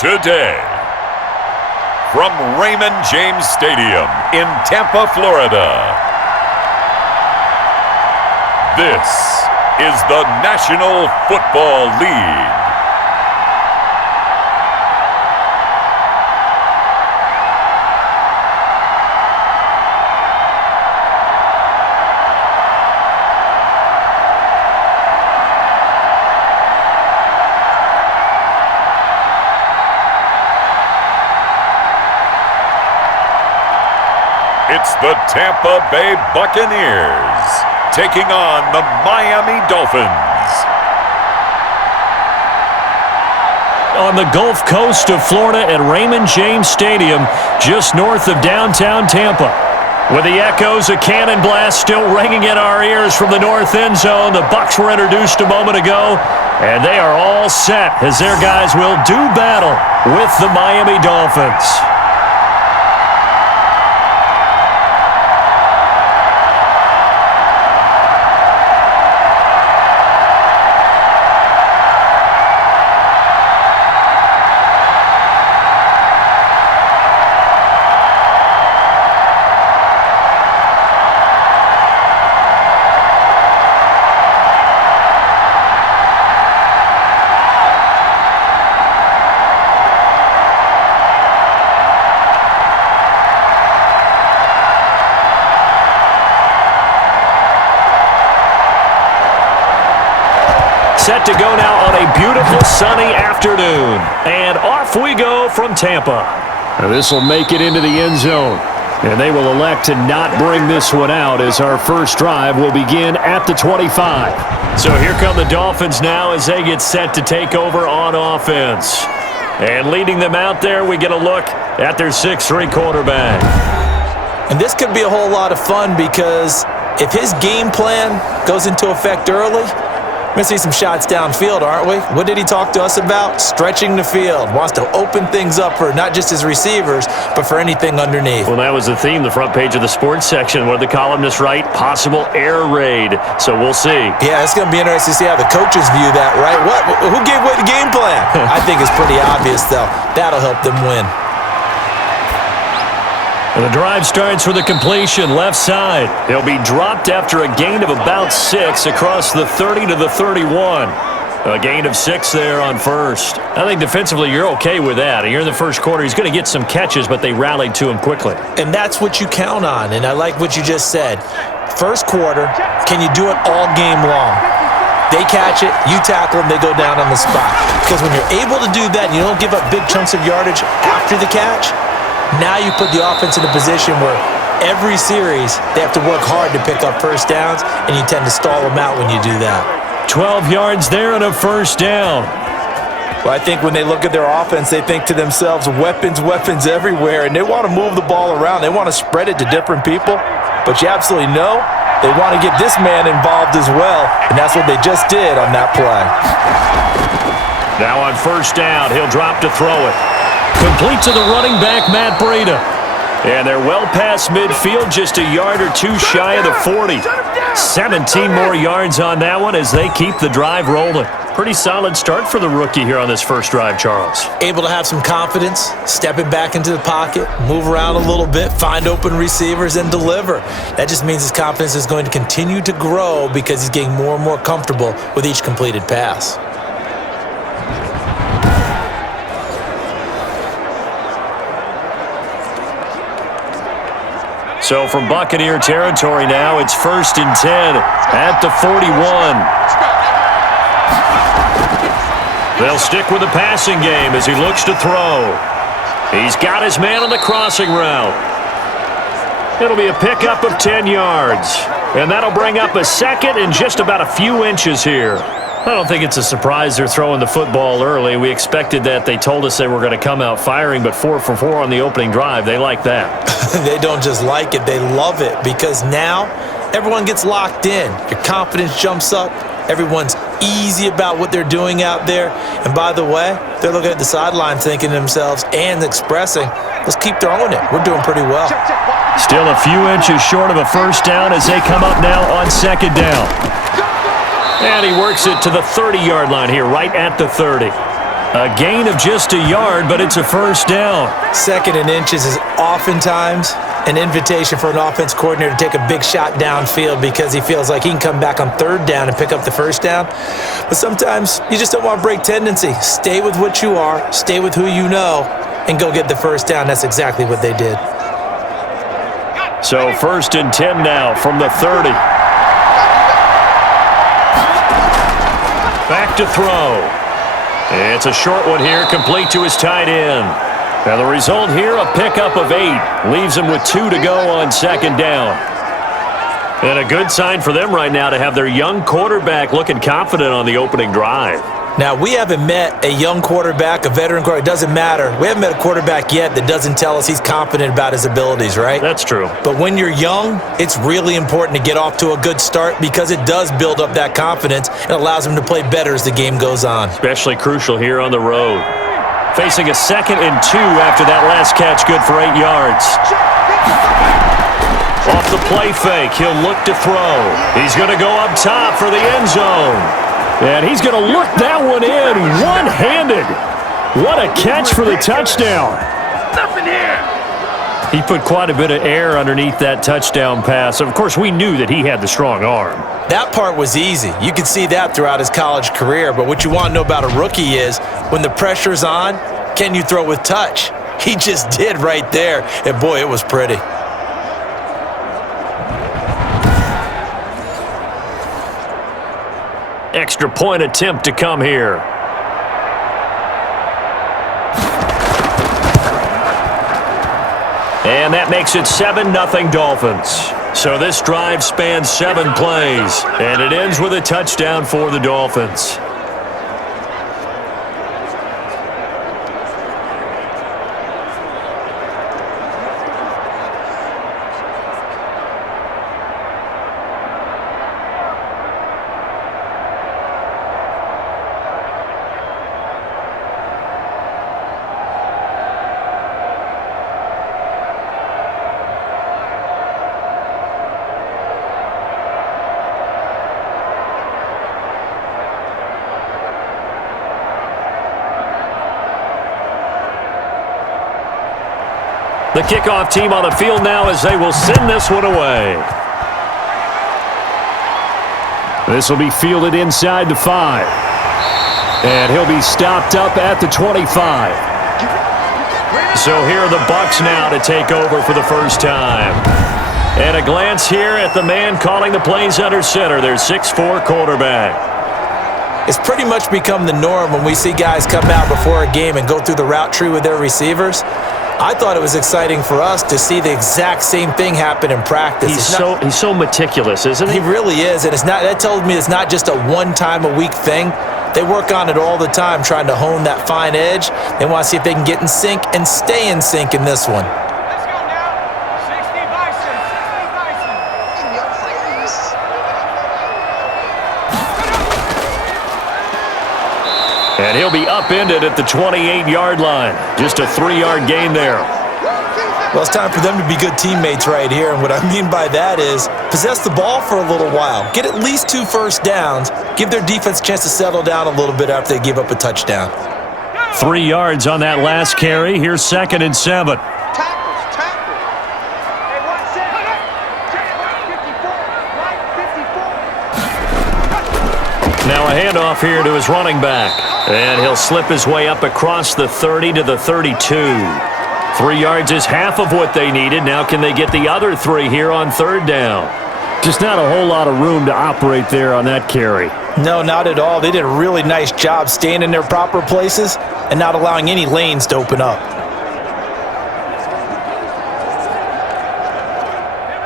today. From Raymond James Stadium in Tampa, Florida, this is the National Football League. It's the Tampa Bay Buccaneers taking on the Miami Dolphins. On the Gulf Coast of Florida at Raymond James Stadium, just north of downtown Tampa. With the echoes of cannon blast still ringing in our ears from the north end zone, the Bucs were introduced a moment ago, and they are all set as their guys will do battle with the Miami Dolphins. Set to go now on a beautiful sunny afternoon. And off we go from Tampa. This will make it into the end zone. And they will elect to not bring this one out as our first drive will begin at the 25. So here come the Dolphins now as they get set to take over on offense. And leading them out there, we get a look at their 6'3" quarterback. And this could be a whole lot of fun because if his game plan goes into effect early, we're going to see some shots downfield, aren't we? What did he talk to us about? Stretching the field. Wants to open things up for not just his receivers, but for anything underneath. Well, that was the theme, the front page of the sports section. What did the columnists write? Possible air raid. So we'll see. Yeah, it's going to be interesting to see how the coaches view that, right? Who gave away the game plan? I think it's pretty obvious, though. That'll help them win. And the drive starts with a completion left side. He'll be dropped after a gain of about 6 across the 30 to the 31. A gain of 6 there on first. I think defensively you're okay with that. You're in the first quarter. He's going to get some catches, but they rallied to him quickly. And that's what you count on, and I like what you just said. First quarter, can you do it all game long? They catch it, you tackle them, they go down on the spot. Because when you're able to do that and you don't give up big chunks of yardage after the catch, now you put the offense in a position where every series they have to work hard to pick up first downs, and you tend to stall them out when you do that. 12 yards there and a first down. Well, I think when they look at their offense, they think to themselves, weapons, weapons everywhere, and they want to move the ball around. They want to spread it to different people, but you absolutely know they want to get this man involved as well, and that's what they just did on that play. Now on first down, he'll drop to throw it. Complete to the running back, Matt Brady. And they're well past midfield, just a yard or two shy of the 40. 17 more yards on that one as they keep the drive rolling. Pretty solid start for the rookie here on this first drive, Charles. Able to have some confidence, stepping back into the pocket, move around a little bit, find open receivers, and deliver. That just means his confidence is going to continue to grow because he's getting more and more comfortable with each completed pass. So from Buccaneer territory now, it's 1st and 10 at the 41. They'll stick with the passing game as he looks to throw. He's got his man on the crossing route. It'll be a pickup of 10 yards. And that'll bring up a second and just about a few inches here. I don't think it's a surprise they're throwing the football early. We expected that. They told us they were going to come out firing, but 4 for 4 on the opening drive. They like that. They don't just like it, they love it, because now everyone gets locked in. Your confidence jumps up. Everyone's easy about what they're doing out there. And by the way, they're looking at the sideline thinking to themselves and expressing, let's keep throwing it. We're doing pretty well. Still a few inches short of a first down as they come up now on second down. And he works it to the 30-yard line here, right at the 30. A gain of just a yard, but it's a first down. 2nd and inches is oftentimes an invitation for an offense coordinator to take a big shot downfield because he feels like he can come back on 3rd down and pick up the first down. But sometimes you just don't want to break tendency. Stay with what you are, stay with who you know, and go get the first down. That's exactly what they did. So 1st and 10 now from the 30. Back to throw. It's a short one here, complete to his tight end. Now the result here, a pickup of 8. Leaves him with 2 to go on 2nd down. And a good sign for them right now to have their young quarterback looking confident on the opening drive. Now, we haven't met a young quarterback, a veteran quarterback. It doesn't matter. We haven't met a quarterback yet that doesn't tell us he's confident about his abilities, right? That's true. But when you're young, it's really important to get off to a good start because it does build up that confidence and allows him to play better as the game goes on. Especially crucial here on the road. Facing a 2nd and 2 after that last catch, good for 8 yards. Off the play fake, he'll look to throw. He's going to go up top for the end zone. And he's going to look that one in one-handed. What a catch for the touchdown. Nothing here. He put quite a bit of air underneath that touchdown pass. Of course, we knew that he had the strong arm. That part was easy. You could see that throughout his college career. But what you want to know about a rookie is when the pressure's on, can you throw with touch? He just did right there. And, boy, it was pretty. Extra point attempt to come here. And that makes it 7-0 Dolphins. So this drive spans 7 plays, and it ends with a touchdown for the Dolphins. The kickoff team on the field now as they will send this one away. This will be fielded inside the 5. And he'll be stopped up at the 25. So here are the BUCS now to take over for the first time. And a glance here at the man calling the plays under center, their 6'4" quarterback. It's pretty much become the norm when we see guys come out before a game and go through the route tree with their receivers. I thought it was exciting for us to see the exact same thing happen in practice. He's so meticulous, isn't he? He really is, and that tells me it's not just a one-time-a-week thing. They work on it all the time, trying to hone that fine edge. They want to see if they can get in sync and stay in sync in this one. Let's go now. 60 Bison. 60 Bison. In your face. And he'll be upended at the 28-yard line. Just a 3-yard gain there. Well, it's time for them to be good teammates right here. And what I mean by that is possess the ball for a little while. Get at least 2 first downs. Give their defense a chance to settle down a little bit after they give up a touchdown. 3 yards on that last carry. Here's 2nd and 7. Now a handoff here to his running back. And he'll slip his way up across the 30 to the 32. 3 yards is half of what they needed. Now can they get the other 3 here on 3rd down? Just not a whole lot of room to operate there on that carry. No, not at all. They did a really nice job staying in their proper places and not allowing any lanes to open up.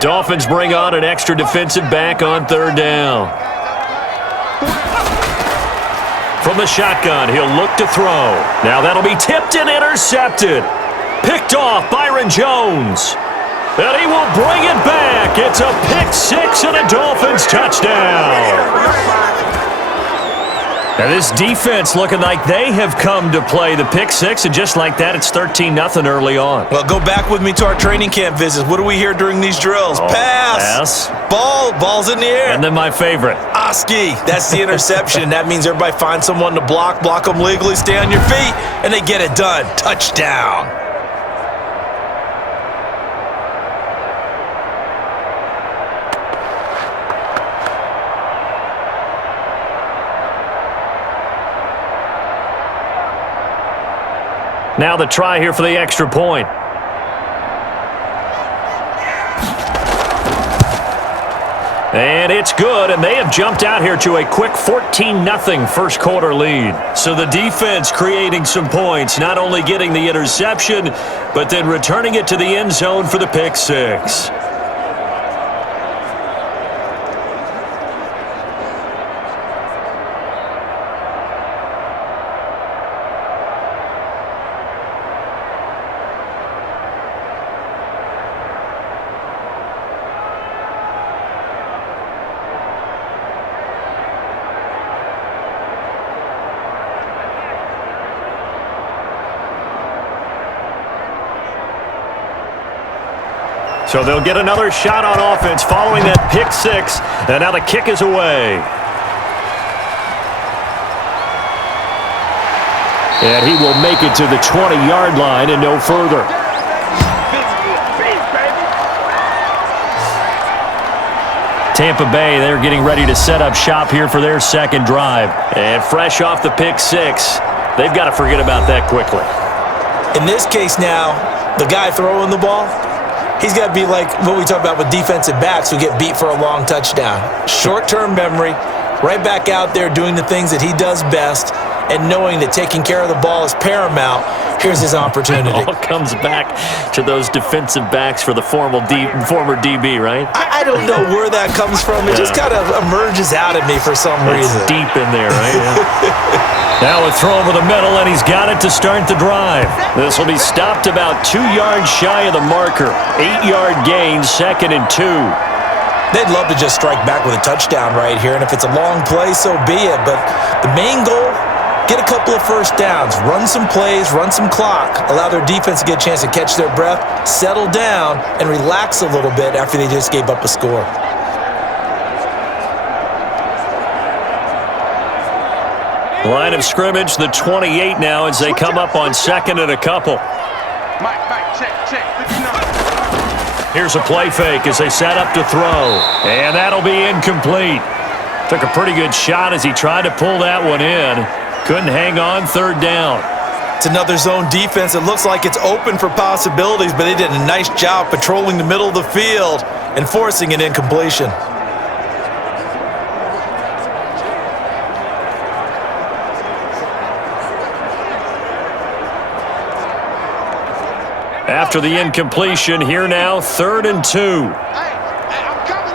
Dolphins bring on an extra defensive back on 3rd down. From the shotgun, he'll look to throw. Now that'll be tipped and intercepted. Picked off Byron Jones. And he will bring it back. It's a pick 6 and a Dolphins touchdown. Now this defense looking like they have come to play the pick six, and just like that, it's 13-0 early on. Well, go back with me to our training camp visits. What do we hear during these drills? Pass. Ball's in the air. And then my favorite. Oski. That's the interception. That means everybody finds someone to block them legally, stay on your feet, and they get it done. Touchdown. Now the try here for the extra point. And it's good, and they have jumped out here to a quick 14-0 first quarter lead. So the defense creating some points, not only getting the interception, but then returning it to the end zone for the pick six. So they'll get another shot on offense following that pick six, and now the kick is away. And he will make it to the 20-yard line and no further. Tampa Bay, they're getting ready to set up shop here for their second drive. And fresh off the pick six, they've got to forget about that quickly. In this case now, the guy throwing the ball, he's got to be like what we talk about with defensive backs who get beat for a long touchdown. Short-term memory, right back out there doing the things that he does best, and knowing that taking care of the ball is paramount. Here's his opportunity. It all comes back to those defensive backs for the former DB, right? I don't know where that comes from. It just kind of emerges out at me for some reason. It's deep in there, right? Yeah. Now a throw over the middle, and he's got it to start the drive. This will be stopped about 2 yards shy of the marker. 8-yard gain, 2nd and 2. They'd love to just strike back with a touchdown right here, and if it's a long play, so be it. But the main goal, get a couple of first downs, run some plays, run some clock, allow their defense to get a chance to catch their breath, settle down, and relax a little bit after they just gave up a score. Line of scrimmage, the 28 now as they come up on 2nd and a couple. Check. Here's a play fake as they set up to throw. And that'll be incomplete. Took a pretty good shot as he tried to pull that one in. Couldn't hang on, 3rd down. It's another zone defense. It looks like it's open for possibilities, but they did a nice job patrolling the middle of the field and forcing an incompletion. After the incompletion, here now, 3rd and 2. Hey, I'm coming.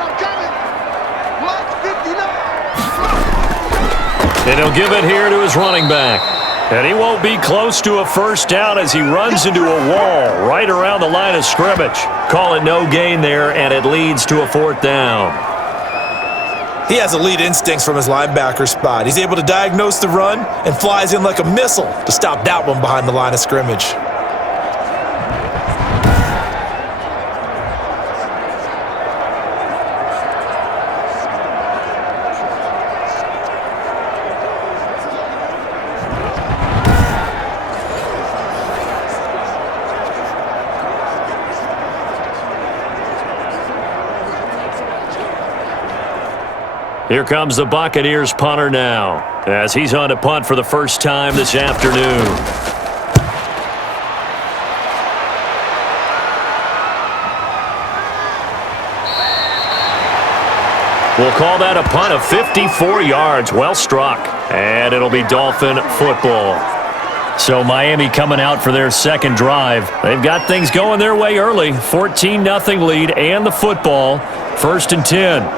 159. And he'll give it here to his running back. And he won't be close to a first down as he runs into a wall right around the line of scrimmage. Call it no gain there, and it leads to a 4th down. He has elite instincts from his linebacker spot. He's able to diagnose the run and flies in like a missile to stop that one behind the line of scrimmage. Here comes the Buccaneers punter now, as he's on to punt for the first time this afternoon. We'll call that a punt of 54 yards. Well struck. And it'll be Dolphin football. So Miami coming out for their second drive. They've got things going their way early. 14-0 lead and the football. 1st and 10.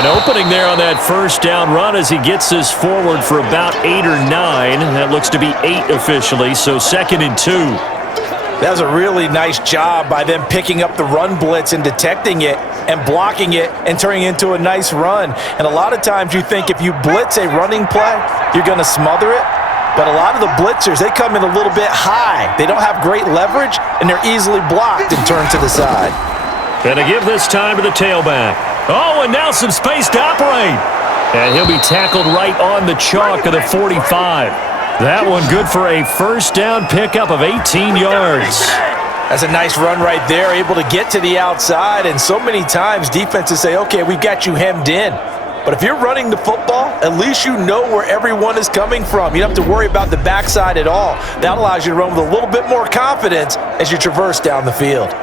An opening there on that first down run as he gets this forward for about 8 or 9. That looks to be 8 officially, so 2nd and 2. That was a really nice job by them picking up the run blitz and detecting it and blocking it and turning it into a nice run. And a lot of times you think if you blitz a running play, you're going to smother it. But a lot of the blitzers, they come in a little bit high. They don't have great leverage, and they're easily blocked and turned to the side. Going to give this time to the tailback. Oh, and now some space to operate. And he'll be tackled right on the chalk of the 45. That one good for a first down pickup of 18 yards. That's a nice run right there, able to get to the outside. And so many times defenses say, okay, we've got you hemmed in. But if you're running the football, at least you know where everyone is coming from. You don't have to worry about the backside at all. That allows you to run with a little bit more confidence as you traverse down the field.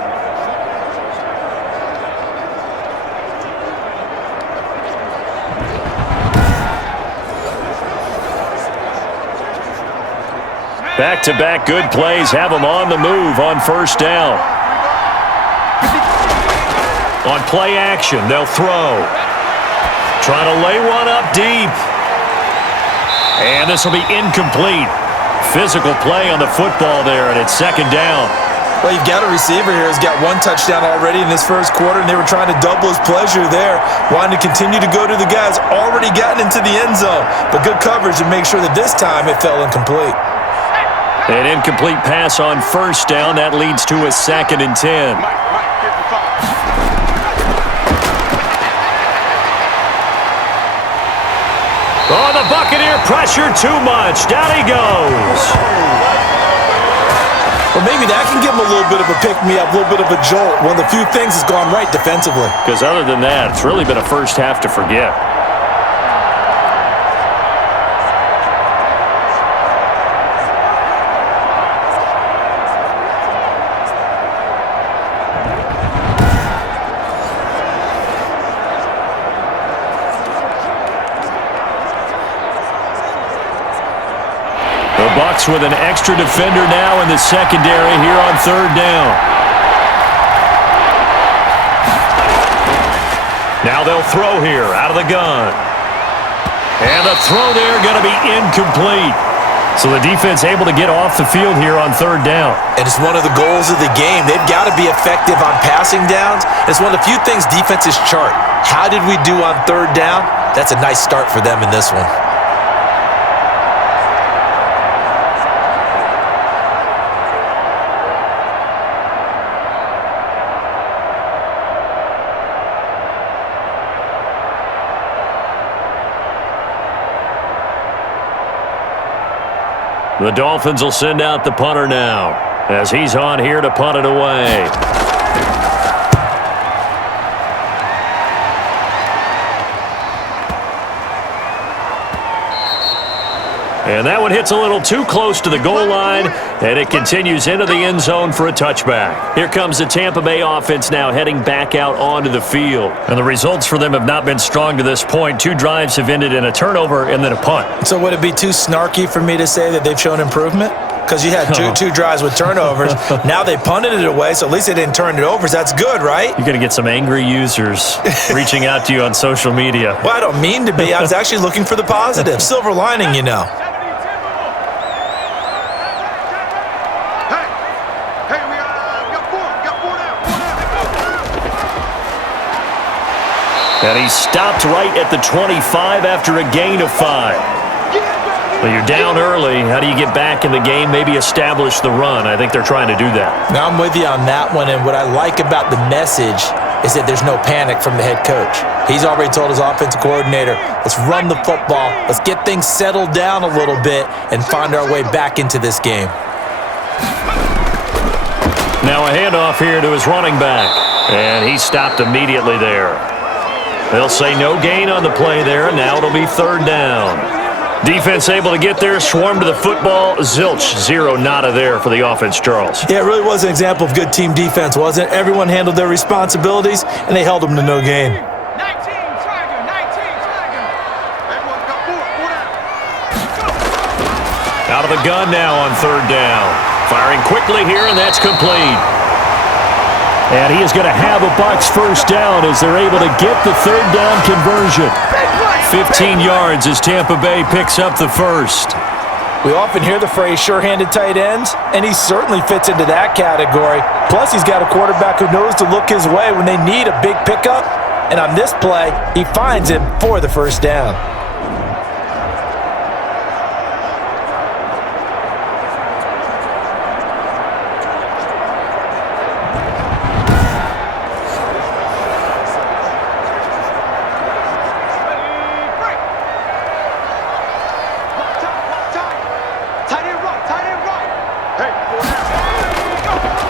Back-to-back good plays have them on the move on first down. On play action, they'll throw. Trying to lay one up deep. And this will be incomplete. Physical play on the football there, and it's 2nd down. Well, you've got a receiver here who's got 1 touchdown already in this first quarter, and they were trying to double his pleasure there, wanting to continue to go to the guys already gotten into the end zone. But good coverage to make sure that this time it fell incomplete. An incomplete pass on first down. That leads to a 2nd and 10. Oh, the Buccaneer pressure too much. Down he goes. Well, maybe that can give him a little bit of a pick-me-up, a little bit of a jolt. One of the few things that's gone right defensively. Because other than that, it's really been a first half to forget. Bucs with an extra defender now in the secondary here on 3rd down. Now they'll throw here out of the gun. And the throw there going to be incomplete. So the defense able to get off the field here on 3rd down. And it's one of the goals of the game. They've got to be effective on passing downs. It's one of the few things defenses chart. How did we do on 3rd down? That's a nice start for them in this one. The Dolphins will send out the punter now as he's on here to punt it away. And that one hits a little too close to the goal line, and it continues into the end zone for a touchback. Here comes the Tampa Bay offense now heading back out onto the field. And the results for them have not been strong to this point. 2 drives have ended in a turnover and then a punt. So would it be too snarky for me to say that they've shown improvement? Because you had two drives with turnovers. Now they punted it away, so at least they didn't turn it over. So that's good, right? You're going to get some angry users reaching out to you on social media. Well, I don't mean to be. I was actually looking for the positive. Silver lining, you know. And he stopped right at the 25 after a gain of 5. Well, you're down early. How do you get back in the game, maybe establish the run? I think they're trying to do that. Now, I'm with you on that one, and what I like about the message is that there's no panic from the head coach. He's already told his offensive coordinator, let's run the football, let's get things settled down a little bit and find our way back into this game. Now a handoff here to his running back, and he stopped immediately there. They'll say no gain on the play there. Now it'll be 3rd down. Defense able to get there, swarm to the football. Zilch, 0 nada there for the offense, Charles. Yeah, it really was an example of good team defense, wasn't it? Everyone handled their responsibilities, and they held them to no gain. 19 Tiger. Everyone got 4 down. Out of the gun now on 3rd down. Firing quickly here, and that's complete. And he is going to have a BUCS first down as they're able to get the third down conversion. 15 yards as Tampa Bay picks up the first. We often hear the phrase sure-handed tight ends, and he certainly fits into that category. Plus, he's got a quarterback who knows to look his way when they need a big pickup. And on this play, he finds him for the first down.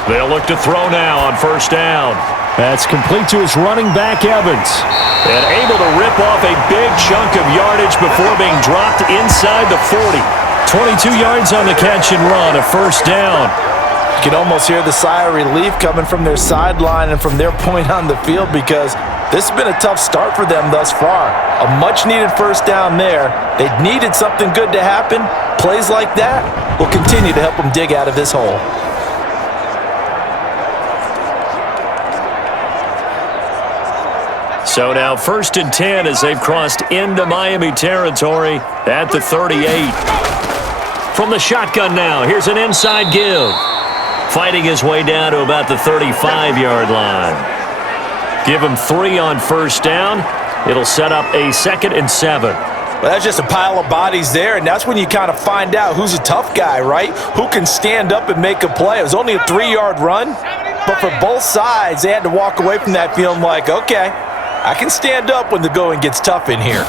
They'll look to throw now on first down. That's complete to his running back, Evans. And able to rip off a big chunk of yardage before being dropped inside the 40. 22 yards on the catch and run, a first down. You can almost hear the sigh of relief coming from their sideline and from their point on the field because this has been a tough start for them thus far. A much-needed first down there. They needed something good to happen. Plays like that will continue to help them dig out of this hole. So now 1st and 10 as they've crossed into Miami territory at the 38. From the shotgun now, here's an inside give. Fighting his way down to about the 35-yard line. Give him 3 on first down. It'll set up a 2nd and 7. Well, that's just a pile of bodies there, and that's when you kind of find out who's a tough guy, right? Who can stand up and make a play. It was only a 3-yard run, but for both sides, they had to walk away from that feeling like, okay, I can stand up when the going gets tough in here.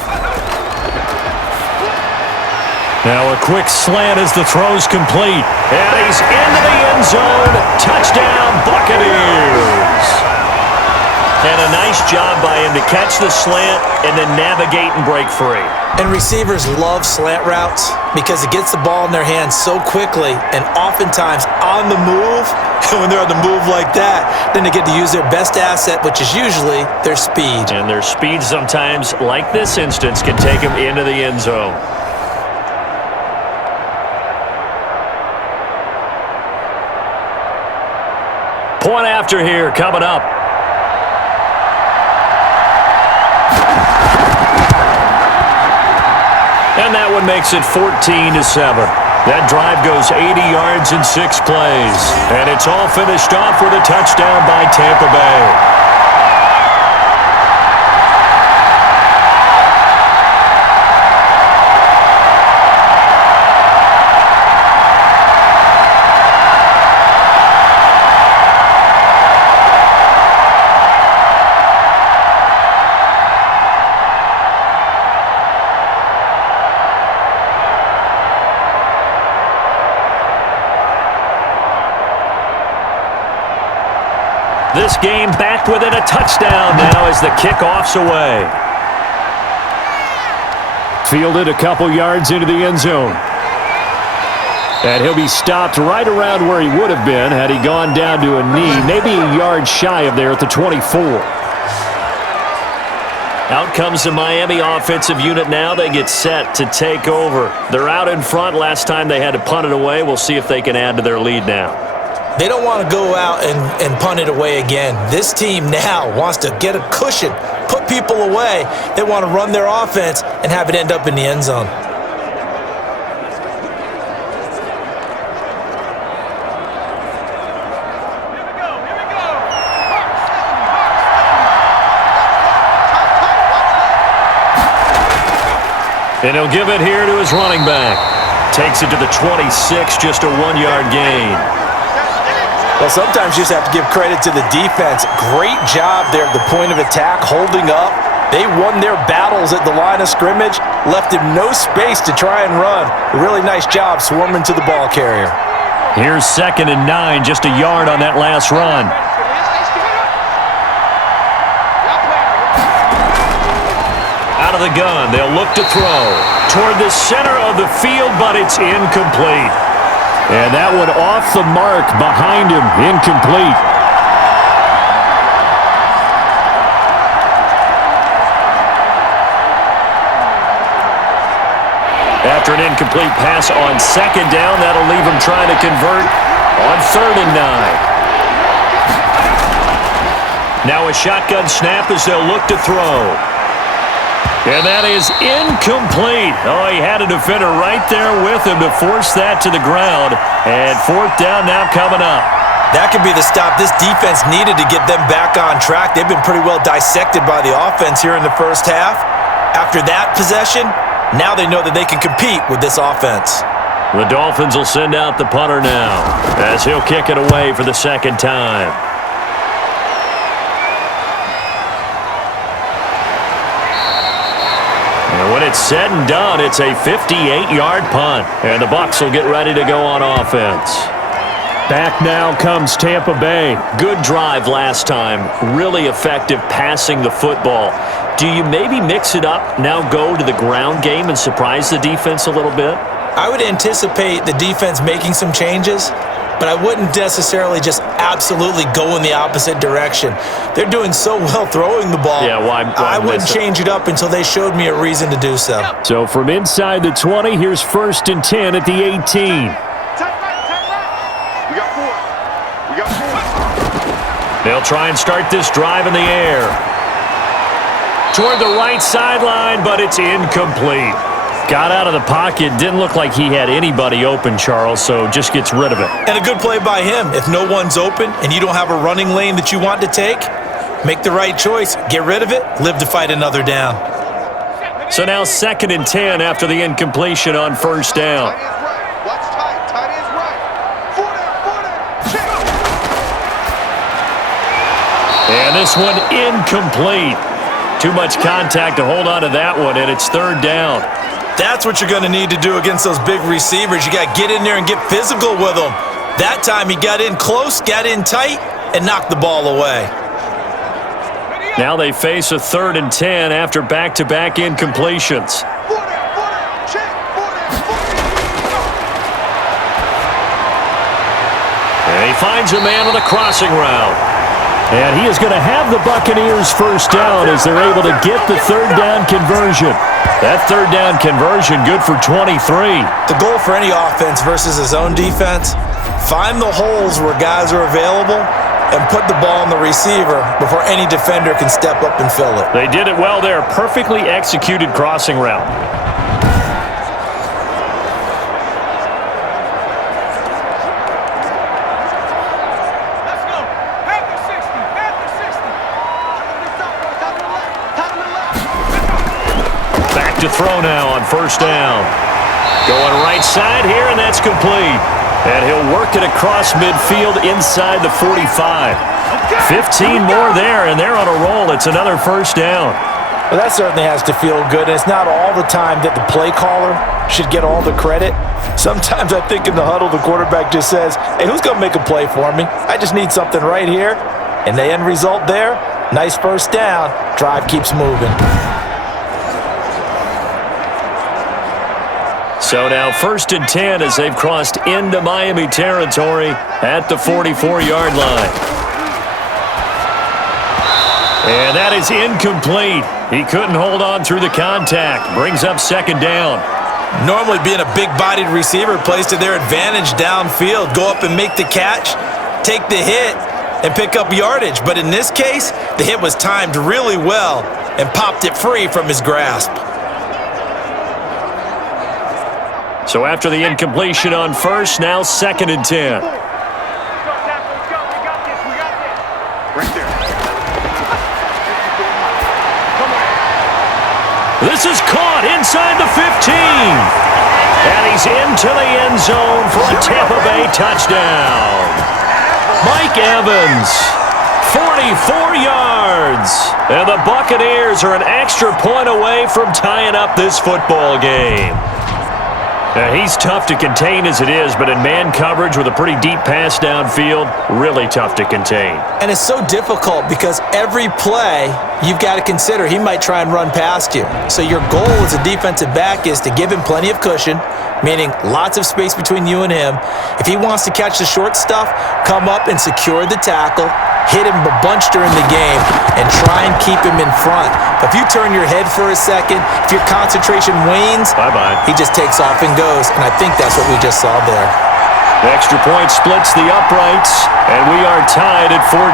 Now a quick slant as the throw's complete. And he's into the end zone. Touchdown, Buccaneers. And a nice job by him to catch the slant and then navigate and break free. And receivers love slant routes because it gets the ball in their hands so quickly and oftentimes on the move. And when they're on the move like that, then they get to use their best asset, which is usually their speed. And their speed sometimes, like this instance, can take them into the end zone. Point after here coming up. And that one makes it 14-7. That drive goes 80 yards in 6 plays. And it's all finished off with a touchdown by Tampa Bay. This game back within a touchdown now as the kickoff's away. Fielded a couple yards into the end zone. And he'll be stopped right around where he would have been had he gone down to a knee, maybe a yard shy of there at the 24. Out comes the Miami offensive unit now. They get set to take over. They're out in front. Last time they had to punt it away. We'll see if they can add to their lead now. They don't want to go out and punt it away again. This team now wants to get a cushion, put people away. They want to run their offense and have it end up in the end zone. And he'll give it here to his running back. Takes it to the 26, just a 1-yard gain. Well, sometimes you just have to give credit to the defense. Great job there at the point of attack, holding up. They won their battles at the line of scrimmage, left him no space to try and run. A really nice job swarming to the ball carrier. Here's 2nd and 9, just a yard on that last run. Out of the gun, they'll look to throw toward the center of the field, but it's incomplete. And that one off the mark behind him, incomplete. After an incomplete pass on 2nd down, that'll leave him trying to convert on 3rd and 9. Now a shotgun snap as they'll look to throw. And that is incomplete. Oh, he had a defender right there with him to force that to the ground. And fourth down now coming up. That could be the stop this defense needed to get them back on track. They've been pretty well dissected by the offense here in the first half. After that possession, now they know that they can compete with this offense. The Dolphins will send out the punter now as he'll kick it away for the second time. And when it's said and done, it's a 58-yard punt. And the Bucs will get ready to go on offense. Back now comes Tampa Bay. Good drive last time. Really effective passing the football. Do you maybe mix it up, now go to the ground game and surprise the defense a little bit? I would anticipate the defense making some changes, but I wouldn't necessarily just absolutely go in the opposite direction. They're doing so well throwing the ball. Yeah, why I wouldn't change it up until they showed me a reason to do so. So from inside the 20, here's 1st and 10 at the 18. They'll try and start this drive in the air. Toward the right sideline, but it's incomplete. Got out of the pocket. Didn't look like he had anybody open, Charles, so just gets rid of it. And a good play by him. If no one's open and you don't have a running lane that you want to take, make the right choice. Get rid of it. Live to fight another down. So now 2nd and 10 after the incompletion on 1st down. And this one incomplete. Too much contact to hold on to that one, and it's 3rd down. That's what you're going to need to do against those big receivers. You got to get in there and get physical with them. That time he got in close, got in tight, and knocked the ball away. Now they face a 3rd and 10 after back-to-back incompletions. And he finds a man on the crossing route. And he is going to have the Buccaneers first down as they're able to get the 3rd down conversion. That 3rd down conversion good for 23. The goal for any offense versus his own defense, find the holes where guys are available and put the ball on the receiver before any defender can step up and fill it. They did it well there. Perfectly executed crossing route. To throw now on 1st down. Going right side here, and that's complete. And he'll work it across midfield inside the 45. 15 more there, and they're on a roll. It's another 1st down. Well, that certainly has to feel good. And it's not all the time that the play caller should get all the credit. Sometimes I think in the huddle, the quarterback just says, hey, who's going to make a play for me? I just need something right here. And the end result there, nice 1st down. Drive keeps moving. So now 1st and 10 as they've crossed into Miami territory at the 44-yard line. And that is incomplete. He couldn't hold on through the contact. Brings up 2nd down. Normally being a big-bodied receiver plays to their advantage downfield. Go up and make the catch, take the hit, and pick up yardage. But in this case, the hit was timed really well and popped it free from his grasp. So after the incompletion on 1st, now 2nd and 10. This is caught inside the 15. And he's into the end zone for a Tampa Bay touchdown. Mike Evans, 44 yards. And the Buccaneers are an extra point away from tying up this football game. Now, he's tough to contain as it is, but in man coverage with a pretty deep pass downfield, really tough to contain. And it's so difficult because every play you've got to consider he might try and run past you. So your goal as a defensive back is to give him plenty of cushion, meaning lots of space between you and him. If he wants to catch the short stuff, come up and secure the tackle, hit him a bunch during the game, and try and keep him in front. If you turn your head for a second, if your concentration wanes, bye-bye. He just takes off and goes, and I think that's what we just saw there. The extra point splits the uprights, and we are tied at 14.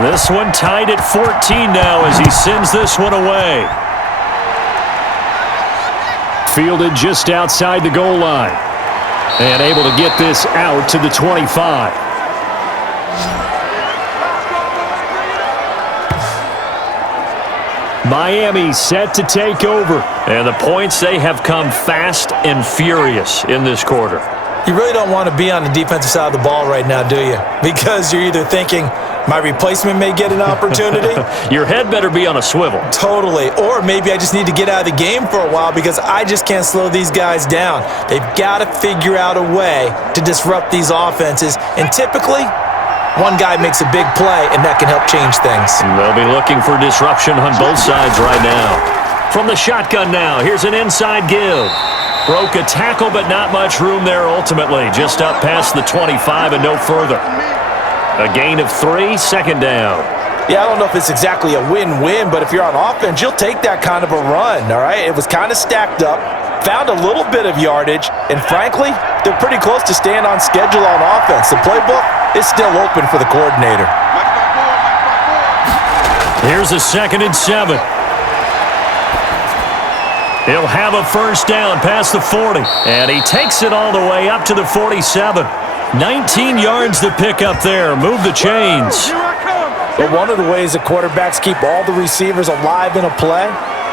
This one tied at 14 now as he sends this one away. Fielded just outside the goal line. And able to get this out to the 25. Miami set to take over. And the points, they have come fast and furious in this quarter. You really don't want to be on the defensive side of the ball right now, do you? Because you're either thinking, my replacement may get an opportunity. Your head better be on a swivel. Totally. Or maybe I just need to get out of the game for a while because I just can't slow these guys down. They've got to figure out a way to disrupt these offenses. And typically, one guy makes a big play, and that can help change things. They'll be looking for disruption on both sides right now. From the shotgun now, here's an inside give. Broke a tackle, but not much room there ultimately. Just up past the 25 and no further. A gain of 3, second down. Yeah, I don't know if it's exactly a win-win, but if you're on offense, you'll take that kind of a run, all right? It was kind of stacked up, found a little bit of yardage, and frankly, they're pretty close to staying on schedule on offense. The playbook is still open for the coordinator. Here's a 2nd and 7. He'll have a first down past the 40, and he takes it all the way up to the 47. 19 yards to pick up there. Move the chains. But one of the ways the quarterbacks keep all the receivers alive in a play,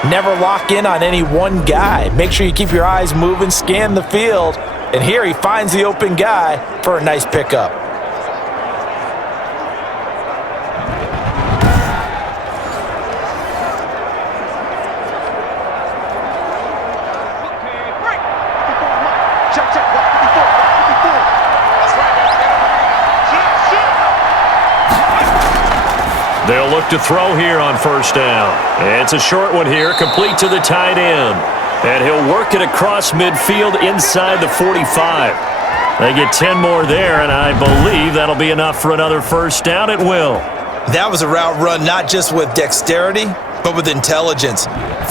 never lock in on any one guy. Make sure you keep your eyes moving, scan the field, and here he finds the open guy for a nice pickup. They'll look to throw here on first down. It's a short one here, complete to the tight end. And he'll work it across midfield inside the 45. They get 10 more there, and I believe that'll be enough for another first down at will. That was a route run not just with dexterity, but with intelligence.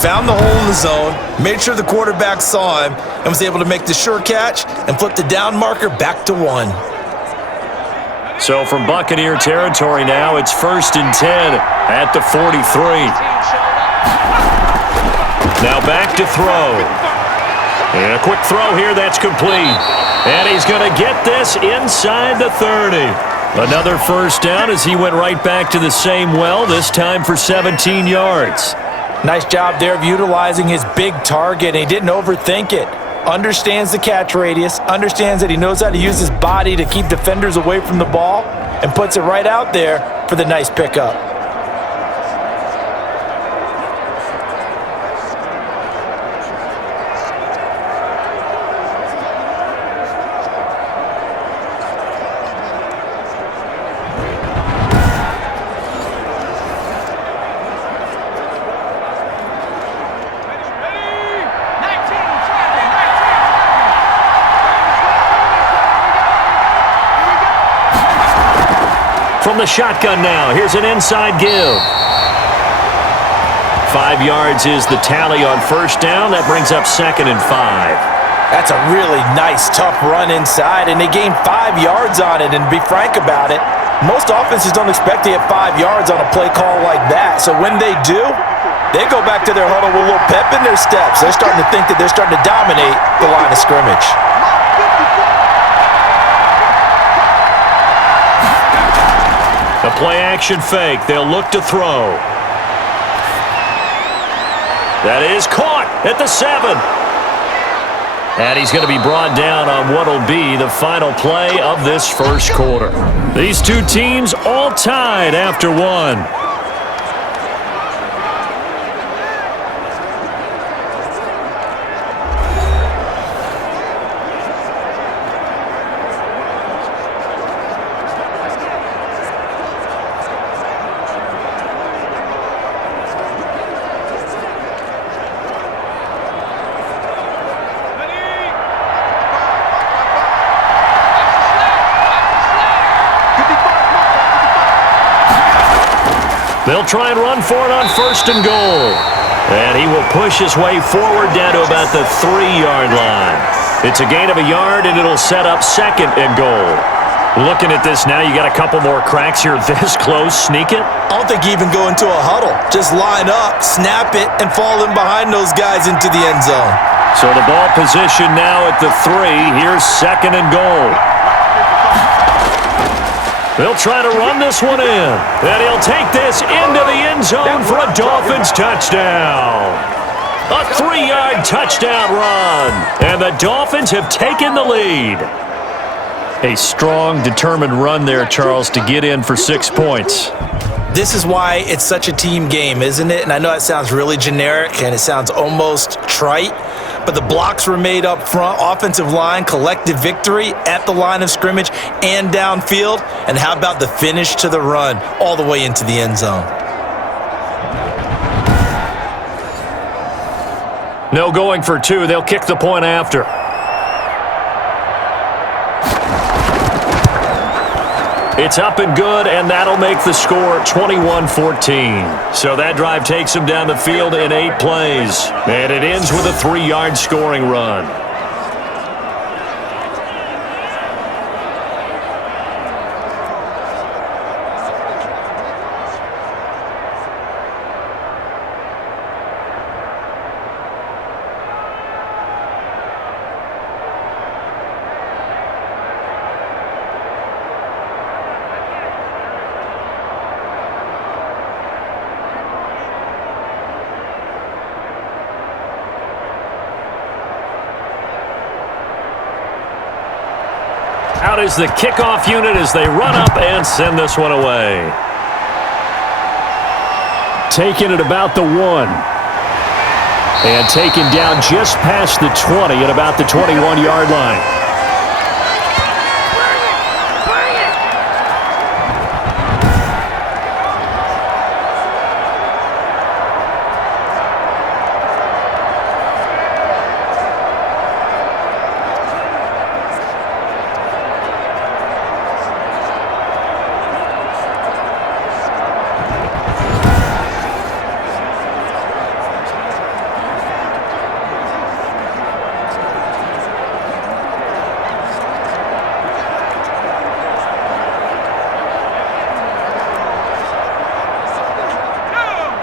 Found the hole in the zone, made sure the quarterback saw him, and was able to make the sure catch and flip the down marker back to 1. So from Buccaneer territory now, it's 1st and 10 at the 43. Now back to throw. And a quick throw here, that's complete. And he's going to get this inside the 30. Another first down as he went right back to the same well, this time for 17 yards. Nice job there of utilizing his big target, and he didn't overthink it. Understands the catch radius, understands that he knows how to use his body to keep defenders away from the ball, and puts it right out there for the nice pickup. From the shotgun now, here's an inside give. 5 yards is the tally on first down. That brings up 2nd and 5. That's a really nice, tough run inside, and they gained 5 yards on it. And to be frank about it, most offenses don't expect to get 5 yards on a play call like that. So when they do, they go back to their huddle with a little pep in their steps. They're starting to think that they're starting to dominate the line of scrimmage. A play-action fake. They'll look to throw. That is caught at the 7. And he's going to be brought down on what will be the final play of this first quarter. These two teams all tied after 1. They'll try and run for it on 1st and goal. And he will push his way forward down to about the 3-yard line. It's a gain of a yard, and it'll set up 2nd and goal. Looking at this now, you got a couple more cracks here this close. Sneak it. I don't think you even go into a huddle. Just line up, snap it, and fall in behind those guys into the end zone. So the ball position now at the 3. Here's 2nd and goal. They'll try to run this one in. And he'll take this into the end zone for a Dolphins touchdown. A 3-yard touchdown run. And the Dolphins have taken the lead. A strong, determined run there, Charles, to get in for 6 points. This is why it's such a team game, isn't it? And I know it sounds really generic and it sounds almost trite, but the blocks were made up front, offensive line, collective victory at the line of scrimmage and downfield. And how about the finish to the run all the way into the end zone? No going for 2. They'll kick the point after. It's up and good, and that'll make the score 21-14. So that drive takes them down the field in 8 plays. And it ends with a 3-yard scoring run. Out is the kickoff unit as they run up and send this one away. Taken at about the 1. And taken down just past the 20 at about the 21-yard line.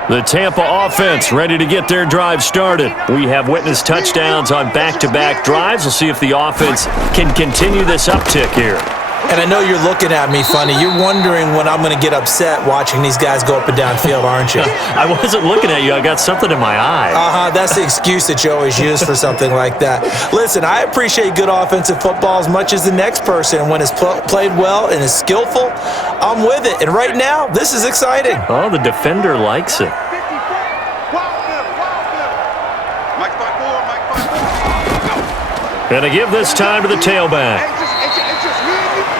The Tampa offense ready to get their drive started. We have witnessed touchdowns on back-to-back drives. We'll see if the offense can continue this uptick here. And I know you're looking at me funny. You're wondering when I'm going to get upset watching these guys go up and down field, aren't you? I wasn't looking at you. I got something in my eye. That's the excuse that you always use for something like that. Listen, I appreciate good offensive football as much as the next person. When it's played well and is skillful, I'm with it. And right now, this is exciting. Oh, the defender likes it. And to give this time to the tailback.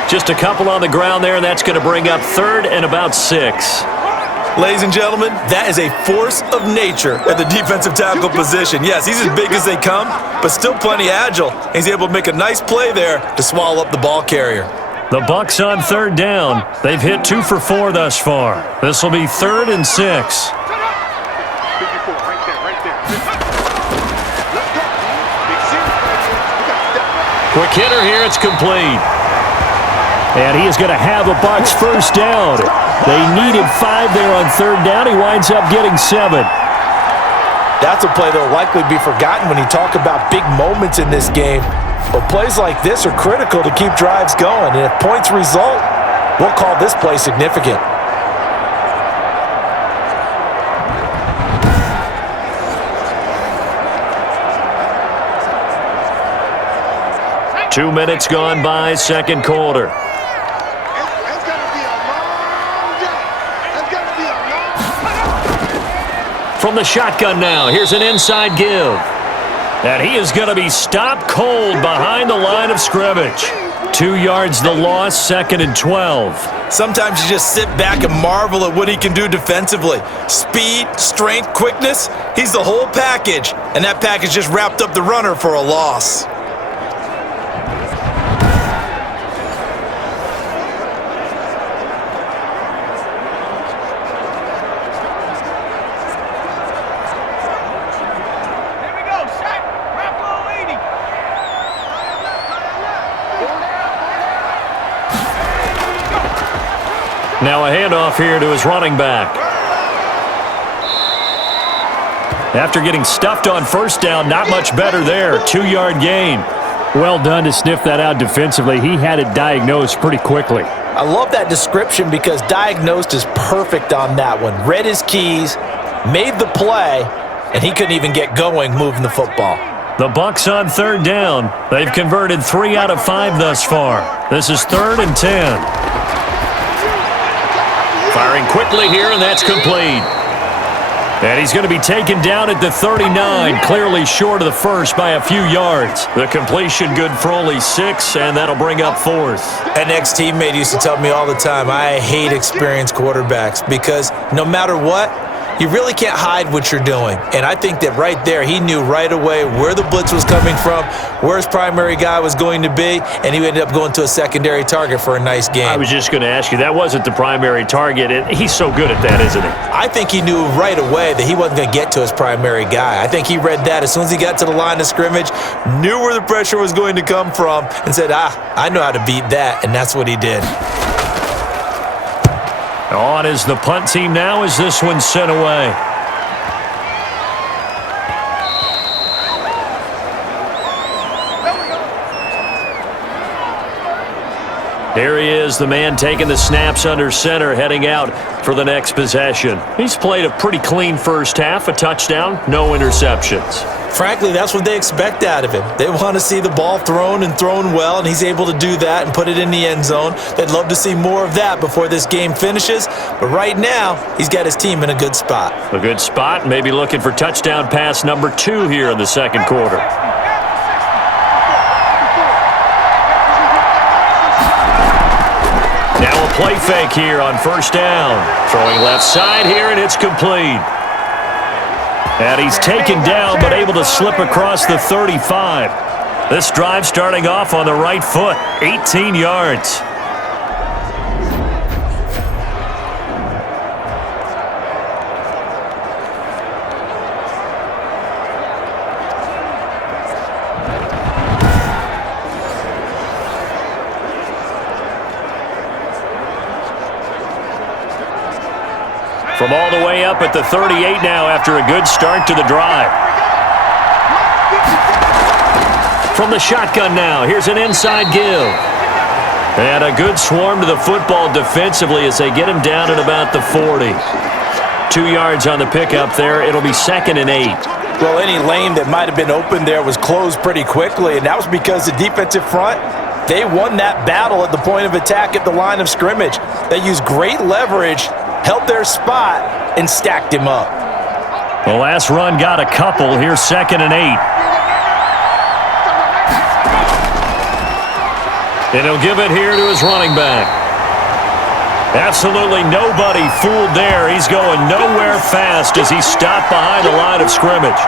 Just a couple on the ground there, and that's going to bring up 3rd and about 6. Ladies and gentlemen, that is a force of nature at the defensive tackle position. Yes, he's as big as they come, but still plenty agile. He's able to make a nice play there to swallow up the ball carrier. The Bucs on 3rd down. They've hit 2 for 4 thus far. This will be 3rd and 6. Quick hitter here, it's complete. And he is going to have a Bucs first down. They needed 5 there on 3rd down. He winds up getting 7. That's a play that will likely be forgotten when you talk about big moments in this game. But plays like this are critical to keep drives going. And if points result, we'll call this play significant. Two minutes gone by, second quarter. From the shotgun now, here's an inside give. And he is going to be stopped cold behind the line of scrimmage. 2 yards the loss, 2nd and 12. Sometimes you just sit back and marvel at what he can do defensively. Speed, strength, quickness, he's the whole package. And that package just wrapped up the runner for a loss. Now a handoff here to his running back. After getting stuffed on first down, not much better there. 2-yard gain. Well done to sniff that out defensively. He had it diagnosed pretty quickly. I love that description because diagnosed is perfect on that one. Read his keys, made the play, and he couldn't even get going moving the football. The Bucs on 3rd down. They've converted 3 out of 5 thus far. This is 3rd and 10. Firing quickly here, and that's complete. And he's going to be taken down at the 39, clearly short of the first by a few yards. The completion good for only 6, and that'll bring up 4th. An ex-teammate used to tell me all the time, I hate experienced quarterbacks because no matter what, you really can't hide what you're doing. And I think that right there, he knew right away where the blitz was coming from, where his primary guy was going to be, and he ended up going to a secondary target for a nice game. I was just going to ask you, that wasn't the primary target, and he's so good at that, isn't he? I think he knew right away that he wasn't going to get to his primary guy. I think he read that as soon as he got to the line of scrimmage, knew where the pressure was going to come from, and said, I know how to beat that, and that's what he did. On is the punt team now as this one's sent away. Here he is, the man taking the snaps under center, heading out for the next possession. He's played a pretty clean first half, a touchdown, no interceptions. Frankly, that's what they expect out of him. They want to see the ball thrown and thrown well, and he's able to do that and put it in the end zone. They'd love to see more of that before this game finishes, but right now, he's got his team in a good spot. A good spot, maybe looking for touchdown pass number 2 here in the second quarter. Now a play fake here on first down. Throwing left side here, and it's complete. And he's taken down, but able to slip across the 35. This drive starting off on the right foot, 18 yards. From all the way up at the 38 now after a good start to the drive. From the shotgun now, here's an inside give. And a good swarm to the football defensively as they get him down at about the 40. 2 yards on the pickup there. It'll be 2nd and 8. Well, any lane that might have been open there was closed pretty quickly, and that was because the defensive front, they won that battle at the point of attack at the line of scrimmage. They used great leverage, held their spot, and stacked him up. The last run got a couple. Here's 2nd and 8. And he'll give it here to his running back. Absolutely nobody fooled there. He's going nowhere fast as he's stopped behind the line of scrimmage.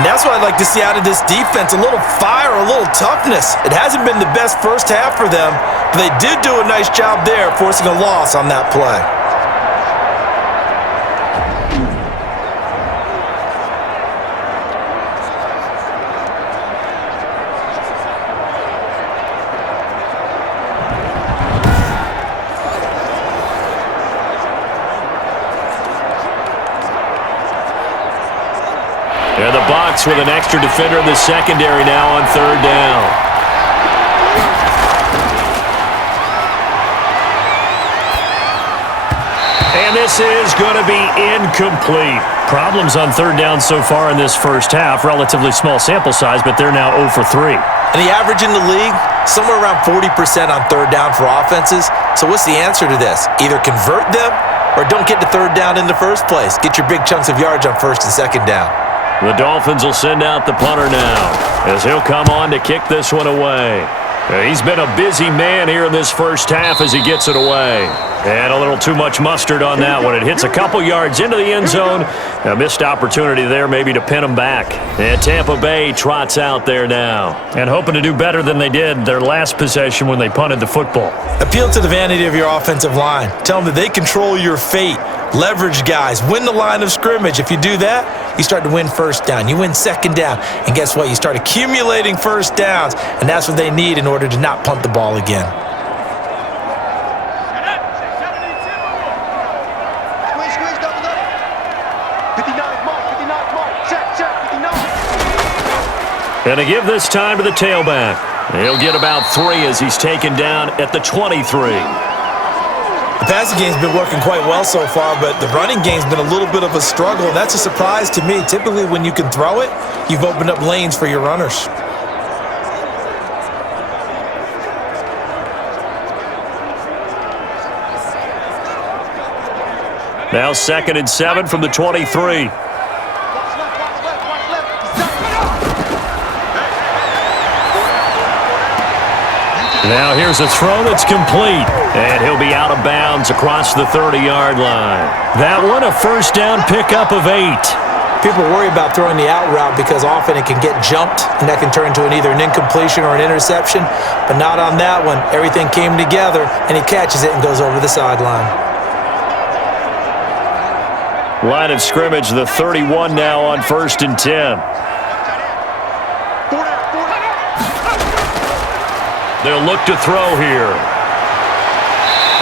And that's what I'd like to see out of this defense, a little fire, a little toughness. It hasn't been the best first half for them, but they did do a nice job there forcing a loss on that play. And the Bucs with an extra defender in the secondary now on 3rd down. And this is going to be incomplete. Problems on 3rd down so far in this first half. Relatively small sample size, but they're now 0 for 3. And the average in the league, somewhere around 40% on 3rd down for offenses. So what's the answer to this? Either convert them or don't get to 3rd down in the first place. Get your big chunks of yards on 1st and 2nd down. The Dolphins will send out the punter now as he'll come on to kick this one away. He's been a busy man here in this first half as he gets it away. And a little too much mustard on that one. It hits a couple yards into the end zone. A missed opportunity there maybe to pin him back. And Tampa Bay trots out there now. And hoping to do better than they did their last possession when they punted the football. Appeal to the vanity of your offensive line. Tell them that they control your fate. Leverage guys. Win the line of scrimmage. If you do that, you start to win 1st down. You win 2nd down. And guess what? You start accumulating 1st downs. And that's what they need in order to not punt the ball again. And to give this time to the tailback. He'll get about 3 as he's taken down at the 23. The passing game's been working quite well so far, but the running game's been a little bit of a struggle, and that's a surprise to me. Typically, when you can throw it, you've opened up lanes for your runners. Now 2nd and 7 from the 23. Now here's a throw that's complete, and he'll be out of bounds across the 30-yard line. That one a first down pickup of 8. People worry about throwing the out route because often it can get jumped, and that can turn into either an incompletion or an interception, but not on that one. Everything came together, and he catches it and goes over the sideline. Line of scrimmage, the 31 now on 1st and 10. They'll look to throw here.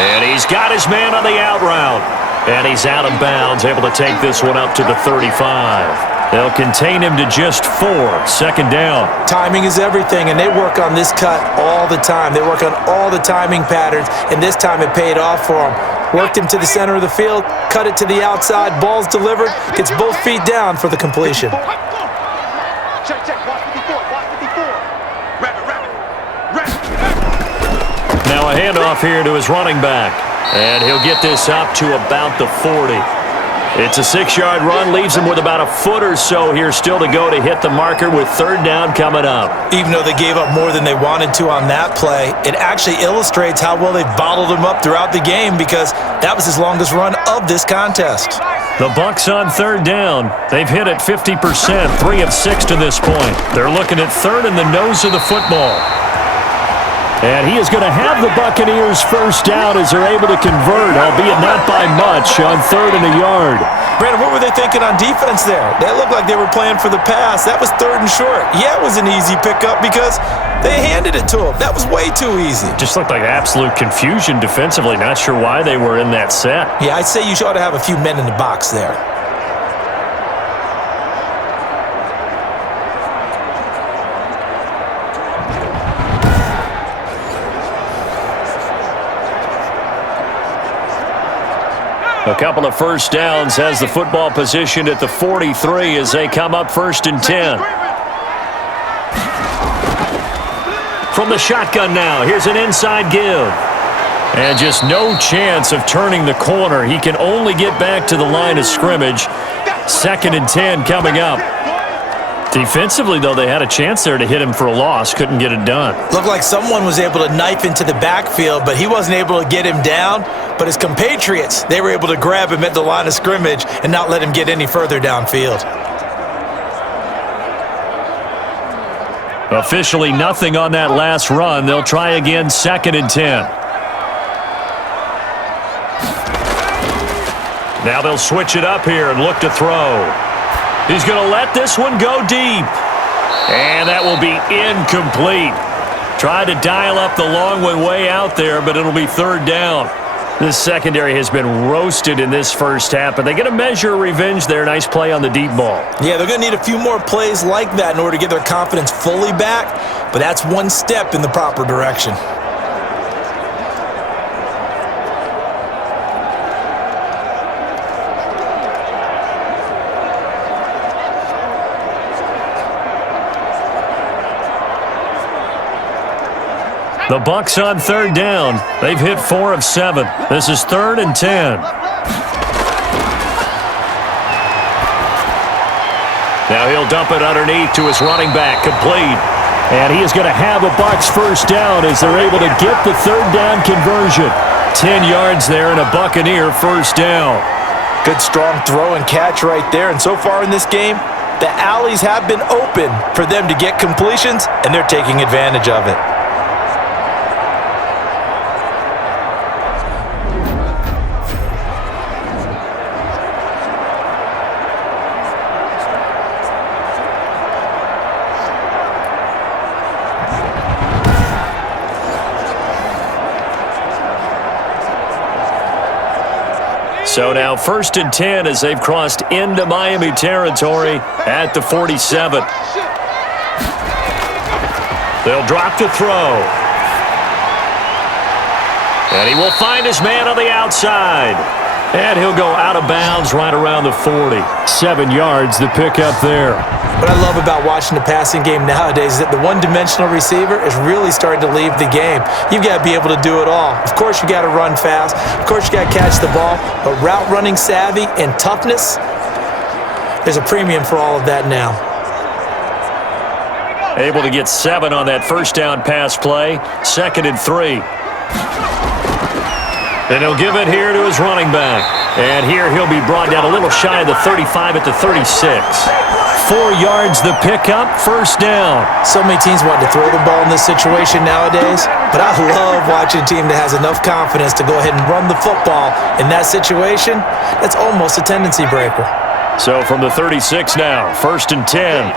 And he's got his man on the out route. And he's out of bounds, able to take this one up to the 35. They'll contain him to just 4, 2nd down. Timing is everything, and they work on this cut all the time. They work on all the timing patterns, and this time it paid off for him. Worked him to the center of the field, cut it to the outside, ball's delivered, gets both feet down for the completion. Now a handoff here to his running back. And he'll get this up to about the 40. It's a 6-yard run, leaves him with about a foot or so here still to go to hit the marker with 3rd down coming up. Even though they gave up more than they wanted to on that play, it actually illustrates how well they've bottled him up throughout the game because that was his longest run of this contest. The Bucs on 3rd down. They've hit it 50%, 3 of 6 to this point. They're looking at 3rd in the nose of the football. And he is going to have the Buccaneers first down as they're able to convert, albeit not by much, on 3rd and a yard. Brandon, what were they thinking on defense there? That looked like they were playing for the pass. That was 3rd and short. Yeah, it was an easy pickup because they handed it to him. That was way too easy. Just looked like absolute confusion defensively. Not sure why they were in that set. Yeah, I'd say you ought to have a few men in the box there. A couple of first downs, has the football positioned at the 43 as they come up 1st and 10. From the shotgun now, here's an inside give. And just no chance of turning the corner. He can only get back to the line of scrimmage. 2nd and 10 coming up. Defensively, though, they had a chance there to hit him for a loss. Couldn't get it done. Looked like someone was able to knife into the backfield, but he wasn't able to get him down. But his compatriots, they were able to grab him at the line of scrimmage and not let him get any further downfield. Officially nothing on that last run. They'll try again 2nd and 10. Now they'll switch it up here and look to throw. He's going to let this one go deep. And that will be incomplete. Tried to dial up the long one way out there, but it'll be 3rd down. This secondary has been roasted in this first half, but they get a measure of revenge there. Nice play on the deep ball. Yeah, they're going to need a few more plays like that in order to get their confidence fully back, but that's one step in the proper direction. The Bucs on 3rd down. They've hit 4 of 7. This is 3rd and 10. Now he'll dump it underneath to his running back, complete. And he is going to have a Bucs first down as they're able to get the 3rd down conversion. 10 yards there and a Buccaneer first down. Good strong throw and catch right there. And so far in this game, the alleys have been open for them to get completions, and they're taking advantage of it. So now 1st and 10 as they've crossed into Miami territory at the 47. They'll drop to throw. And he will find his man on the outside. And he'll go out of bounds right around the 40. 7 yards to pick up there. What I love about watching the passing game nowadays is that the one-dimensional receiver is really starting to leave the game. You've got to be able to do it all. Of course, you got to run fast. Of course, you got to catch the ball. But route running savvy and toughness, there's a premium for all of that now. Able to get 7 on that first down pass play. 2nd and 3. And he'll give it here to his running back. And here he'll be brought down a little shy of the 35 at the 36. 4 yards the pickup, first down. So many teams want to throw the ball in this situation nowadays, but I love watching a team that has enough confidence to go ahead and run the football. In that situation, that's almost a tendency breaker. So from the 36 now, 1st and 10.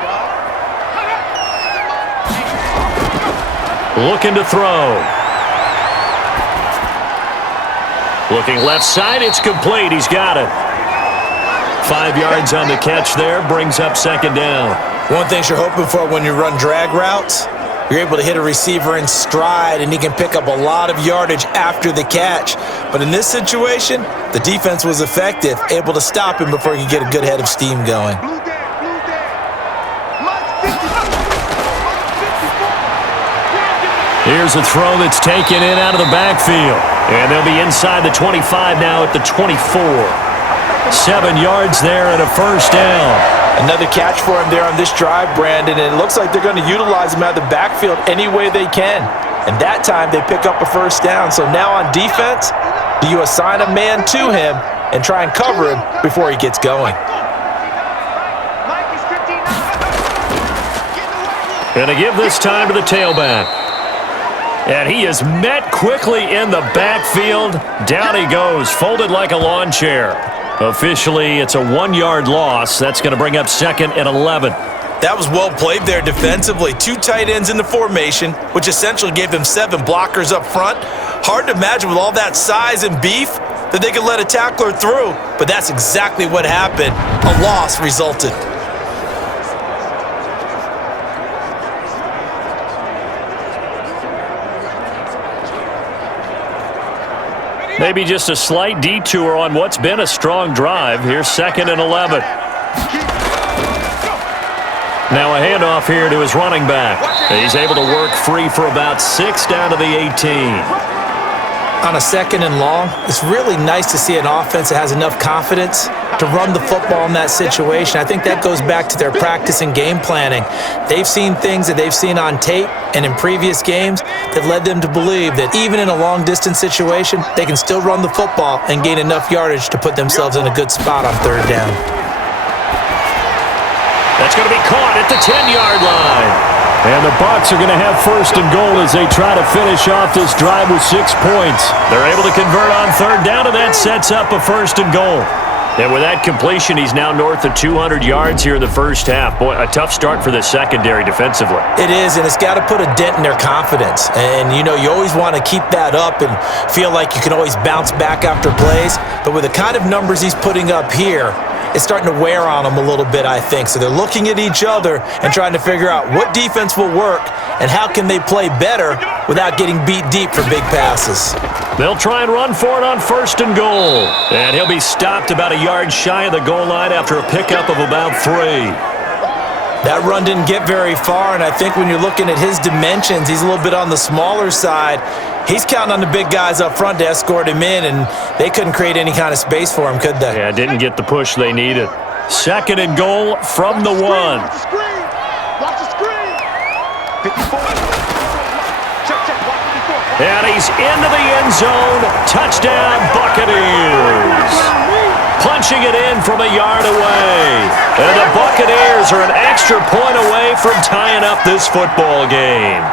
Looking to throw. Looking left side, it's complete. He's got it. 5 yards on the catch there, brings up 2nd down. One thing you're hoping for when you run drag routes, you're able to hit a receiver in stride, and he can pick up a lot of yardage after the catch. But in this situation, the defense was effective, able to stop him before he could get a good head of steam going. Here's a throw that's taken in out of the backfield. And they'll be inside the 25 now at the 24. 7 yards there and a first down. Another catch for him there on this drive, Brandon, and it looks like they're going to utilize him out of the backfield any way they can. And that time they pick up a first down. So now on defense, do you assign a man to him and try and cover him before he gets going? Going to give this time to the tailback. And he is met quickly in the backfield. Down he goes, folded like a lawn chair. Officially, it's a 1-yard loss. That's going to bring up 2nd and 11. That was well played there defensively. 2 tight ends in the formation, which essentially gave them 7 blockers up front. Hard to imagine with all that size and beef that they could let a tackler through. But that's exactly what happened. A loss resulted. Maybe just a slight detour on what's been a strong drive. Here's 2nd and 11. Now a handoff here to his running back. He's able to work free for about 6 down to the 18. On a 2nd and long, it's really nice to see an offense that has enough confidence to run the football in that situation. I think that goes back to their practice and game planning. They've seen things that they've seen on tape and in previous games that led them to believe that even in a long-distance situation, they can still run the football and gain enough yardage to put themselves in a good spot on 3rd down. That's going to be caught at the 10-yard line. And the Bucs are going to have 1st and goal as they try to finish off this drive with 6 points. They're able to convert on 3rd down, and that sets up a 1st and goal. And with that completion, he's now north of 200 yards here in the first half. Boy, a tough start for the secondary defensively. It is, and it's got to put a dent in their confidence. And, you know, you always want to keep that up and feel like you can always bounce back after plays. But with the kind of numbers he's putting up here, it's starting to wear on them a little bit, I think. So they're looking at each other and trying to figure out what defense will work and how can they play better without getting beat deep for big passes. They'll try and run for it on 1st and goal. And he'll be stopped about a yard shy of the goal line after a pickup of about 3. That run didn't get very far, and I think when you're looking at his dimensions, he's a little bit on the smaller side. He's counting on the big guys up front to escort him in, and they couldn't create any kind of space for him, could they? Yeah, didn't get the push they needed. 2nd and goal from the 1. Watch the screen. 54. And he's into the end zone. Touchdown, Buccaneers. Punching it in from a yard away. And the Buccaneers are an extra point away from tying up this football game.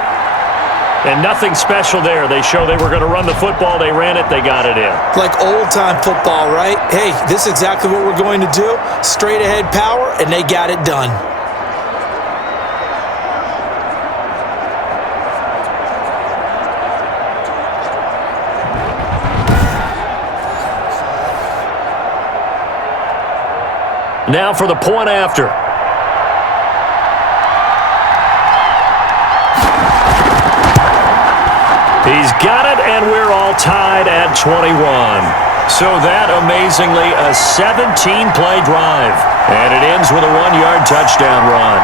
And nothing special there. They show they were going to run the football. They ran it. They got it in. Like old-time football, right? Hey, this is exactly what we're going to do. Straight-ahead power, and they got it done. Now for the point after. He's got it, and we're all tied at 21. So that, amazingly, a 17-play drive. And it ends with a 1-yard touchdown run.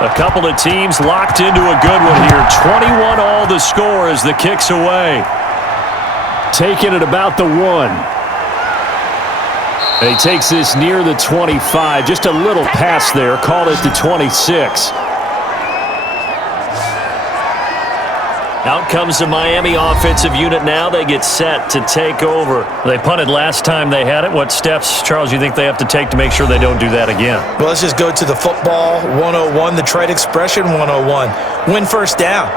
A couple of teams locked into a good one here. 21 all the score as the kick's away. Taking it about the 1. And he takes this near the 25. Just a little pass there. Call it the 26. Out comes the Miami offensive unit now. They get set to take over. They punted last time they had it. What steps, Charles, you think they have to take to make sure they don't do that again? Well, let's just go to the football 101, the trade expression 101. Win first down.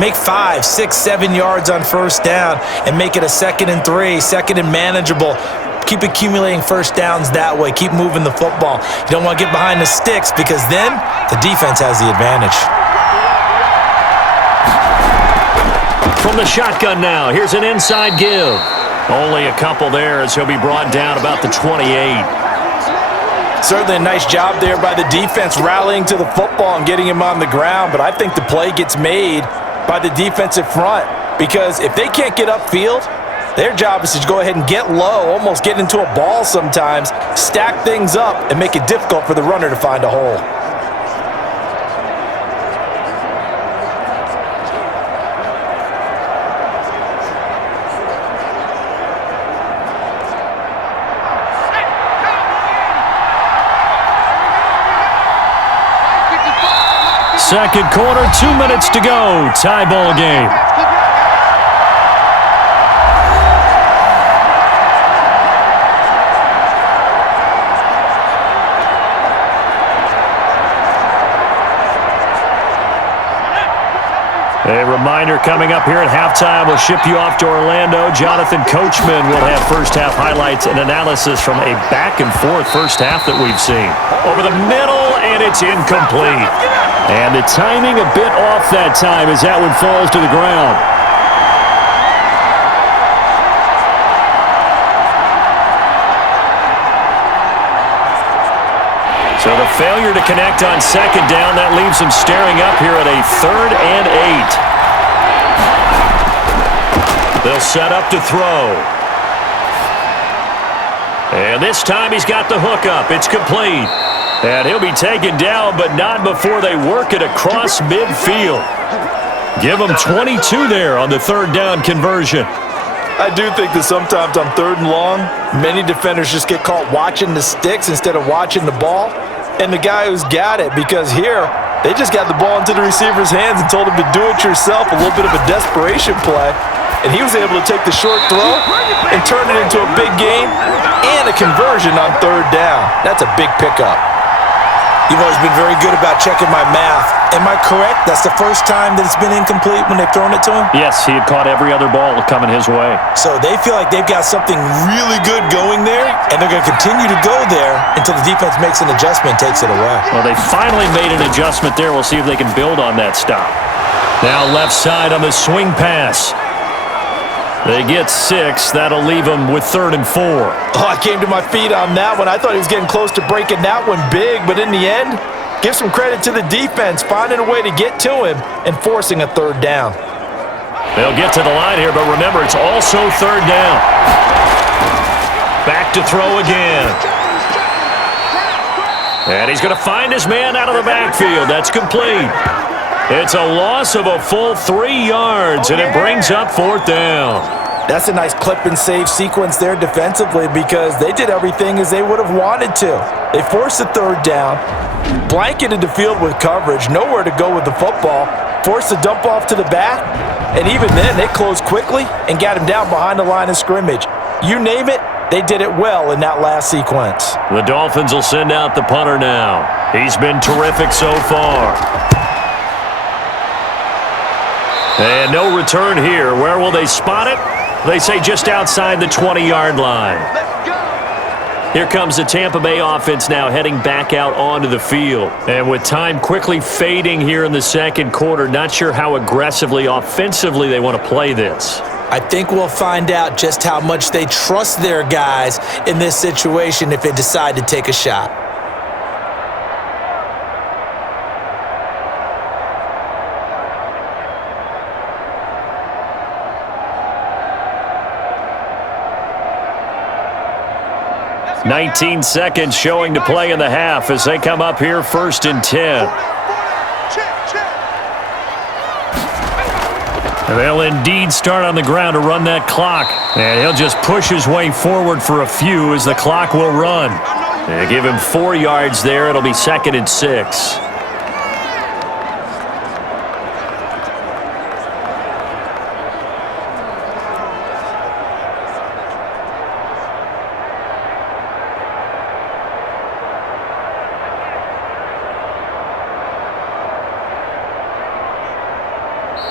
Make 5, 6, 7 yards on first down and make it a 2nd and 3, 2nd and manageable. Keep accumulating first downs that way. Keep moving the football. You don't want to get behind the sticks because then the defense has the advantage. From the shotgun now, here's an inside give. Only a couple there as he'll be brought down about the 28. Certainly a nice job there by the defense rallying to the football and getting him on the ground, but I think the play gets made by the defensive front because if they can't get upfield, their job is to go ahead and get low, almost get into a ball sometimes, stack things up, and make it difficult for the runner to find a hole. Second quarter, 2 minutes to go. Tie ball game. A reminder coming up here at halftime. We'll ship you off to Orlando. Jonathan Coachman will have first half highlights and analysis from a back and forth first half that we've seen. Over the middle, and it's incomplete. And the timing a bit off that time as that one falls to the ground. So the failure to connect on second down, that leaves them staring up here at a 3rd and 8. They'll set up to throw. And this time he's got the hook up. It's complete. And he'll be taken down, but not before they work it across midfield. Give them 22 there on the 3rd down conversion. I do think that sometimes on 3rd and long, many defenders just get caught watching the sticks instead of watching the ball. And the guy who's got it, because here, they just got the ball into the receiver's hands and told him to do it yourself, a little bit of a desperation play. And he was able to take the short throw and turn it into a big gain and a conversion on 3rd down. That's a big pickup. You've always been very good about checking my math. Am I correct? That's the first time that it's been incomplete when they've thrown it to him? Yes, he had caught every other ball coming his way. So they feel like they've got something really good going there, and they're going to continue to go there until the defense makes an adjustment and takes it away. Well, they finally made an adjustment there. We'll see if they can build on that stop. Now left side on the swing pass. They get 6. That'll leave them with 3rd and 4. Oh, I came to my feet on that one. I thought he was getting close to breaking that one big, but in the end, give some credit to the defense, finding a way to get to him and forcing a 3rd down. They'll get to the line here, but remember, it's also 3rd down. Back to throw again. And he's going to find his man out of the backfield. That's complete. It's a loss of a full 3 yards, and it brings up 4th down. That's a nice clip and save sequence there defensively because they did everything as they would have wanted to. They forced the 3rd down, blanketed the field with coverage, nowhere to go with the football, forced the dump off to the back, and even then they closed quickly and got him down behind the line of scrimmage. You name it, They did it well in that last sequence. The Dolphins will send out the punter now. He's been terrific so far. And no return here. Where will they spot it? They say just outside the 20-yard line. Here comes the Tampa Bay offense now heading back out onto the field. And with time quickly fading here in the second quarter, not sure how aggressively, offensively they want to play this. I think we'll find out just how much they trust their guys in this situation if they decide to take a shot. – 19 seconds showing to play in the half as they come up here 1st and 10. They'll indeed start on the ground to run that clock. And he'll just push his way forward for a few as the clock will run. They give him 4 yards there. It'll be 2nd and 6.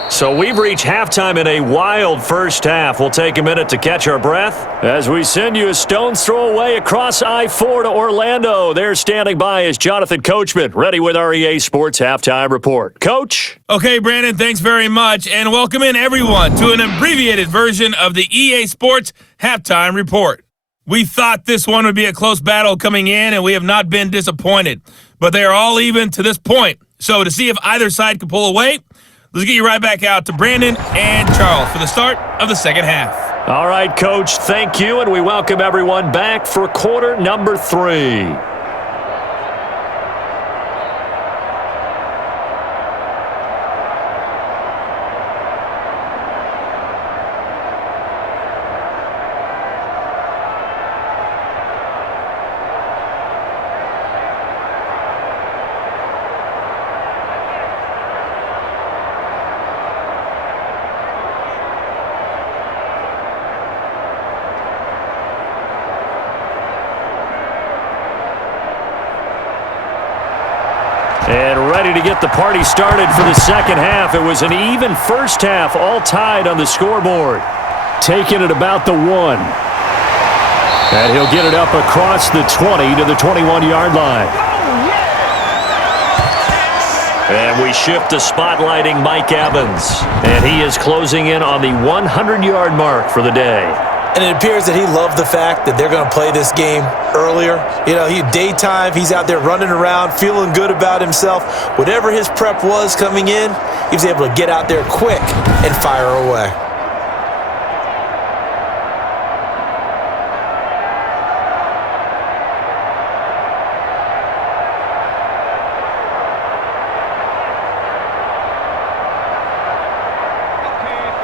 So we've reached halftime in a wild first half. We'll take a minute to catch our breath as we send you a stone's throw away across I-4 to Orlando. There standing by is Jonathan Coachman, ready with our EA Sports Halftime Report. Coach? Okay, Brandon, thanks very much, and welcome in everyone to an abbreviated version of the EA Sports Halftime Report. We thought this one would be a close battle coming in, and we have not been disappointed. But they are all even to this point. So to see if either side can pull away, let's get you right back out to Brandon and Charles for the start of the second half. All right, Coach, thank you, and we welcome everyone back for quarter number 3. And ready to get the party started for the second half. It was an even first half, all tied on the scoreboard. Taking it about the 1. And he'll get it up across the 20 to the 21-yard line. And we shift to spotlighting Mike Evans. And he is closing in on the 100-yard mark for the day. And it appears that he loved the fact that they're going to play this game earlier. You know, daytime, he's out there running around, feeling good about himself. Whatever his prep was coming in, he was able to get out there quick and fire away.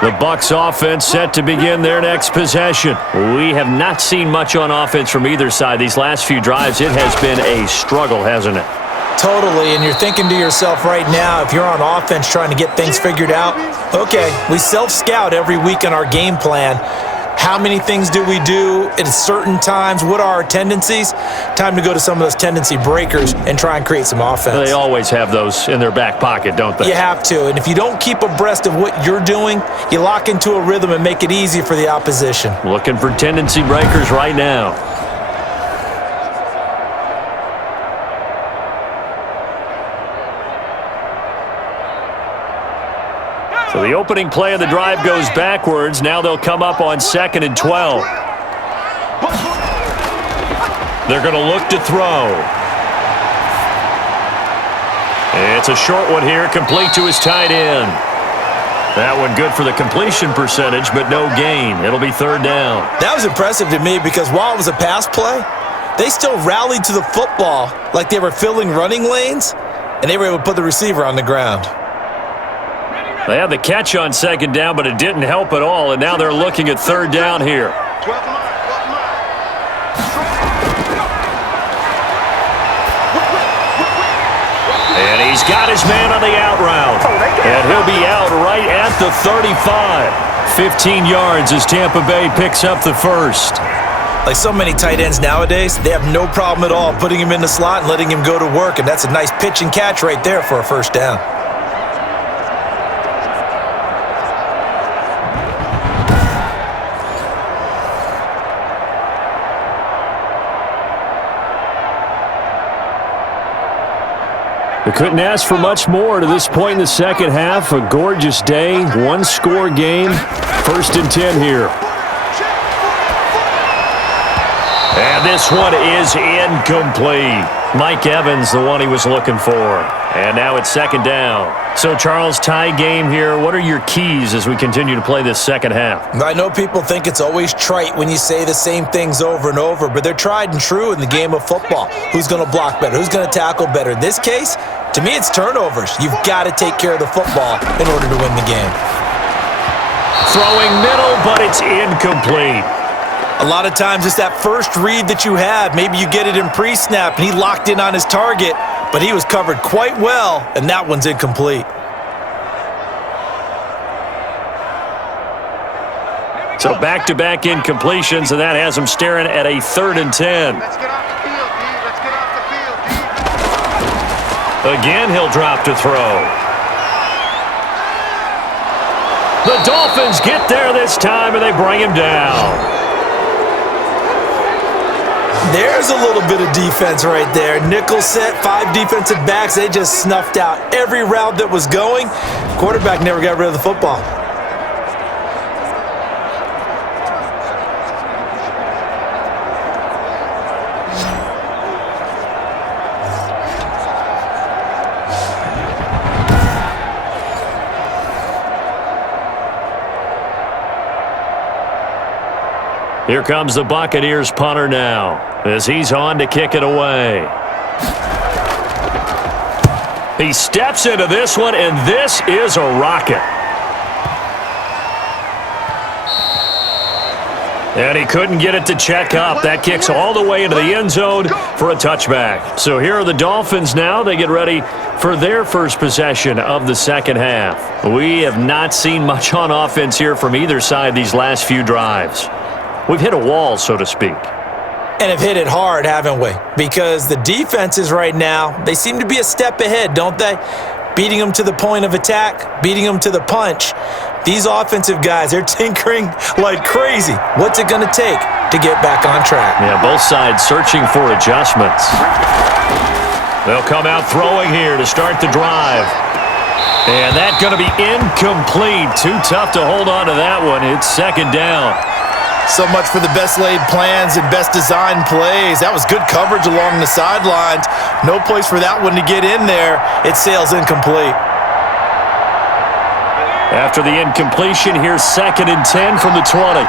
The BUCS offense set to begin their next possession. We have not seen much on offense from either side. These last few drives, it has been a struggle, hasn't it? Totally, and you're thinking to yourself right now, if you're on offense trying to get things figured out, okay, we self-scout every week in our game plan. How many things do we do at certain times? What are our tendencies? Time to go to some of those tendency breakers and try and create some offense. They always have those in their back pocket, don't they? You have to, and if you don't keep abreast of what you're doing, you lock into a rhythm and make it easy for the opposition. Looking for tendency breakers right now. So the opening play of the drive goes backwards. Now they'll come up on 2nd and 12. They're going to look to throw. It's a short one here, complete to his tight end. That one good for the completion percentage, but no gain. It'll be 3rd down. That was impressive to me because while it was a pass play, they still rallied to the football like they were filling running lanes, and they were able to put the receiver on the ground. They had the catch on 2nd down, but it didn't help at all, and now they're looking at 3rd down here. And he's got his man on the out route. And he'll be out right at the 35. 15 yards as Tampa Bay picks up the first. Like so many tight ends nowadays, they have no problem at all putting him in the slot and letting him go to work, and that's a nice pitch and catch right there for a first down. We couldn't ask for much more to this point in the second half. A gorgeous day, one-score game. 1st and 10 here. And this one is incomplete. Mike Evans, the one he was looking for. And now it's 2nd down. So, Charles, tie game here. What are your keys as we continue to play this second half? I know people think it's always trite when you say the same things over and over, but they're tried and true in the game of football. Who's going to block better? Who's going to tackle better? In this case, to me, it's turnovers. You've got to take care of the football in order to win the game. Throwing middle, but it's incomplete. A lot of times it's that first read that you have. Maybe you get it in pre-snap, and he locked in on his target, but he was covered quite well, and that one's incomplete. So back-to-back incompletions, and that has him staring at a 3rd and 10. Let's get off the field, D. Let's get off the field, D. Again, he'll drop to throw. The Dolphins get there this time, and they bring him down. There's a little bit of defense right there. Nickel set, 5 defensive backs. They just snuffed out every route that was going. Quarterback never got rid of the football. Here comes the Buccaneers punter now as he's on to kick it away. He steps into this one, and this is a rocket. And he couldn't get it to check up. That kicks all the way into the end zone for a touchback. So here are the Dolphins now. They get ready for their first possession of the second half. We have not seen much on offense here from either side these last few drives. We've hit a wall, so to speak. And have hit it hard, haven't we? Because the defenses right now, they seem to be a step ahead, don't they? Beating them to the point of attack, beating them to the punch. These offensive guys, they're tinkering like crazy. What's it going to take to get back on track? Yeah, both sides searching for adjustments. They'll come out throwing here to start the drive. And that's going to be incomplete. Too tough to hold on to that one. It's 2nd down. So much for the best laid plans and best designed plays. That was good coverage along the sidelines. No place for that one to get in there. It sails incomplete. After the incompletion, here's 2nd and 10 from the 20.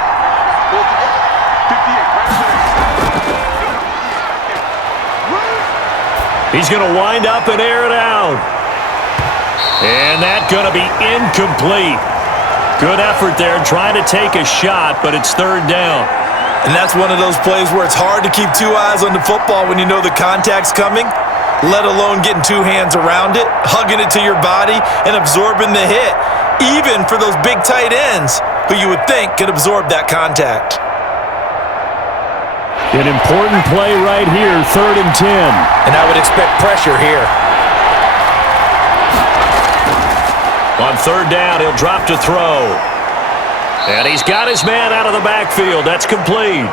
He's going to wind up and air it out. And that's going to be incomplete. Good effort there, trying to take a shot, but it's 3rd down. And that's one of those plays where it's hard to keep 2 eyes on the football when you know the contact's coming, let alone getting 2 hands around it, hugging it to your body, and absorbing the hit, even for those big tight ends who you would think could absorb that contact. An important play right here, 3rd and 10. And I would expect pressure here. On 3rd down, he'll drop to throw. And he's got his man out of the backfield. That's complete.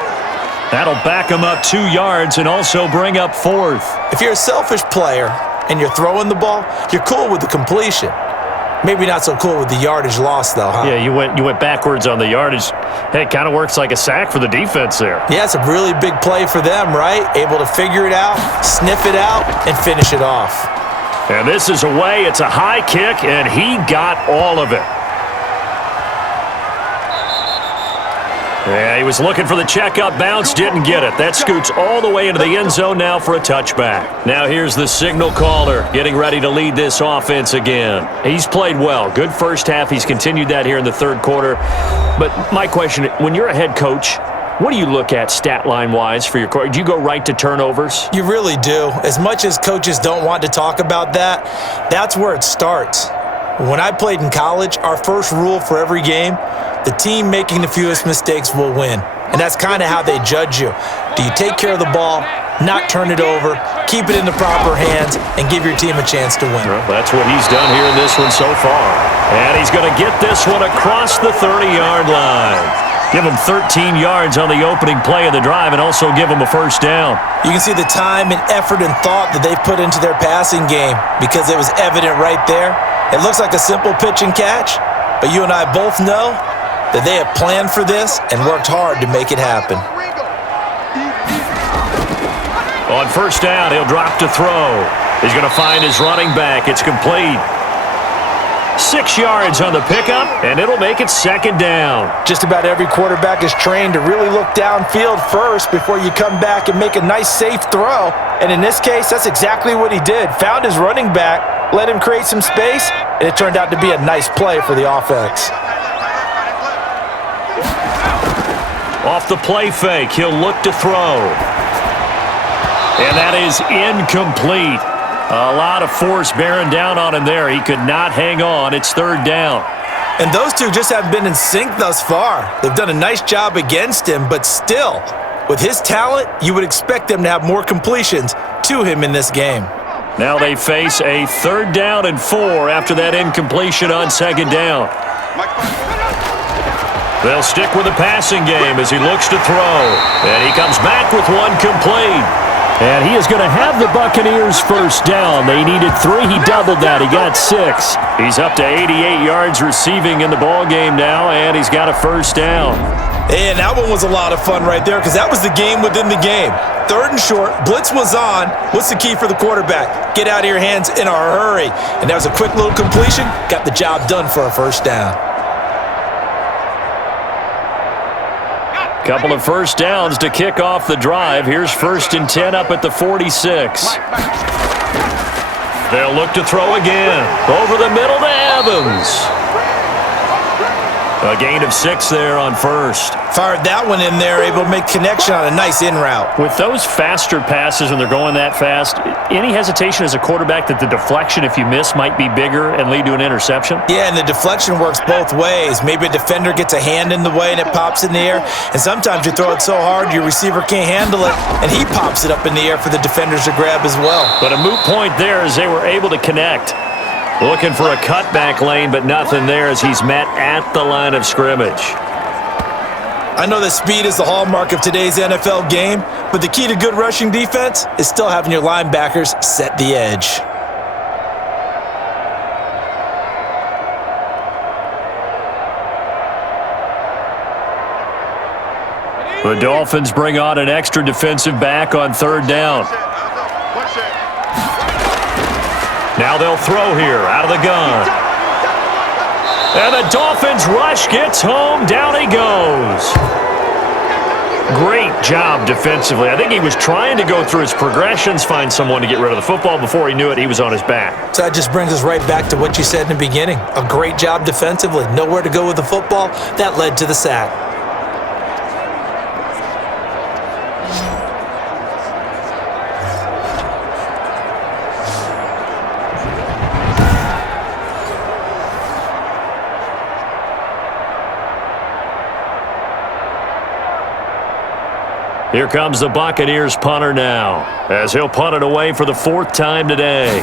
That'll back him up 2 yards and also bring up 4th. If you're a selfish player and you're throwing the ball, you're cool with the completion. Maybe not so cool with the yardage loss, though, huh? Yeah, you went backwards on the yardage. Hey, it kind of works like a sack for the defense there. Yeah, it's a really big play for them, right? Able to figure it out, sniff it out, and finish it off. And this is away. It's a high kick, and he got all of it. Yeah, he was looking for the checkup bounce, didn't get it. That scoots all the way into the end zone now for a touchback. Now here's the signal caller getting ready to lead this offense again. He's played well. Good first half. He's continued that here in the 3rd quarter. But my question, when you're a head coach, what do you look at stat line-wise for your coach? Do you go right to turnovers? You really do. As much as coaches don't want to talk about that, that's where it starts. When I played in college, our first rule for every game, the team making the fewest mistakes will win. And that's kind of how they judge you. Do you take care of the ball, not turn it over, keep it in the proper hands, and give your team a chance to win? Well, that's what he's done here in this one so far. And he's going to get this one across the 30-yard line. Give him 13 yards on the opening play of the drive and also give him a first down. You can see the time and effort and thought that they've put into their passing game because it was evident right there. It looks like a simple pitch and catch, but you and I both know that they have planned for this and worked hard to make it happen. On first down, he'll drop to throw. He's going to find his running back. It's complete. 6 yards on the pickup, and it'll make it second down. Just about every quarterback is trained to really look downfield first before you come back and make a nice, safe throw. And in this case, that's exactly what he did. Found his running back, let him create some space, and it turned out to be a nice play for the offense. Off the play fake, he'll look to throw. And that is incomplete. A lot of force bearing down on him there. He could not hang on. It's third down. And those two just haven't been in sync thus far. They've done a nice job against him, but still, with his talent, you would expect them to have more completions to him in this game. Now they face a 3rd down and 4 after that incompletion on 2nd down. They'll stick with the passing game as he looks to throw. And he comes back with one complete. And he is going to have the Buccaneers first down. They needed 3. He doubled that. He got 6. He's up to 88 yards receiving in the ball game now, and he's got a first down. And that one was a lot of fun right there because that was the game within the game. 3rd and short, blitz was on. What's the key for the quarterback? Get out of your hands in a hurry. And that was a quick little completion. Got the job done for a first down. Couple of first downs to kick off the drive. Here's 1st and 10 up at the 46. They'll look to throw again. Over the middle to Evans. A gain of 6 there on first. Fired that one in there, able to make connection on a nice in route. With those faster passes when they're going that fast, any hesitation as a quarterback that the deflection, if you miss, might be bigger and lead to an interception? Yeah, and the deflection works both ways. Maybe a defender gets a hand in the way and it pops in the air, and sometimes you throw it so hard your receiver can't handle it, and he pops it up in the air for the defenders to grab as well. But a moot point there as they were able to connect. Looking for a cutback lane, but nothing there as he's met at the line of scrimmage. I know that speed is the hallmark of today's NFL game, but the key to good rushing defense is still having your linebackers set the edge. The Dolphins bring on an extra defensive back on 3rd down. Now they'll throw here out of the gun. And the Dolphins rush gets home. Down he goes. Great job defensively. I think he was trying to go through his progressions, find someone to get rid of the football. Before he knew it, he was on his back. So that just brings us right back to what you said in the beginning. A great job defensively. Nowhere to go with the football. That led to the sack. Here comes the Buccaneers punter now, as he'll punt it away for the 4th time today.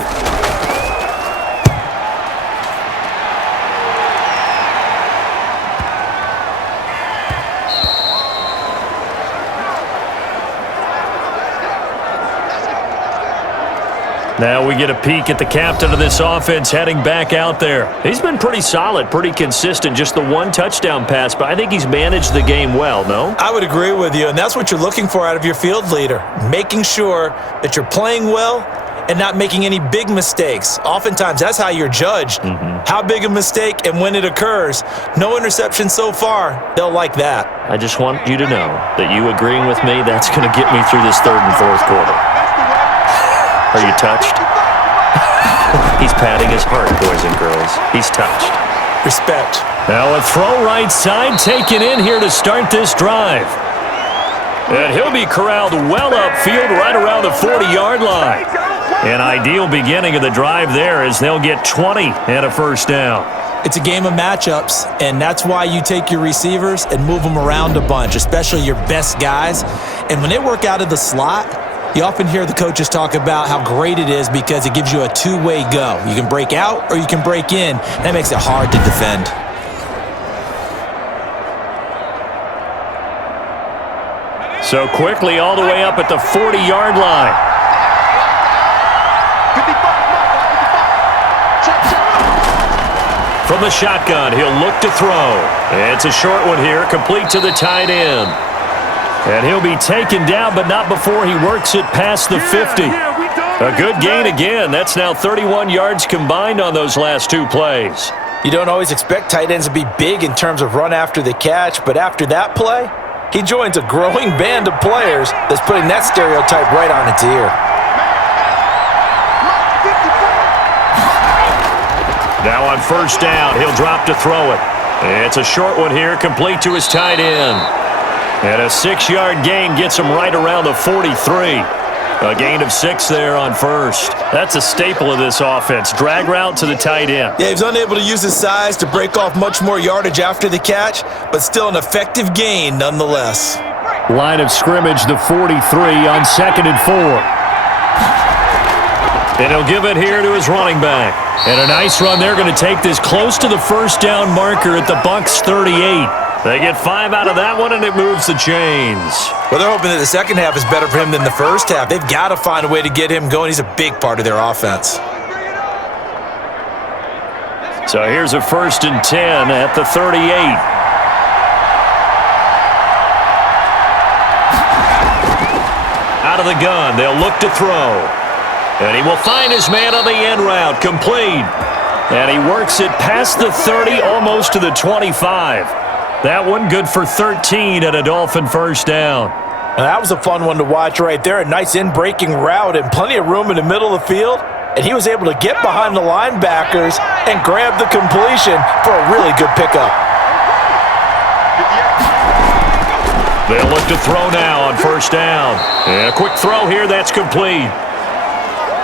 Now we get a peek at the captain of this offense heading back out there. He's been pretty solid, pretty consistent, just the 1 touchdown pass, but I think he's managed the game well, no? I would agree with you, and that's what you're looking for out of your field leader, making sure that you're playing well and not making any big mistakes. Oftentimes, that's how you're judged. How big a mistake and when it occurs. No interception so far. They'll like that. I just want you to know that you agreeing with me, that's going to get me through this 3rd and 4th quarter. Are you touched? He's patting his heart, boys and girls. He's touched. Respect. Now a throw right side taken in here to start this drive. And he'll be corralled well upfield right around the 40-yard line. An ideal beginning of the drive there as they'll get 20 and a first down. It's a game of matchups, and that's why you take your receivers and move them around a bunch, especially your best guys. And when they work out of the slot, you often hear the coaches talk about how great it is because it gives you a two-way go. You can break out or you can break in. That makes it hard to defend. So quickly all the way up at the 40-yard line. From the shotgun, he'll look to throw. It's a short one here, complete to the tight end. And he'll be taken down, but not before he works it past the 50. A good gain again. That's now 31 yards combined on those last two plays. You don't always expect tight ends to be big in terms of run after the catch, but after that play, he joins a growing band of players that's putting that stereotype right on its ear. Now on first down, he'll drop to throw it. It's a short one here, complete to his tight end. And a 6-yard gain gets him right around the 43. A gain of 6 there on first. That's a staple of this offense. Drag route to the tight end. Yeah, he was unable to use his size to break off much more yardage after the catch, but still an effective gain nonetheless. Line of scrimmage, the 43 on 2nd and 4. And he'll give it here to his running back. And a nice run. They're going to take this close to the first down marker at the BUCS 38. They get 5 out of that one, and it moves the chains. Well, they're hoping that the second half is better for him than the first half. They've got to find a way to get him going. He's a big part of their offense. So here's a 1st and 10 at the 38. Out of the gun, they'll look to throw. And he will find his man on the end route, complete. And he works it past the 30, almost to the 25. That one good for 13 and a Dolphin first down. And that was a fun one to watch right there. A nice in-breaking route and plenty of room in the middle of the field. And he was able to get behind the linebackers and grab the completion for a really good pickup. They'll look to throw now on first down. And a quick throw here, that's complete.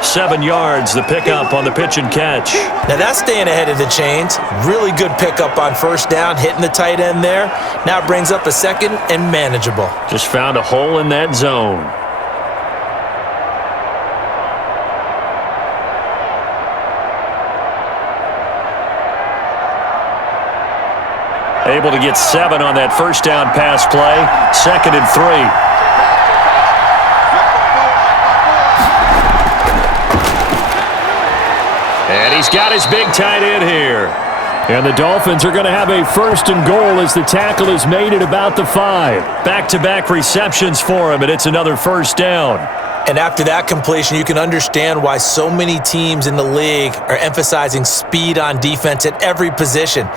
7 yards, the pickup on the pitch and catch. Now that's staying ahead of the chains. Really good pickup on first down, hitting the tight end there. Now it brings up a 2nd and manageable. Just found a hole in that zone. Able to get 7 on that first down pass play. 2nd and 3. And he's got his big tight end here. And the Dolphins are going to have a 1st and goal as the tackle is made at about the 5. Back-to-back receptions for him, and it's another first down. And after that completion, you can understand why so many teams in the league are emphasizing speed on defense at every position.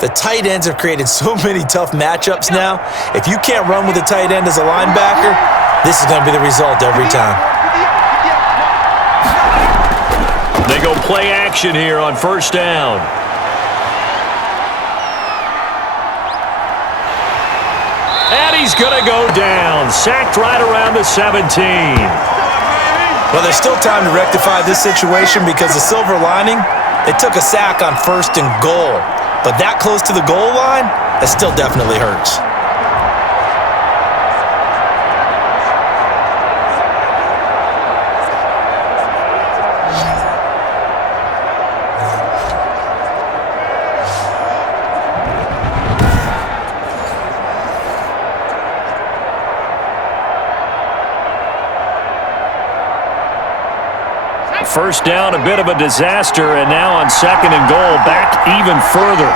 The tight ends have created so many tough matchups now. If you can't run with a tight end as a linebacker, this is going to be the result every time. They go play action here on first down. And he's going to go down. Sacked right around the 17. Well, there's still time to rectify this situation because the silver lining, they took a sack on 1st and goal. But that close to the goal line, that still definitely hurts. First down, a bit of a disaster, and now on 2nd and goal, back even further.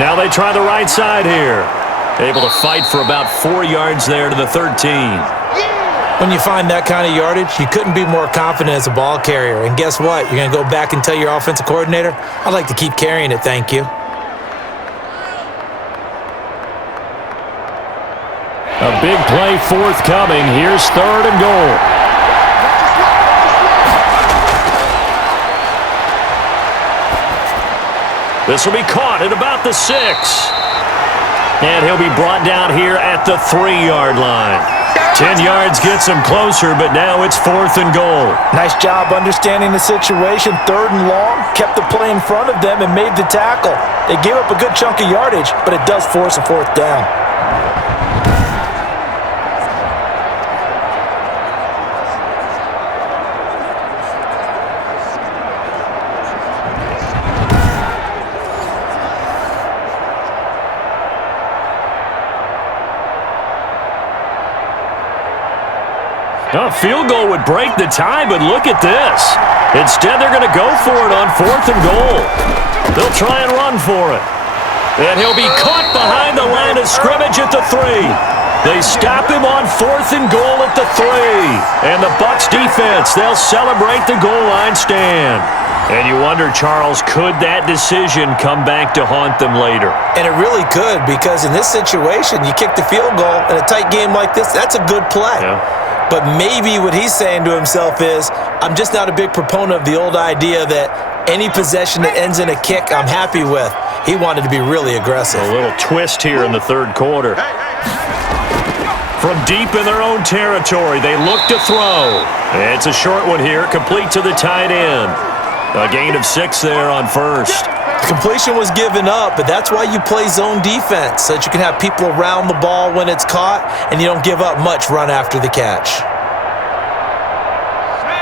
Now they try the right side here. Able to fight for about 4 yards there to the 13. When you find that kind of yardage, you couldn't be more confident as a ball carrier. And guess what? You're going to go back and tell your offensive coordinator, I'd like to keep carrying it, thank you. A big play forthcoming. Here's 3rd and goal. This will be caught at about the 6. And he'll be brought down here at the 3-yard line. 10 yards gets them closer, but now it's 4th and goal. Nice job understanding the situation. 3rd and long, kept the play in front of them and made the tackle. They gave up a good chunk of yardage, but it does force a 4th down. A field goal would break the tie, but look at this. Instead, they're going to go for it on 4th and goal. They'll try and run for it. And he'll be caught behind the line of scrimmage at the 3. They stop him on 4th and goal at the 3. And the Bucs defense, they'll celebrate the goal line stand. And you wonder, Charles, could that decision come back to haunt them later? And it really could, because in this situation, you kick the field goal in a tight game like this, that's a good play. Yeah. But maybe what he's saying to himself is, I'm just not a big proponent of the old idea that any possession that ends in a kick I'm happy with. He wanted to be really aggressive. A little twist here in the 3rd quarter. From deep in their own territory, they look to throw. It's a short one here, complete to the tight end. A gain of 6 there on 1st. Completion was given up, but that's why you play zone defense, so that you can have people around the ball when it's caught, and you don't give up much run after the catch.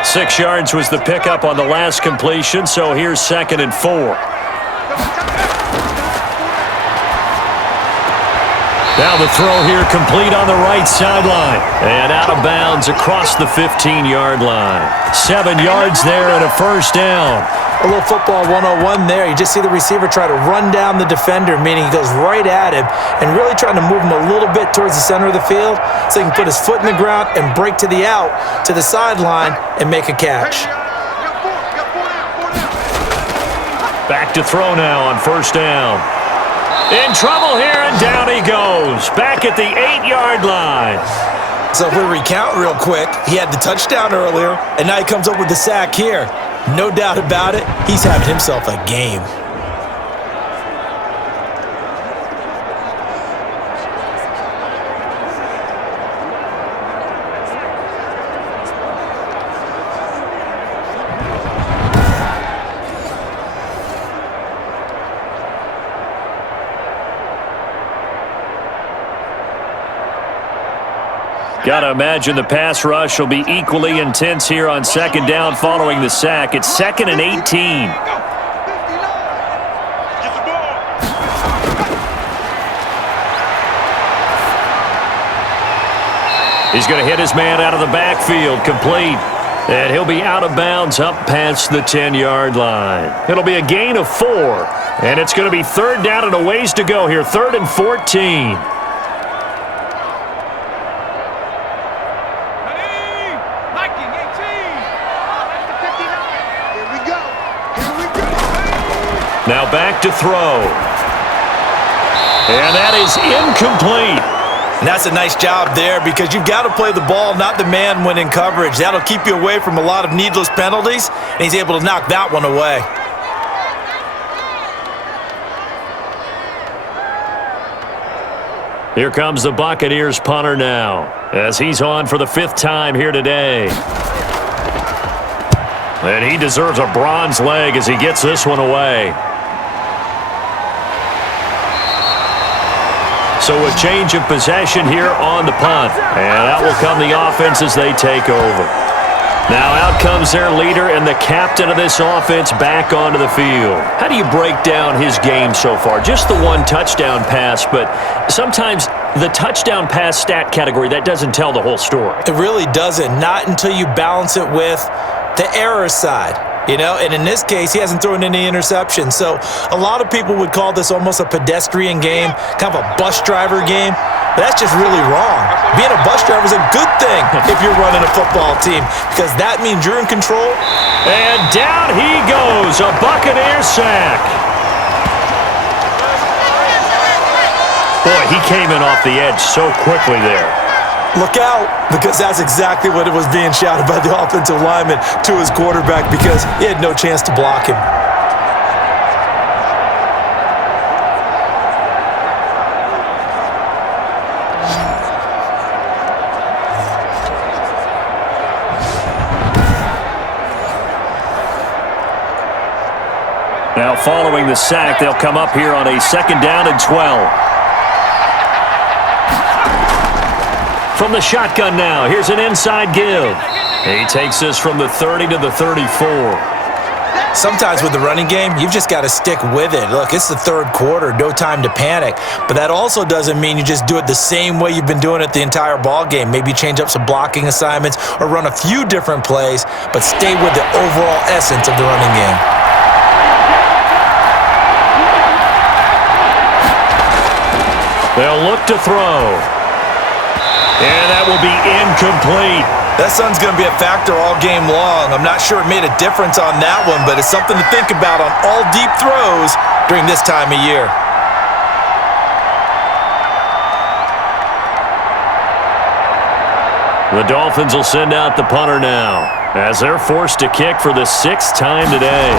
6 yards was the pickup on the last completion, so here's 2nd and 4. Now the throw here complete on the right sideline. And out of bounds across the 15-yard line. 7 yards there and a 1st down. A little football 101 there. You just see the receiver try to run down the defender, meaning he goes right at him and really trying to move him a little bit towards the center of the field so he can put his foot in the ground and break to the out, to the sideline, and make a catch. Back to throw now on 1st down. In trouble here, and down he goes. Back at the 8-yard line. So if we recount real quick, he had the touchdown earlier, and now he comes up with the sack here. No doubt about it, he's having himself a game. Got to imagine the pass rush will be equally intense here on 2nd down following the sack. It's 2nd and 18. He's going to hit his man out of the backfield, complete. And he'll be out of bounds up past the 10-yard line. It'll be a gain of 4. And it's going to be 3rd down and a ways to go here, 3rd and 14. Now back to throw. And that is incomplete. And that's a nice job there because you've got to play the ball, not the man when in coverage. That'll keep you away from a lot of needless penalties, and he's able to knock that one away. Here comes the Buccaneers punter now, as he's on for the 5th time here today. And he deserves a bronze leg as he gets this one away. So a change of possession here on the punt. And out will come the offense as they take over. Now out comes their leader and the captain of this offense back onto the field. How do you break down his game so far? Just the 1 touchdown pass, but sometimes the touchdown pass stat category, that doesn't tell the whole story. It really doesn't. Not until you balance it with the error side. You know, and in this case, he hasn't thrown any interceptions. So a lot of people would call this almost a pedestrian game, kind of a bus driver game. But that's just really wrong. Being a bus driver is a good thing if you're running a football team because that means you're in control. And down he goes, a Buccaneer sack. Boy, he came in off the edge so quickly there. Look out, because that's exactly what it was being shouted by the offensive lineman to his quarterback because he had no chance to block him. Now following the sack, they'll come up here on a 2nd down and 12. From the shotgun now, here's an inside give. He takes this from the 30 to the 34. Sometimes with the running game, you've just got to stick with it. Look, it's the 3rd quarter, no time to panic. But that also doesn't mean you just do it the same way you've been doing it the entire ball game. Maybe change up some blocking assignments or run a few different plays, but stay with the overall essence of the running game. They'll look to throw. And that will be incomplete. That sun's going to be a factor all game long. I'm not sure it made a difference on that one, but it's something to think about on all deep throws during this time of year. The Dolphins will send out the punter now as they're forced to kick for the 6th time today.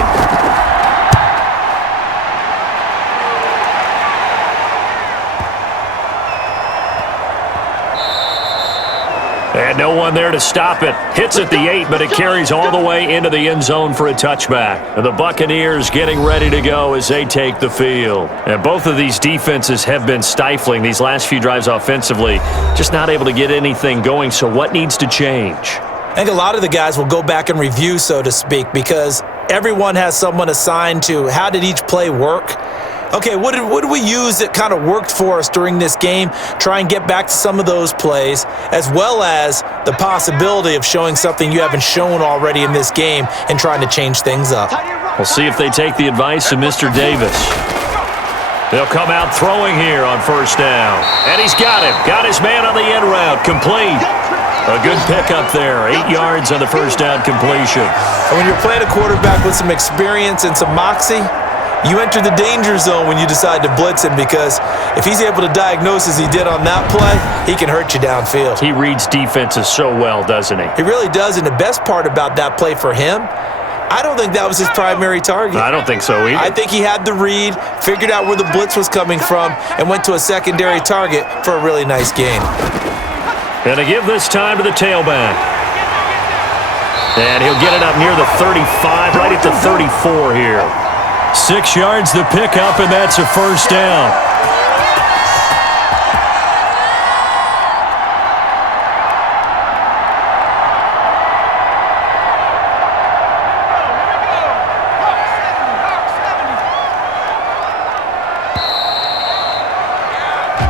And no one there to stop it. Hits at the 8, but it carries all the way into the end zone for a touchback. And the Buccaneers getting ready to go as they take the field. And both of these defenses have been stifling these last few drives offensively. Just not able to get anything going, so what needs to change? I think a lot of the guys will go back and review, so to speak, because everyone has someone assigned to how did each play work. Okay, what did we use that kind of worked for us during this game? Try and get back to some of those plays, as well as the possibility of showing something you haven't shown already in this game and trying to change things up. We'll see if they take the advice of Mr. Davis. They'll come out throwing here on 1st down. And he's got him. Got his man on the end route. Complete. A good pickup there. 8 yards on the 1st down completion. And when you're playing a quarterback with some experience and some moxie, you enter the danger zone when you decide to blitz him, because if he's able to diagnose as he did on that play, he can hurt you downfield. He reads defenses so well, doesn't he? He really does, and the best part about that play for him, I don't think that was his primary target. I don't think so either. I think he had the read, figured out where the blitz was coming from, and went to a secondary target for a really nice gain. Gonna give this time to the tailback. And he'll get it up near the 35, right at the 34 here. 6 yards the pickup, and that's a 1st down.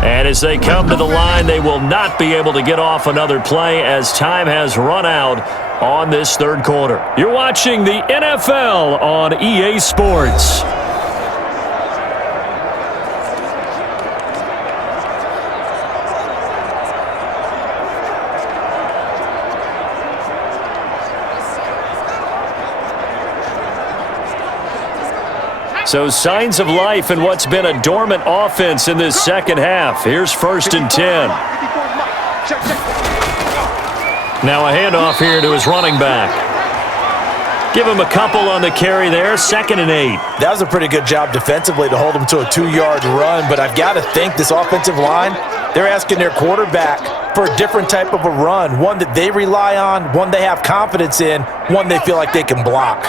And as they come to the line, they will not be able to get off another play as time has run out on this 3rd quarter. You're watching the NFL on EA Sports. So signs of life in what's been a dormant offense in this 2nd half. Here's 1st and 10. Now a handoff here to his running back. Give him a couple on the carry there. 2nd and 8. That was a pretty good job defensively to hold him to a 2-yard run, but I've got to think this offensive line, they're asking their quarterback for a different type of a run, one that they rely on, one they have confidence in, one they feel like they can block.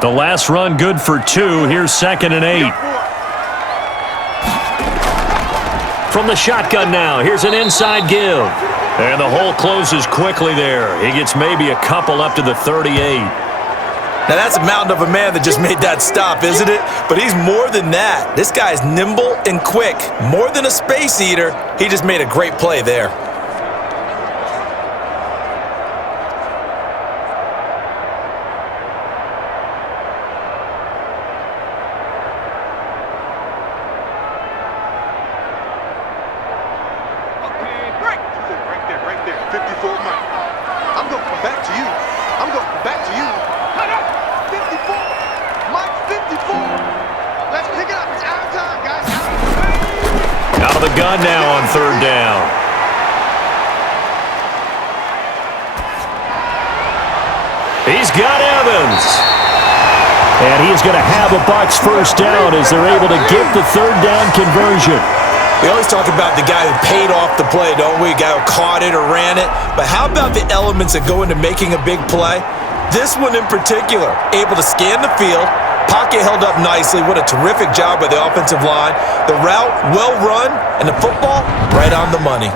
The last run good for 2. Here's 2nd and 8. From the shotgun now, here's an inside give. And the hole closes quickly there. He gets maybe a couple up to the 38. Now that's a mountain of a man that just made that stop, isn't it? But he's more than that. This guy's nimble and quick. More than a space eater, he just made a great play there. The gun now on 3rd down. He's got Evans. And he's going to have a BUCS 1st down as they're able to get the 3rd down conversion. We always talk about the guy who paid off the play, don't we? The guy who caught it or ran it. But how about the elements that go into making a big play? This one in particular, able to scan the field, Pocket held up nicely. What a terrific job by the offensive line. The route, well run, and the football, right on the money.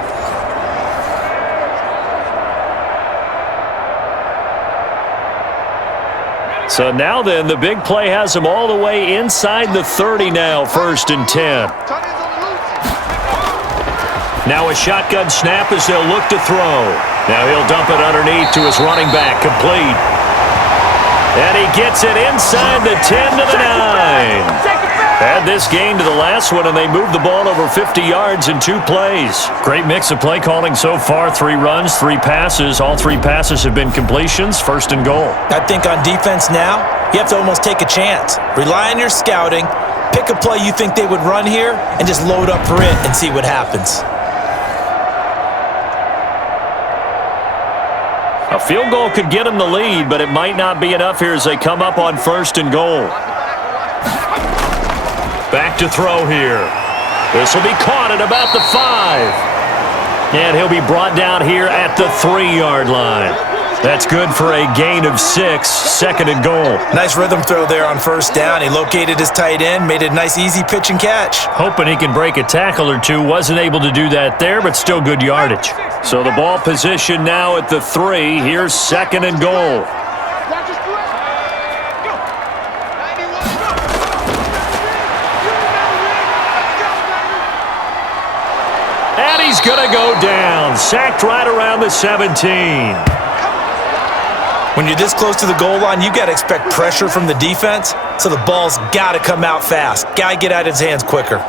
So now then, the big play has him all the way inside the 30 now, 1st and 10. Now a shotgun snap as they'll look to throw. Now he'll dump it underneath to his running back, complete. And he gets it inside the 10 to the 9. Add this gain to the last one, and they moved the ball over 50 yards in 2 plays. Great mix of play calling so far. 3 runs, 3 passes. All 3 passes have been completions. 1st and goal. I think on defense now, you have to almost take a chance. Rely on your scouting. Pick a play you think they would run here, and just load up for it and see what happens. A field goal could get them the lead, but it might not be enough here as they come up on 1st and goal. Back to throw here. This will be caught at about the 5. And he'll be brought down here at the 3-yard line. That's good for a gain of 6, 2nd and goal. Nice rhythm throw there on 1st down. He located his tight end, made it a nice easy pitch and catch. Hoping he can break a tackle or two. Wasn't able to do that there, but still good yardage. So the ball position now at the 3. Here's 2nd and goal. And he's going to go down. Sacked right around the 17. When you're this close to the goal line, you got to expect pressure from the defense, so the ball's got to come out fast. Got to get out of his hands quicker.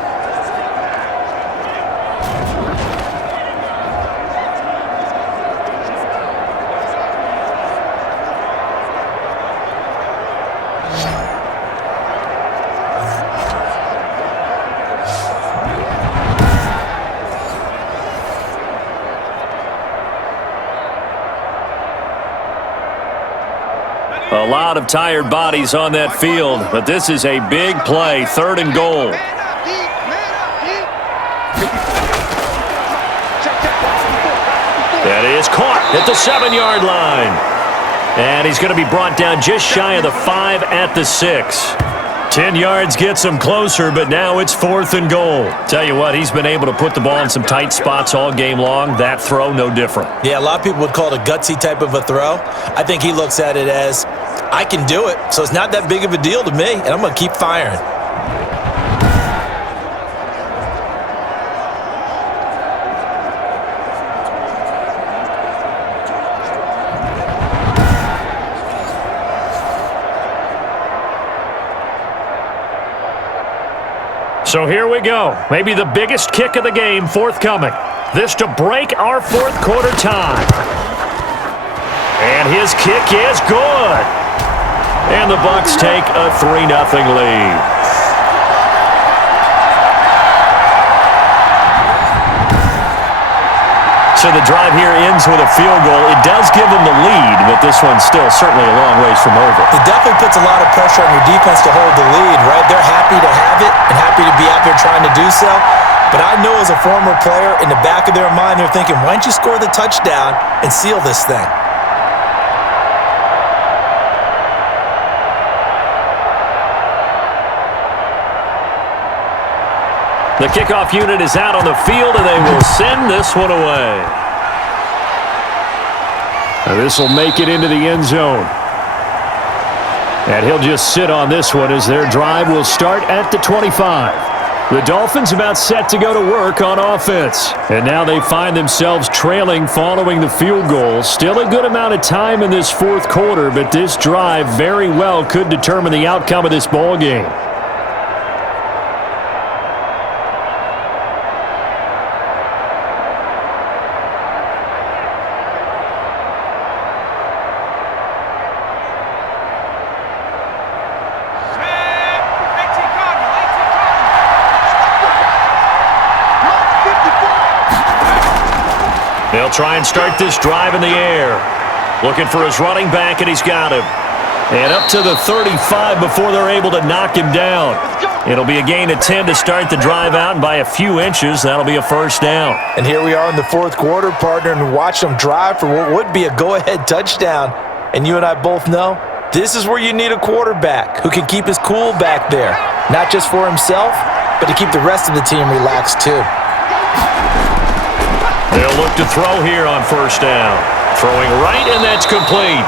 A lot of tired bodies on that field, but this is a big play, 3rd and goal. That is caught at the 7-yard line. And he's going to be brought down just shy of the 5 at the 6. 10 yards gets him closer, but now it's 4th and goal. Tell you what, he's been able to put the ball in some tight spots all game long. That throw, no different. Yeah, a lot of people would call it a gutsy type of a throw. I think he looks at it as, I can do it, so it's not that big of a deal to me, and I'm going to keep firing. So here we go. Maybe the biggest kick of the game forthcoming. This to break our 4th quarter tie. And his kick is good. And the Bucs take a 3-0 lead. So the drive here ends with a field goal. It does give them the lead, but this one's still certainly a long ways from over. It definitely puts a lot of pressure on your defense to hold the lead, right? They're happy to have it and happy to be out there trying to do so. But I know as a former player, in the back of their mind, they're thinking, why don't you score the touchdown and seal this thing? The kickoff unit is out on the field, and they will send this one away. This will make it into the end zone. And he'll just sit on this one as their drive will start at the 25. The Dolphins about set to go to work on offense. And now they find themselves trailing following the field goal. Still a good amount of time in this 4th quarter, but this drive very well could determine the outcome of this ball game. They'll try and start this drive in the air. Looking for his running back, and he's got him. And up to the 35 before they're able to knock him down. It'll be a gain of 10 to start the drive out, and by a few inches, that'll be a 1st down. And here we are in the 4th quarter, partner, and watch them drive for what would be a go-ahead touchdown. And you and I both know This is where you need a quarterback who can keep his cool back there, not just for himself, but to keep the rest of the team relaxed too. They'll look to throw here on first down. Throwing right, and that's complete.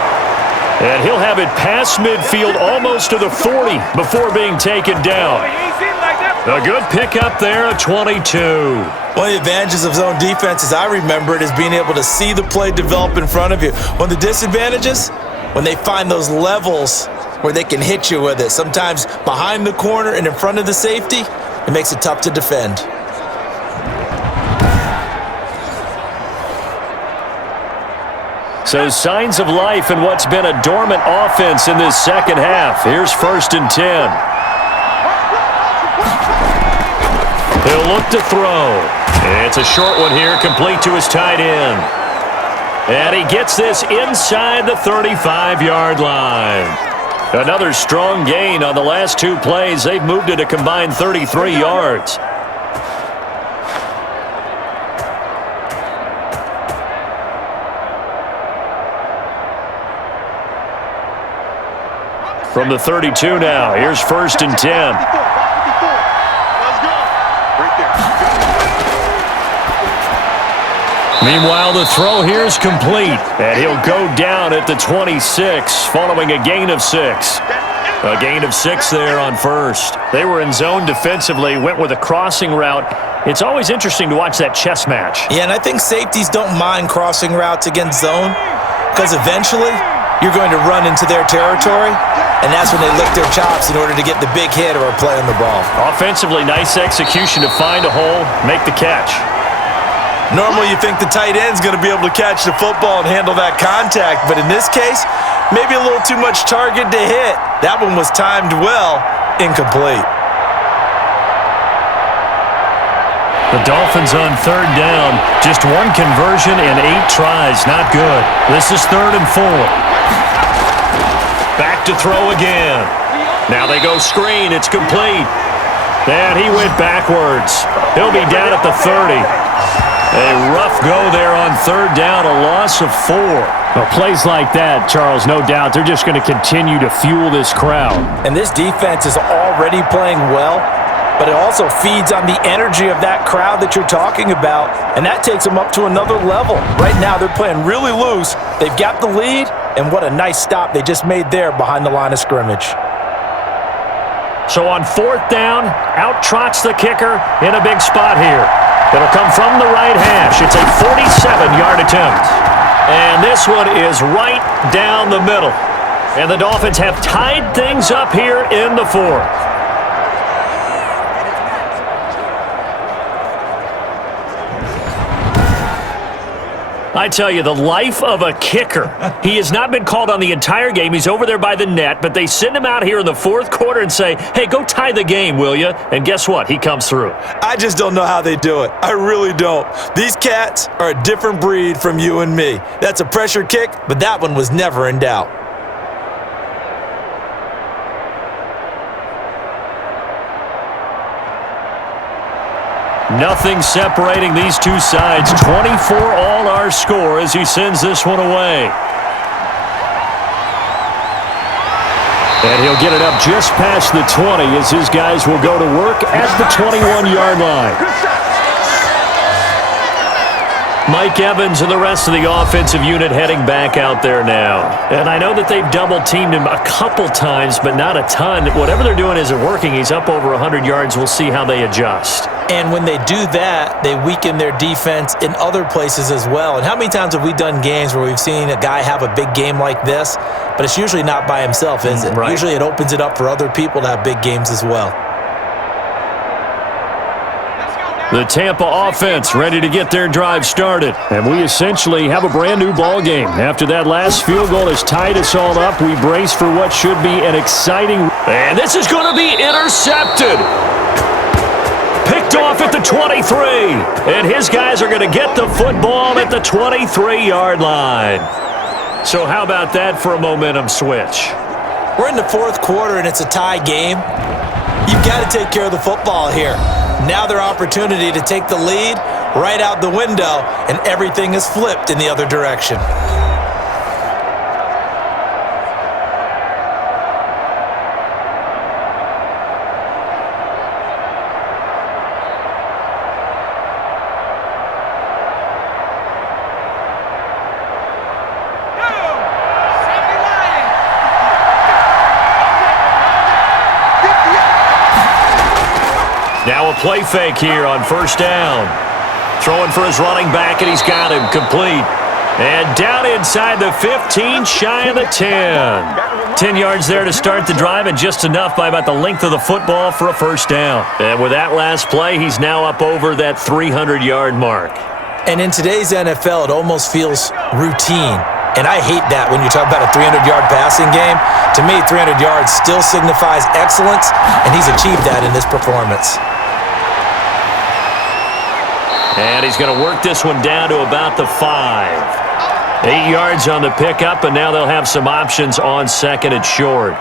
And he'll have it past midfield almost to the 40 before being taken down. A good pickup there at 22. One of the advantages of zone defense, as I remember it, is being able to see the play develop in front of you. One of the disadvantages, when they find those levels where they can hit you with it, sometimes behind the corner and in front of the safety, it makes it tough to defend. So signs of life in what's been a dormant offense in this second half. Here's 1st and 10. He'll look to throw. It's a short one here, complete to his tight end. And he gets this inside the 35-yard line. Another strong gain on the last 2 plays. They've moved it a combined 33 yards. From the 32 now, here's 1st and 10. Meanwhile, the throw here is complete, and he'll go down at the 26 following a gain of 6. A gain of 6 there on first. They were in zone defensively, went with a crossing route. It's always interesting to watch that chess match. Yeah, and I think safeties don't mind crossing routes against zone because eventually you're going to run into their territory, and that's when they lick their chops in order to get the big hit or a play on the ball. Offensively, nice execution to find a hole, make the catch. Normally you think the tight end's going to be able to catch the football and handle that contact, but in this case, maybe a little too much target to hit. That one was timed well, incomplete. The Dolphins on 3rd down, just 1 conversion in 8 tries, not good. This is 3rd and 4. Back to throw again. Now they go screen, it's complete. And he went backwards. He'll be down at the 30. A rough go there on 3rd down, a loss of 4. Well, plays like that, Charles, no doubt, they're just going to continue to fuel this crowd. And this defense is already playing well, but it also feeds on the energy of that crowd that you're talking about, and that takes them up to another level. Right now, they're playing really loose. They've got the lead, and what a nice stop they just made there behind the line of scrimmage. So on 4th down, out trots the kicker in a big spot here. It'll come from the right hash. It's a 47-yard attempt. And this one is right down the middle. And the Dolphins have tied things up here in the 4th. I tell you, the life of a kicker. He has not been called on the entire game. He's over there by the net, but they send him out here in the 4th quarter and say, hey, go tie the game, will you? And guess what? He comes through. I just don't know how they do it. I really don't. These cats are a different breed from you and me. That's a pressure kick, but that one was never in doubt. Nothing separating these two sides. 24 all our score as he sends this one away. And he'll get it up just past the 20 as his guys will go to work at the 21-yard line. Mike Evans and the rest of the offensive unit heading back out there now. And I know that they've double-teamed him a couple times, but not a ton. Whatever they're doing isn't working. He's up over 100 yards. We'll see how they adjust. And when they do that, they weaken their defense in other places as well. And how many times have we done games where we've seen a guy have a big game like this, but it's usually not by himself, is it? Right. Usually it opens it up for other people to have big games as well. The Tampa offense ready to get their drive started. And we essentially have a brand new ball game. After that last field goal has tied us all up, we brace for what should be an exciting... And this is going to be intercepted. Picked off at the 23. And his guys are going to get the football at the 23-yard line. So how about that for a momentum switch? We're in the 4th quarter and it's a tie game. You've got to take care of the football here. Now their opportunity to take the lead right out the window, and everything is flipped in the other direction. Now a play fake here on first down. Throwing for his running back, and he's got him complete. And down inside the 15, shy of the 10. 10 yards there to start the drive, and just enough by about the length of the football for a first down. And with that last play, he's now up over that 300-yard mark. And in today's NFL, it almost feels routine. And I hate that when you talk about a 300-yard passing game. To me, 300 yards still signifies excellence, and he's achieved that in this performance. And he's going to work this one down to about the 5. 8 yards on the pickup, and now they'll have some options on second and short.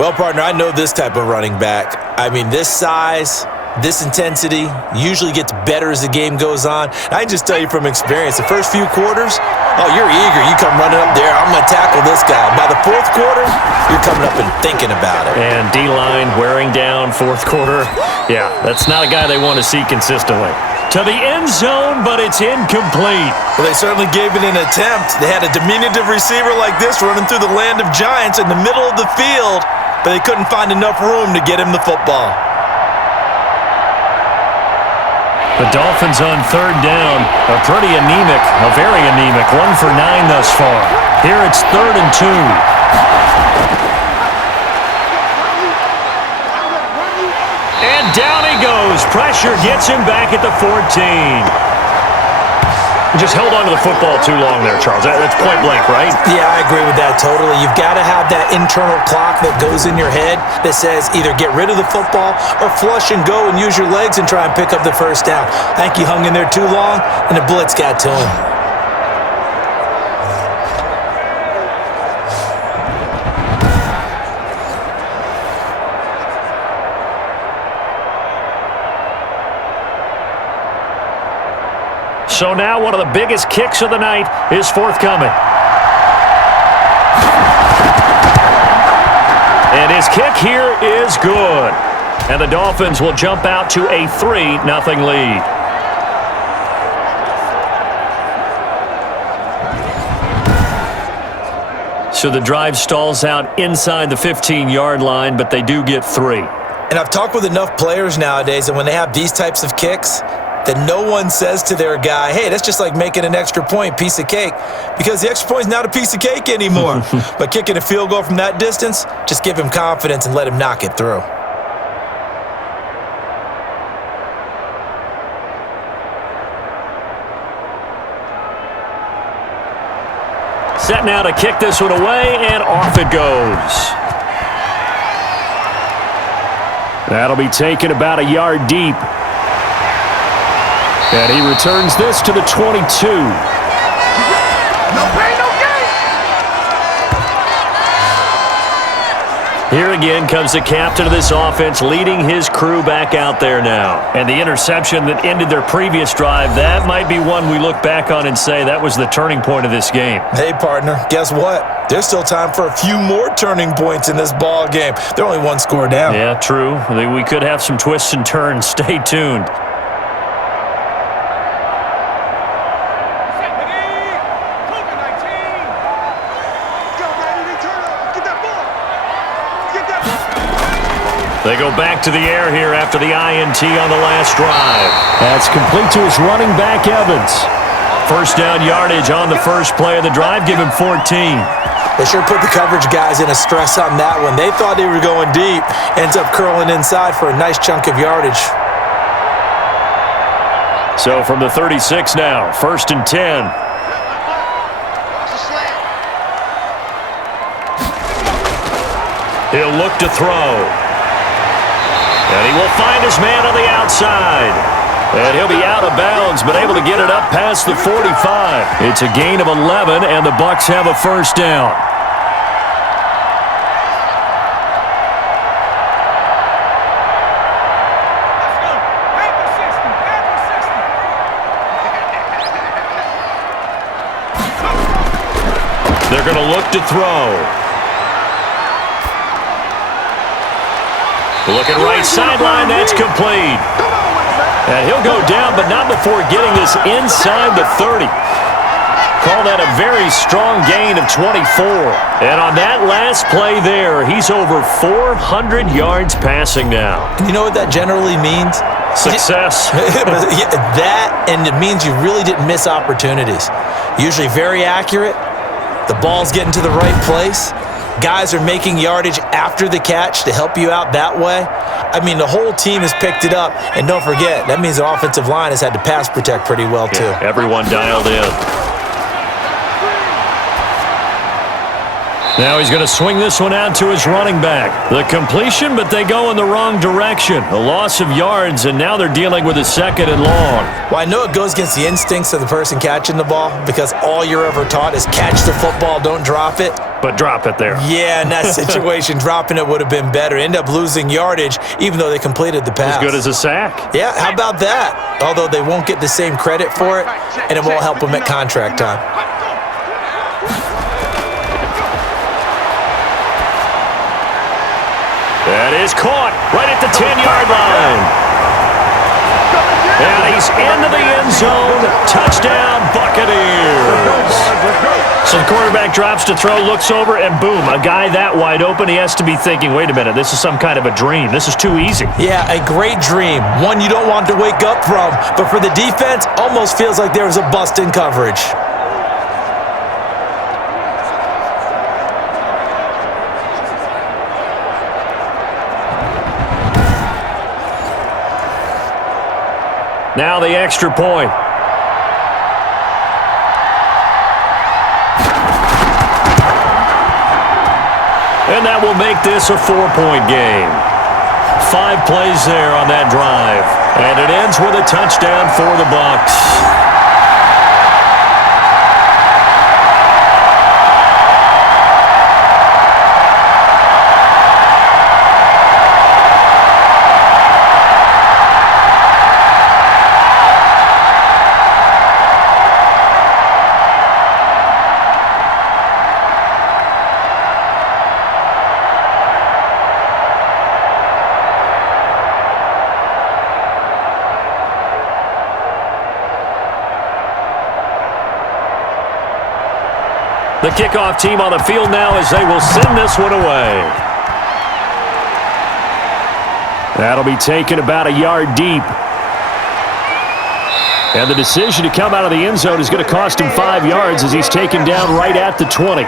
Well, partner, I know this type of running back. I mean, this size, this intensity usually gets better as the game goes on. I can just tell you from experience, the first few quarters, oh, you're eager. You come running up there, I'm going to tackle this guy. By the fourth quarter, you're coming up and thinking about it. And D-line wearing down fourth quarter. Yeah, that's not a guy they want to see consistently. To the end zone, but it's incomplete. Well, they certainly gave it an attempt. They had a diminutive receiver like this running through the land of giants in the middle of the field, but they couldn't find enough room to get him the football. The Dolphins on third down are pretty anemic, very anemic. 1 for 9 thus far. Here it's 3rd and 2. And down he goes. Pressure gets him back at the 14. Just held on to the football too long there, Charles. That's point blank, right? Yeah, I agree with that totally. You've got to have that internal clock that goes in your head that says either get rid of the football or flush and go and use your legs and try and pick up the first down. I think he hung in there too long, and the blitz got to him. So now one of the biggest kicks of the night is forthcoming. And his kick here is good. And the Dolphins will jump out to a 3-0 lead. So the drive stalls out inside the 15-yard line, but they do get 3. And I've talked with enough players nowadays that when they have these types of kicks, that no one says to their guy, hey, that's just like making an extra point, piece of cake. Because the extra point is not a piece of cake anymore. But kicking a field goal from that distance, just give him confidence and let him knock it through. Set now to kick this one away, and off it goes. That'll be taken about a yard deep. And he returns this to the 22. No pain, no gain. Here again comes the captain of this offense, leading his crew back out there now. And the interception that ended their previous drive, that might be one we look back on and say that was the turning point of this game. Hey, partner, guess what? There's still time for a few more turning points in this ball game. They're only one score down. Yeah, true. We could have some twists and turns. Stay tuned. They go back to the air here after the INT on the last drive. That's complete to his running back, Evans. First down yardage on the first play of the drive. Give him 14. They sure put the coverage guys in a stress on that one. They thought they were going deep. Ends up curling inside for a nice chunk of yardage. So from the 36 now, 1st and 10. He'll look to throw. And he will find his man on the outside. And he'll be out of bounds, but able to get it up past the 45. It's a gain of 11, and the Bucs have a first down. They're going to look to throw. Looking right sideline, that's complete. And he'll go down, but not before getting this inside the 30. Call that a very strong gain of 24. And on that last play there, he's over 400 yards passing now. You know what that generally means? Success. That, and it means you really didn't miss opportunities. Usually very accurate. The ball's getting to the right place. Guys are making yardage after the catch to help you out that way. I mean, the whole team has picked it up. And don't forget, that means the offensive line has had to pass protect pretty well, too. Yeah, everyone dialed in. Now he's going to swing this one out to his running back. The completion, but they go in the wrong direction. A loss of yards, and now they're dealing with a 2nd and long. Well, I know it goes against the instincts of the person catching the ball because all you're ever taught is catch the football, don't drop it. But drop it there. Yeah, in that situation, dropping it would have been better. End up losing yardage, even though they completed the pass. As good as a sack. Yeah, how about that? Although they won't get the same credit for it, and it won't help them at contract time. That is caught right at the 10-yard line. And he's into the end zone. Touchdown, Buccaneers. So the quarterback drops to throw, looks over, and boom, a guy that wide open. He has to be thinking, wait a minute, this is some kind of a dream. This is too easy. Yeah, a great dream. One you don't want to wake up from. But for the defense, almost feels like there was a bust in coverage. Now the extra point. And that will make this a 4-point game. 5 plays there on that drive. And it ends with a touchdown for the Bucs. The kickoff team on the field now as they will send this one away. That'll be taken about a yard deep. And the decision to come out of the end zone is going to cost him 5 yards as he's taken down right at the 20.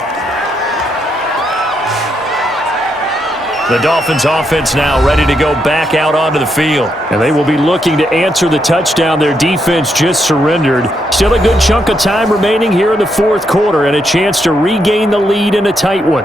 The Dolphins offense now ready to go back out onto the field. And they will be looking to answer the touchdown their defense just surrendered. Still a good chunk of time remaining here in the 4th quarter and a chance to regain the lead in a tight one.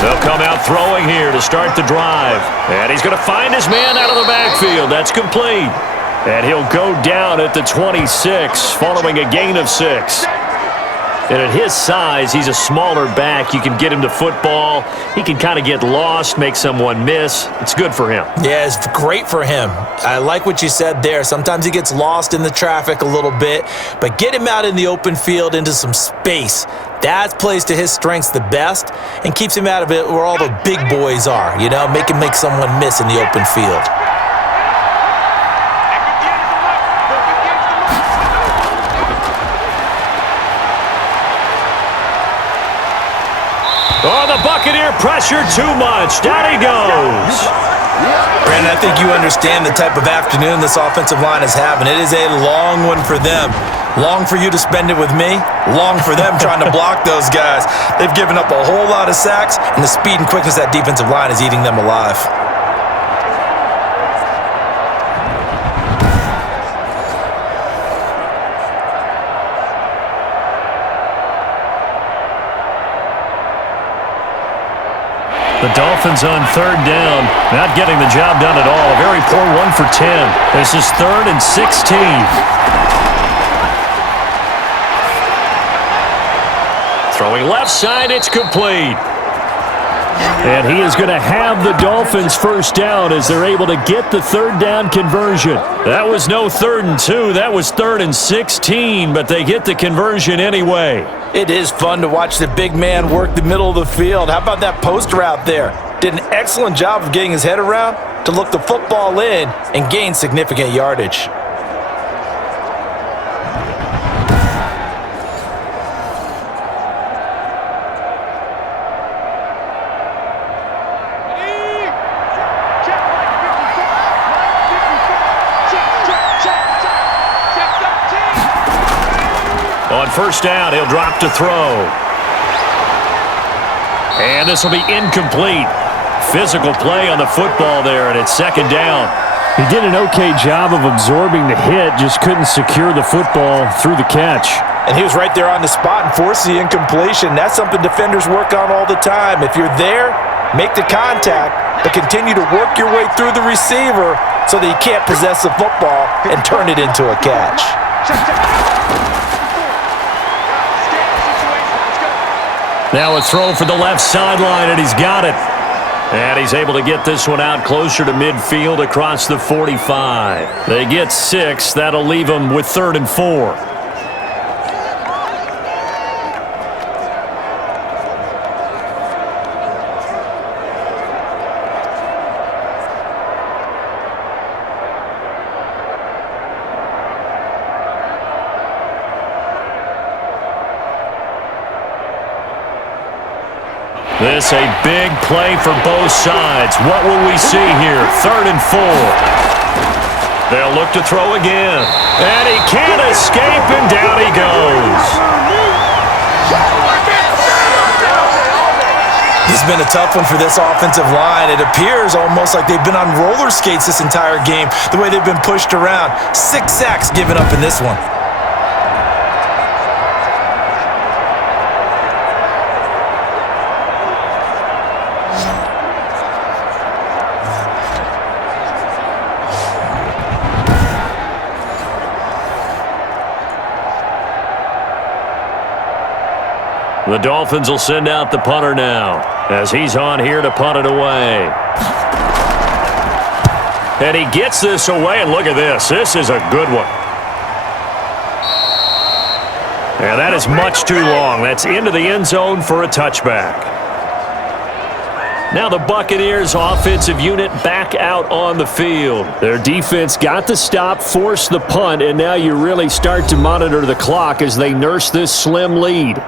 They'll come out throwing here to start the drive. And he's going to find his man out of the backfield. That's complete. And he'll go down at the 26 following a gain of 6. And at his size, he's a smaller back. You can get him to football. He can kind of get lost, make someone miss. It's good for him. Yeah, it's great for him. I like what you said there. Sometimes he gets lost in the traffic a little bit, but get him out in the open field into some space. That plays to his strengths the best and keeps him out of it where all the big boys are, you know, make him make someone miss in the open field. Oh, the Buccaneer pressure too much. Down he goes. Brandon, I think you understand the type of afternoon this offensive line is having. It is a long one for them. Long for you to spend it with me. Long for them trying to block those guys. They've given up a whole lot of sacks, and the speed and quickness of that defensive line is eating them alive. The Dolphins on 3rd down, not getting the job done at all. A very poor 1 for 10. This is 3rd and 16. Throwing left side, it's complete. And he is going to have the Dolphins first down as they're able to get the third down conversion. That was no 3rd and 2. That was 3rd and 16, but they get the conversion anyway. It is fun to watch the big man work the middle of the field. How about that post route there? Did an excellent job of getting his head around to look the football in and gain significant yardage. On first down, he'll drop to throw. And this will be incomplete. Physical play on the football there, and it's 2nd down. He did an okay job of absorbing the hit, just couldn't secure the football through the catch. And he was right there on the spot and forced the incompletion. That's something defenders work on all the time. If you're there, make the contact, but continue to work your way through the receiver so that he can't possess the football and turn it into a catch. Now a throw for the left sideline, and he's got it. And he's able to get this one out closer to midfield across the 45. They get 6. That'll leave them with 3rd and 4. This a big play for both sides. What will we see here? 3rd and 4. They'll look to throw again. And he can't escape, and down he goes. This has been a tough one for this offensive line. It appears almost like they've been on roller skates this entire game, the way they've been pushed around. 6 sacks given up in this one. The Dolphins will send out the punter now as he's on here to punt it away. And he gets this away, and look at this. This is a good one. And that is much too long. That's into the end zone for a touchback. Now the Buccaneers offensive unit back out on the field. Their defense got the stop, forced the punt, and now you really start to monitor the clock as they nurse this slim lead.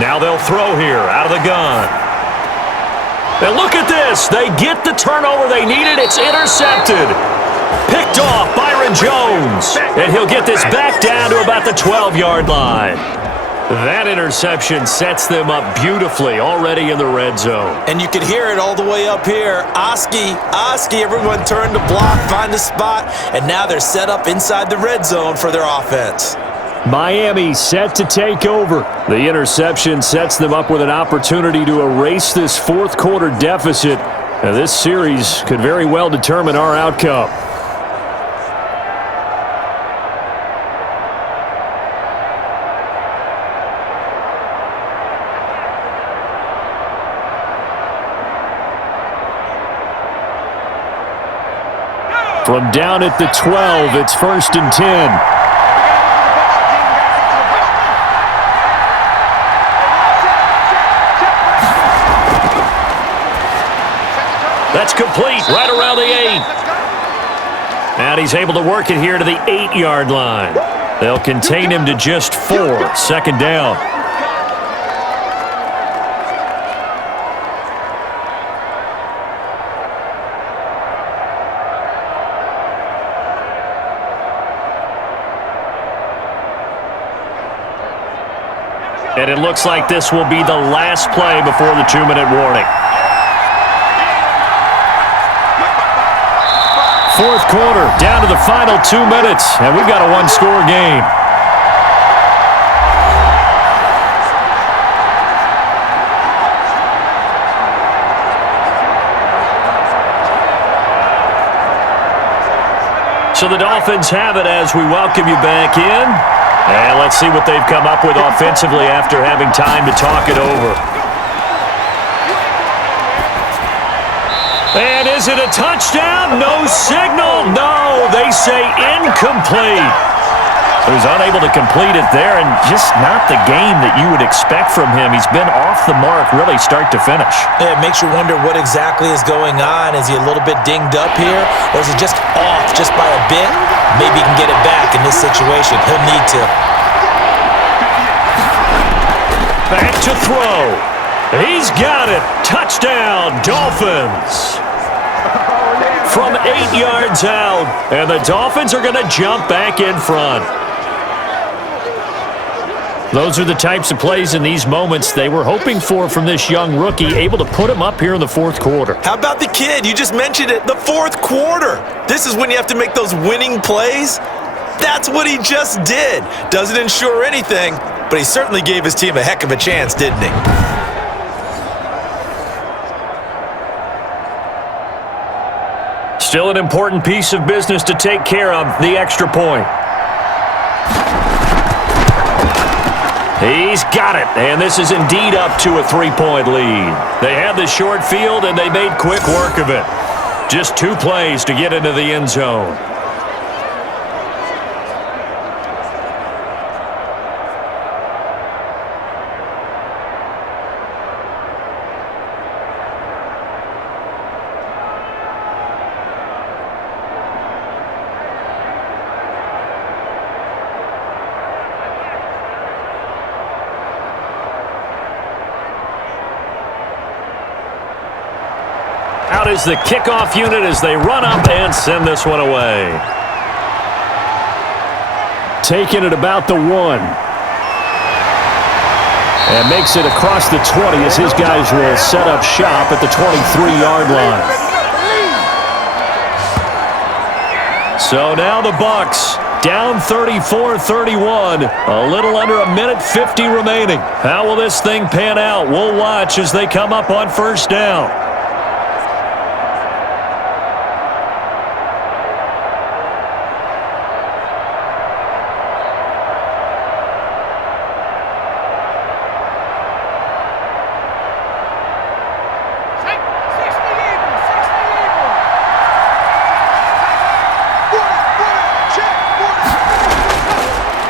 Now they'll throw here out of the gun. And look at this. They get the turnover they needed. It's intercepted. Picked off Byron Jones. And he'll get this back down to about the 12-yard line. That interception sets them up beautifully already in the red zone. And you can hear it all the way up here. Oski, everyone turned to block, find a spot, and now they're set up inside the red zone for their offense. Miami set to take over. The interception sets them up with an opportunity to erase this fourth quarter deficit. And this series could very well determine our outcome. From down at the 12, it's 1st and 10. That's complete right around the 8. And he's able to work it here to the 8-yard line. They'll contain him to just 4. 2nd down. And it looks like this will be the last play before the 2-minute warning. Fourth quarter, down to the final 2 minutes, and we've got a one-score game. So the Dolphins have it as we welcome you back in. And let's see what they've come up with offensively after having time to talk it over. And is it a touchdown? No signal. No, they say incomplete. He was unable to complete it there, and just not the game that you would expect from him. He's been off the mark really start to finish. Yeah, it makes you wonder what exactly is going on. Is he a little bit dinged up here, or is he just off just by a bit? Maybe he can get it back in this situation. He'll need to. Back to throw. He's got it. Touchdown, Dolphins. From 8 yards out, and the Dolphins are going to jump back in front. Those are the types of plays in these moments they were hoping for from this young rookie, able to put him up here in the fourth quarter. How about the kid? You just mentioned it, the fourth quarter. This is when you have to make those winning plays. That's what he just did. Doesn't ensure anything, but he certainly gave his team a heck of a chance, didn't he? Still an important piece of business to take care of, the extra point. He's got it, and this is indeed up to a 3-point lead. They had the short field, and they made quick work of it. Just 2 plays to get into the end zone. Out is the kickoff unit as they run up and send this one away. Taking it about the 1. And makes it across the 20 as his guys will set up shop at the 23-yard line. So now the Bucs down 34-31, a little under a minute 50 remaining. How will this thing pan out? We'll watch as they come up on first down.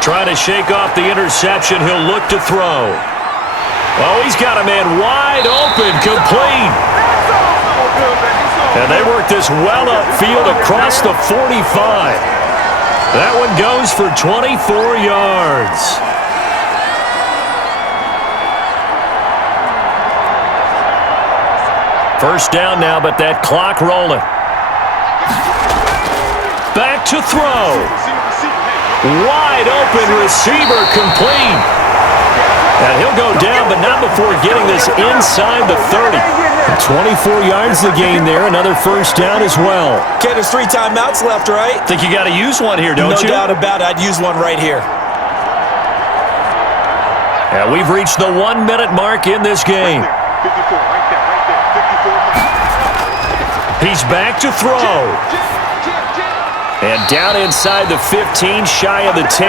Trying to shake off the interception. He'll look to throw. Oh, he's got a man wide open, complete. And they work this well upfield across the 45. That one goes for 24 yards. First down now, but that clock rolling. Back to throw. Wide open receiver, complete. And he'll go down, but not before getting this inside the 30. 24 yards the gain there, another first down as well. Ken, there's 3 timeouts left, right? Think you got to use one here, don't you? No doubt about it. I'd use one right here. And we've reached the 1-minute mark in this game. He's back to throw. And down inside the 15, shy of the 10.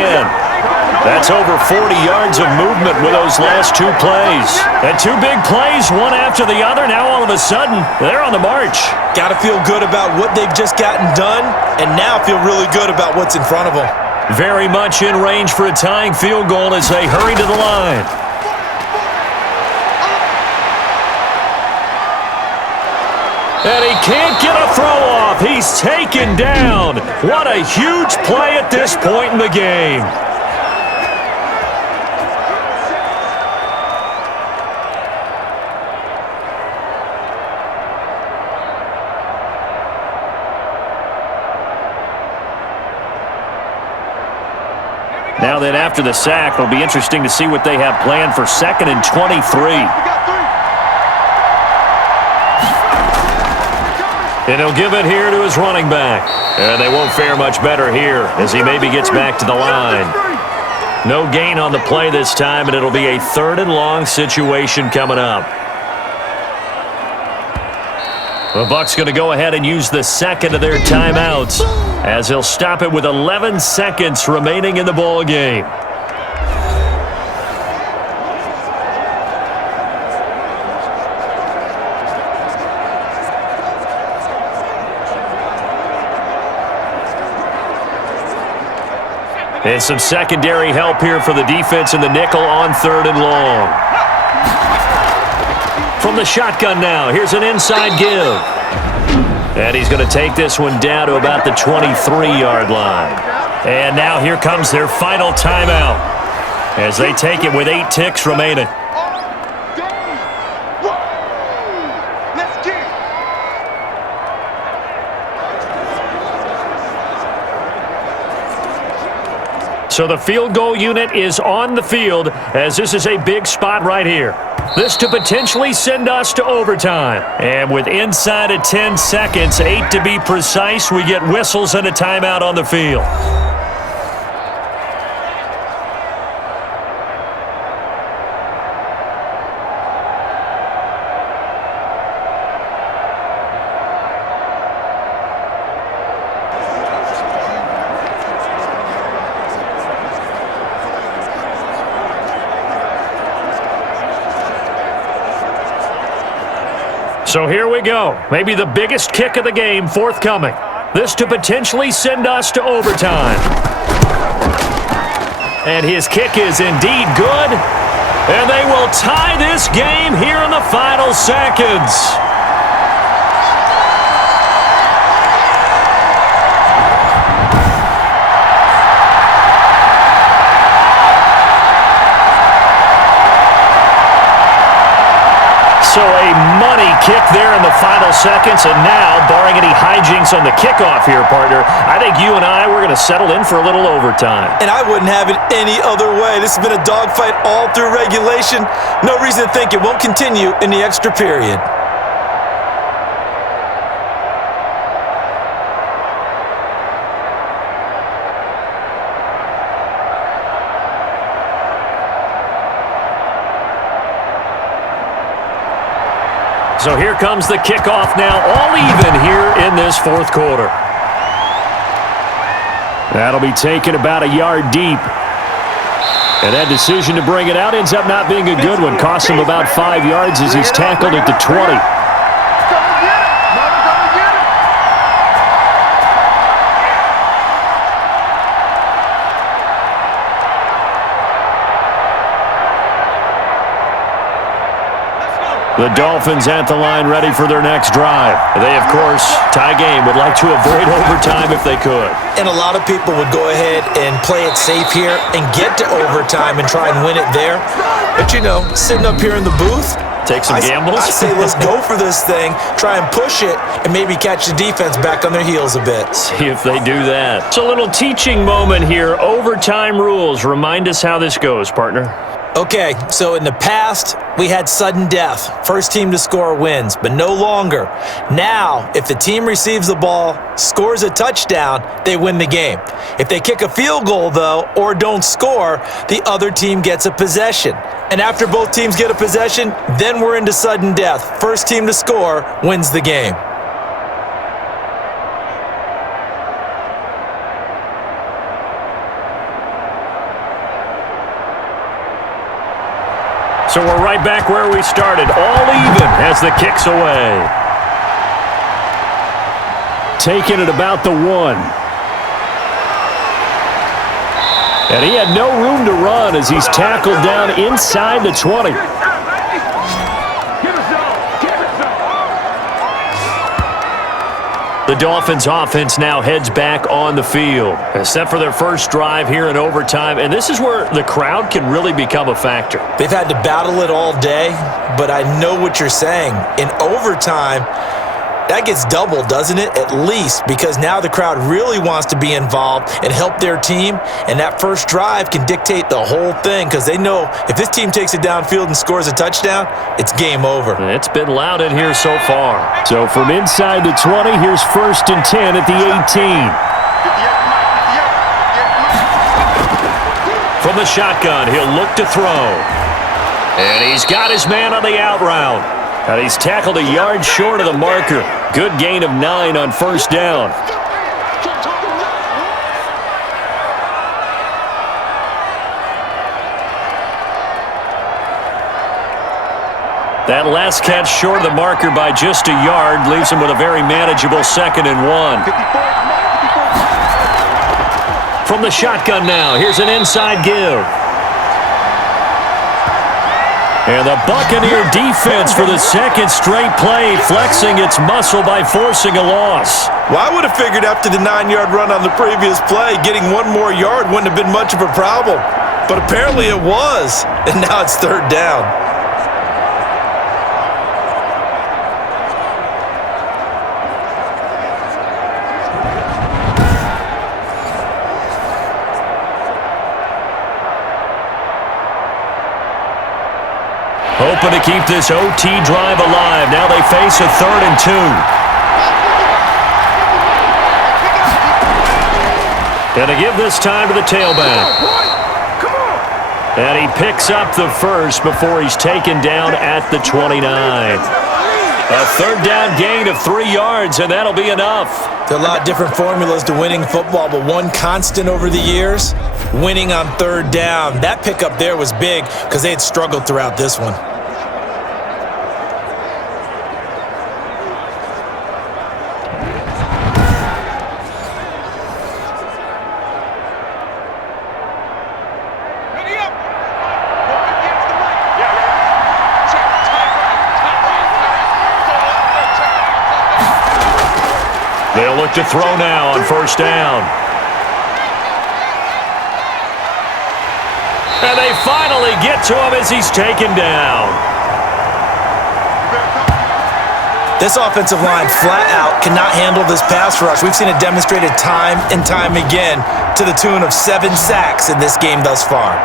That's over 40 yards of movement with those last 2 plays. And 2 big plays, one after the other. Now all of a sudden, they're on the march. Got to feel good about what they've just gotten done, and now feel really good about what's in front of them. Very much in range for a tying field goal as they hurry to the line. And he can't get a throw off. He's taken down. What a huge play at this point in the game. Now then, after the sack, it'll be interesting to see what they have planned for 2nd and 23. And he'll give it here to his running back. And they won't fare much better here as he maybe gets back to the line. No gain on the play this time, and it'll be a 3rd and long situation coming up. The Bucs going to go ahead and use the second of their timeouts. as he'll stop it with 11 seconds remaining in the ball game. And some secondary help here for the defense in the nickel on 3rd and long. From the shotgun now, here's an inside give. And he's going to take this one down to about the 23-yard line. And now here comes their final timeout as they take it with 8 ticks remaining. So the field goal unit is on the field as this is a big spot right here. This to potentially send us to overtime. And with inside of 10 seconds, 8 to be precise, we get whistles and a timeout on the field. So here we go. Maybe the biggest kick of the game forthcoming. This to potentially send us to overtime. And his kick is indeed good. And they will tie this game here in the final seconds. So a money kick there in the final seconds, and now, barring any hijinks on the kickoff here, partner, I think you and I, we're going to settle in for a little overtime. And I wouldn't have it any other way. This has been a dogfight all through regulation. No reason to think it won't continue in the extra period. So here comes the kickoff now, all even here in this fourth quarter. That'll be taken about a yard deep. And that decision to bring it out ends up not being a good one. Costs him about 5 yards as he's tackled at the 20. The Dolphins at the line ready for their next drive. They, of course, tie game, would like to avoid overtime if they could. And a lot of people would go ahead and play it safe here and get to overtime and try and win it there. But, you know, sitting up here in the booth, take some gambles. I say let's go for this thing, try and push it, and maybe catch the defense back on their heels a bit. See if they do that. It's a little teaching moment here. Overtime rules. Remind us how this goes, partner. Okay, so in the past, we had sudden death. First team to score wins, but no longer. Now, if the team receives the ball, scores a touchdown, they win the game. If they kick a field goal, though, or don't score, the other team gets a possession. And after both teams get a possession, then we're into sudden death. First team to score wins the game. So we're right back where we started, all even as the kick's away. Taking it about the 1. And he had no room to run as he's tackled down inside the 20. The Dolphins offense now heads back on the field, set for their first drive here in overtime, and this is where the crowd can really become a factor. They've had to battle it all day, but I know what you're saying. In overtime, that gets doubled, doesn't it? At least, because now the crowd really wants to be involved and help their team, and that first drive can dictate the whole thing because they know if this team takes it downfield and scores a touchdown, it's game over. It's been loud in here so far. So from inside the 20, here's 1st and 10 at the 18. From the shotgun, he'll look to throw. And he's got his man on the out route. And he's tackled a yard short of the marker. Good gain of 9 on first down. That last catch short of the marker by just a yard leaves him with a very manageable 2nd and 1. From the shotgun now, here's an inside give. And the Buccaneer defense for the second straight play, flexing its muscle by forcing a loss. Well, I would have figured after the 9-yard run on the previous play, getting one more yard wouldn't have been much of a problem. But apparently it was, and now it's 3rd down. Hoping to keep this OT drive alive. Now they face a 3rd and 2. And to give this time to the tailback. And he picks up the first before he's taken down at the 29. A 3rd down gain of 3 yards, and that'll be enough. There are a lot of different formulas to winning football, but one constant over the years, winning on 3rd down. That pickup there was big because they had struggled throughout this one. They'll look to throw now on 1st down. And they finally get to him as he's taken down. This offensive line flat out cannot handle this pass rush. We've seen it demonstrated time and time again to the tune of 7 sacks in this game thus far.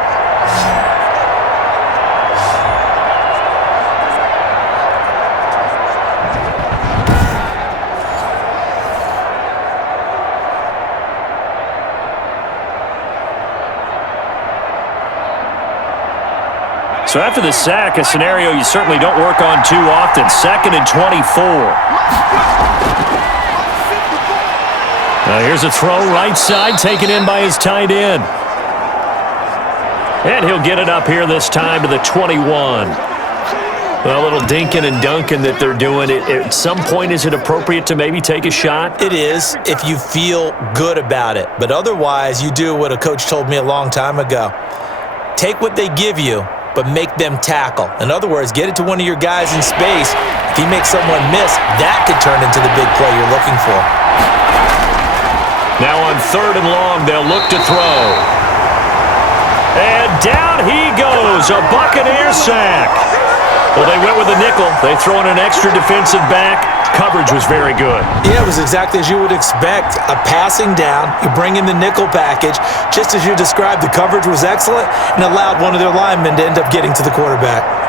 So after the sack, a scenario you certainly don't work on too often. 2nd and 24. Now here's a throw right side, taken in by his tight end. And he'll get it up here this time to the 21. A little dinking and dunking that they're doing. At some point, is it appropriate to maybe take a shot? It is if you feel good about it. But otherwise, you do what a coach told me a long time ago. Take what they give you, but make them tackle. In other words, get it to one of your guys in space. If he makes someone miss, that could turn into the big play you're looking for. Now on 3rd and long, they'll look to throw. And down he goes, a Buccaneer sack. Well, they went with a nickel. They throw in an extra defensive back. Coverage was very good. Yeah, it was exactly as you would expect. A passing down, you bring in the nickel package. Just as you described, the coverage was excellent and allowed one of their linemen to end up getting to the quarterback.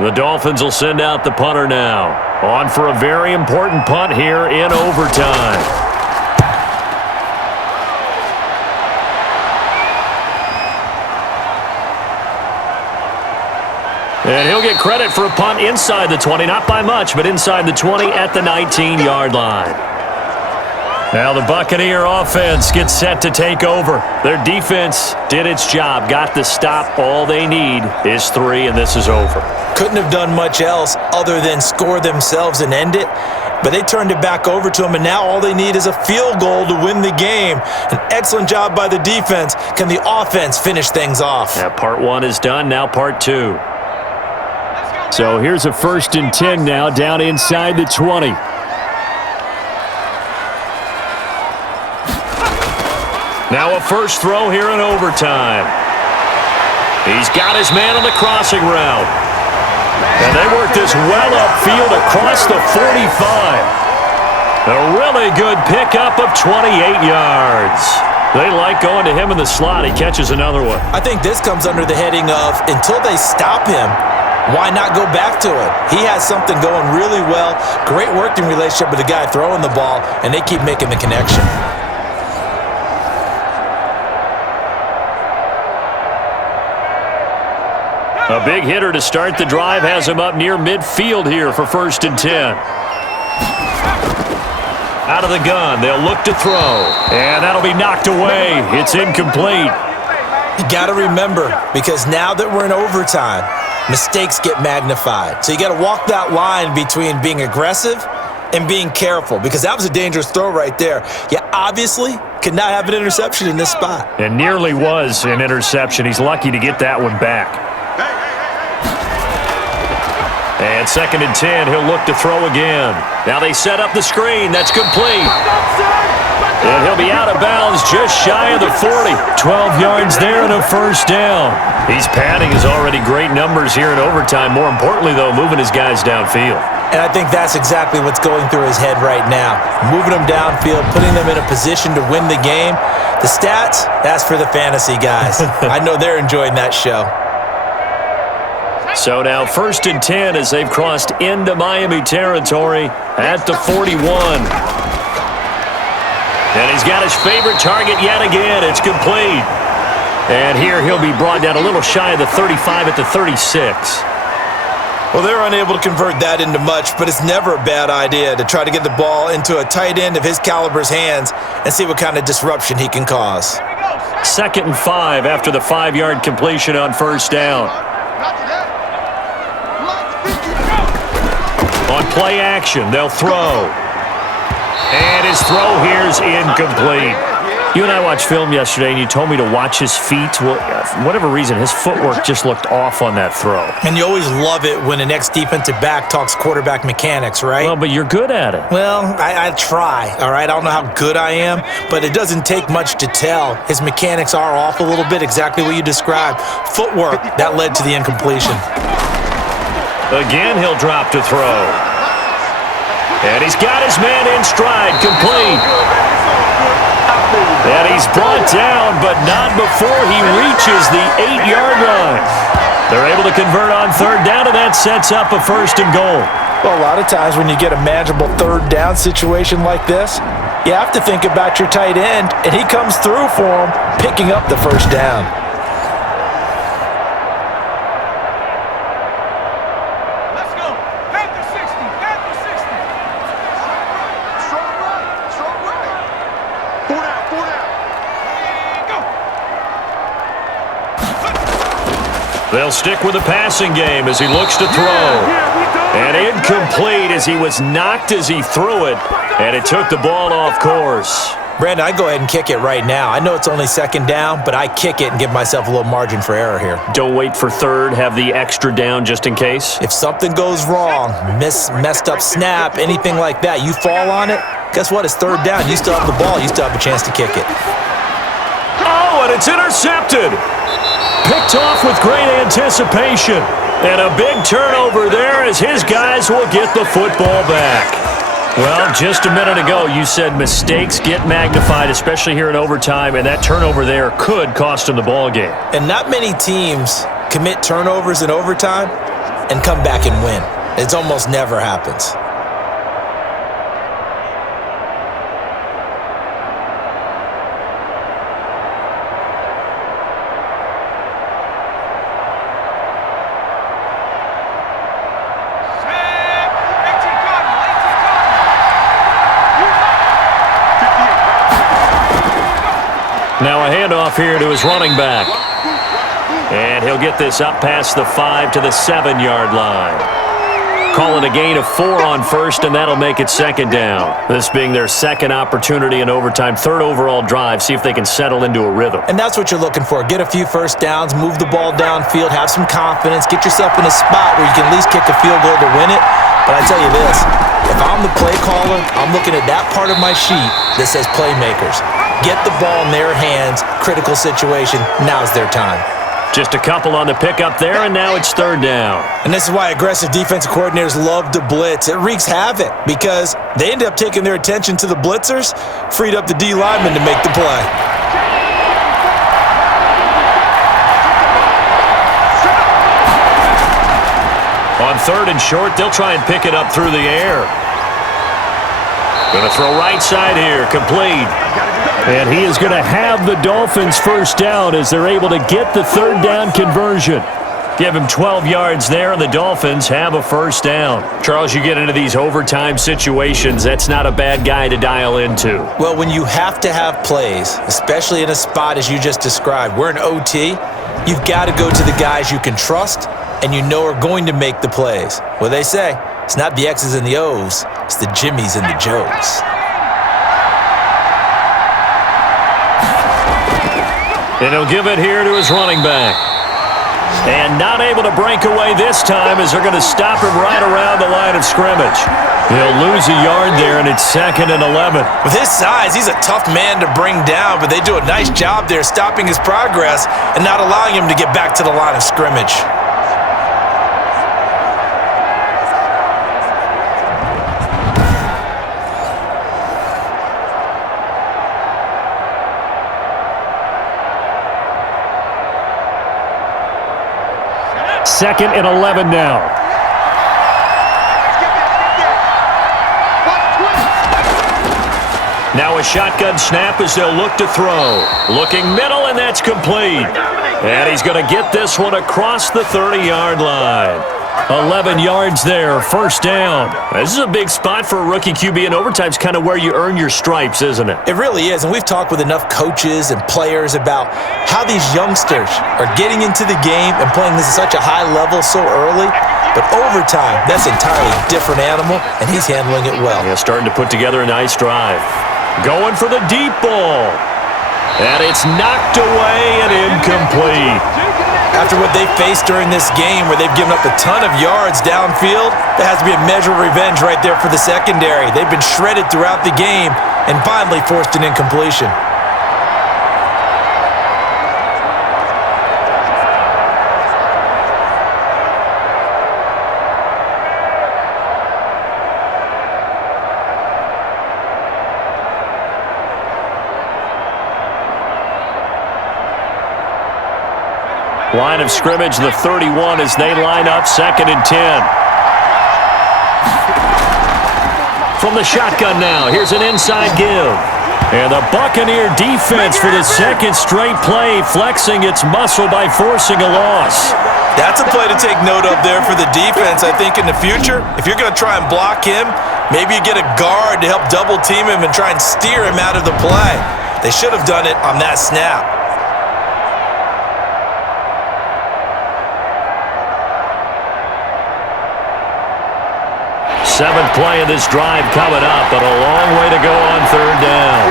The Dolphins will send out the punter now. On for a very important punt here in overtime. And he'll get credit for a punt inside the 20. Not by much, but inside the 20 at the 19-yard line. Now the Buccaneer offense gets set to take over. Their defense did its job, got the stop. All they need is 3, and this is over. Couldn't have done much else other than score themselves and end it, but they turned it back over to them, and now all they need is a field goal to win the game. An excellent job by the defense. Can the offense finish things off? Yeah, part 1 is done, now part 2. So here's a 1st and 10 now, down inside the 20. Now a first throw here in overtime. He's got his man on the crossing route. And they work this well upfield across the 45. A really good pickup of 28 yards. They like going to him in the slot. He catches another one. I think this comes under the heading of until they stop him, why not go back to it? He has something going really well. Great working relationship with the guy throwing the ball, and they keep making the connection. A big hitter to start the drive has him up near midfield here for 1st and 10. Out of the gun, they'll look to throw. And that'll be knocked away. It's incomplete. You got to remember, because now that we're in overtime, mistakes get magnified. So you got to walk that line between being aggressive and being careful, because that was a dangerous throw right there. You obviously could not have an interception in this spot. And nearly was an interception. He's lucky to get that one back. And 2nd and 10, he'll look to throw again. Now they set up the screen. That's complete. And he'll be out of bounds just shy of the 40. 12 yards there and a first down. He's padding his already great numbers here in overtime. More importantly, though, moving his guys downfield. And I think that's exactly what's going through his head right now. Moving them downfield, putting them in a position to win the game. The stats, that's for the fantasy guys. I know they're enjoying that show. So now 1st and 10 as they've crossed into Miami territory at the 41. And he's got his favorite target yet again. It's complete. And here he'll be brought down a little shy of the 35 at the 36. Well, they're unable to convert that into much, but it's never a bad idea to try to get the ball into a tight end of his caliber's hands and see what kind of disruption he can cause. 2nd and 5 after the 5-yard completion on first down. On play action, they'll throw. And his throw here's incomplete. You and I watched film yesterday, and you told me to watch his feet. Well, for whatever reason, his footwork just looked off on that throw. And you always love it when an ex-defensive back talks quarterback mechanics, right? Well, but you're good at it. Well, I try, all right? I don't know how good I am, but it doesn't take much to tell. His mechanics are off a little bit, exactly what you described. Footwork, that led to the incompletion. Again, he'll drop to throw. And he's got his man in stride, complete. And he's brought down, but not before he reaches the 8-yard line. They're able to convert on 3rd down, and that sets up a 1st and goal. Well, a lot of times when you get a manageable 3rd down situation like this, you have to think about your tight end, and he comes through for him, picking up the 1st down. They'll stick with the passing game as he looks to throw. And incomplete as he was knocked as he threw it. And it took the ball off course. Brandon, I'd go ahead and kick it right now. I know it's only 2nd down, but I kick it and give myself a little margin for error here. Don't wait for 3rd. Have the extra down just in case. If something goes wrong, messed up snap, anything like that, you fall on it, guess what? It's 3rd down. You still have the ball. You still have a chance to kick it. Oh, and it's intercepted. Picked off with great anticipation. And a big turnover there as his guys will get the football back. Well, just a minute ago, you said mistakes get magnified, especially here in overtime, and that turnover there could cost him the ball game. And not many teams commit turnovers in overtime and come back and win. It almost never happens. Now a handoff here to his running back. And he'll get this up past the 5 to the 7-yard line. Calling a gain of 4 on 1st, and that'll make it 2nd down. This being their 2nd opportunity in overtime, 3rd overall drive, see if they can settle into a rhythm. And that's what you're looking for. Get a few first downs, move the ball downfield, have some confidence, get yourself in a spot where you can at least kick a field goal to win it. But I tell you this, if I'm the play caller, I'm looking at that part of my sheet that says playmakers. Get the ball in their hands, critical situation, now's their time. Just a couple on the pickup there, and now it's 3rd down. And this is why aggressive defensive coordinators love to blitz. It wreaks havoc because they end up taking their attention to the blitzers, freed up the D lineman to make the play. On 3rd and short, they'll try and pick it up through the air. Going to throw right side here, complete. And he is going to have the Dolphins 1st down as they're able to get the 3rd down conversion. Give him 12 yards there, and the Dolphins have a first down. Charles, you get into these overtime situations, that's not a bad guy to dial into. Well, when you have to have plays, especially in a spot as you just described, we're in OT, you've got to go to the guys you can trust and you know are going to make the plays. Well, they say, it's not the X's and the O's, it's the Jimmies and the Joes. And he'll give it here to his running back. And not able to break away this time as they're going to stop him right around the line of scrimmage. He'll lose a yard there, and it's 2nd and 11. With his size, he's a tough man to bring down, but they do a nice job there stopping his progress and not allowing him to get back to the line of scrimmage. Second and 11 now. Now a shotgun snap as they'll look to throw. Looking middle, and that's complete. And he's going to get this one across the 30-yard line. 11 yards there, first down. This is a big spot for a rookie QB, and overtime's kind of where you earn your stripes, isn't it? It really is, and we've talked with enough coaches and players about how these youngsters are getting into the game and playing this at such a high level so early. But overtime, that's an entirely different animal, and he's handling it well. Yeah, starting to put together a nice drive. Going for the deep ball. And it's knocked away and incomplete. After what they faced during this game where they've given up a ton of yards downfield, there has to be a measure of revenge right there for the secondary. They've been shredded throughout the game and finally forced an incompletion. Line of scrimmage, the 31 as they line up, 2nd and 10. From the shotgun now, here's an inside give. And the Buccaneer defense for the second straight play, flexing its muscle by forcing a loss. That's a play to take note of there for the defense. I think in the future, if you're going to try and block him, maybe you get a guard to help double team him and try and steer him out of the play. They should have done it on that snap. Seventh play of this drive coming up, but a long way to go on third down.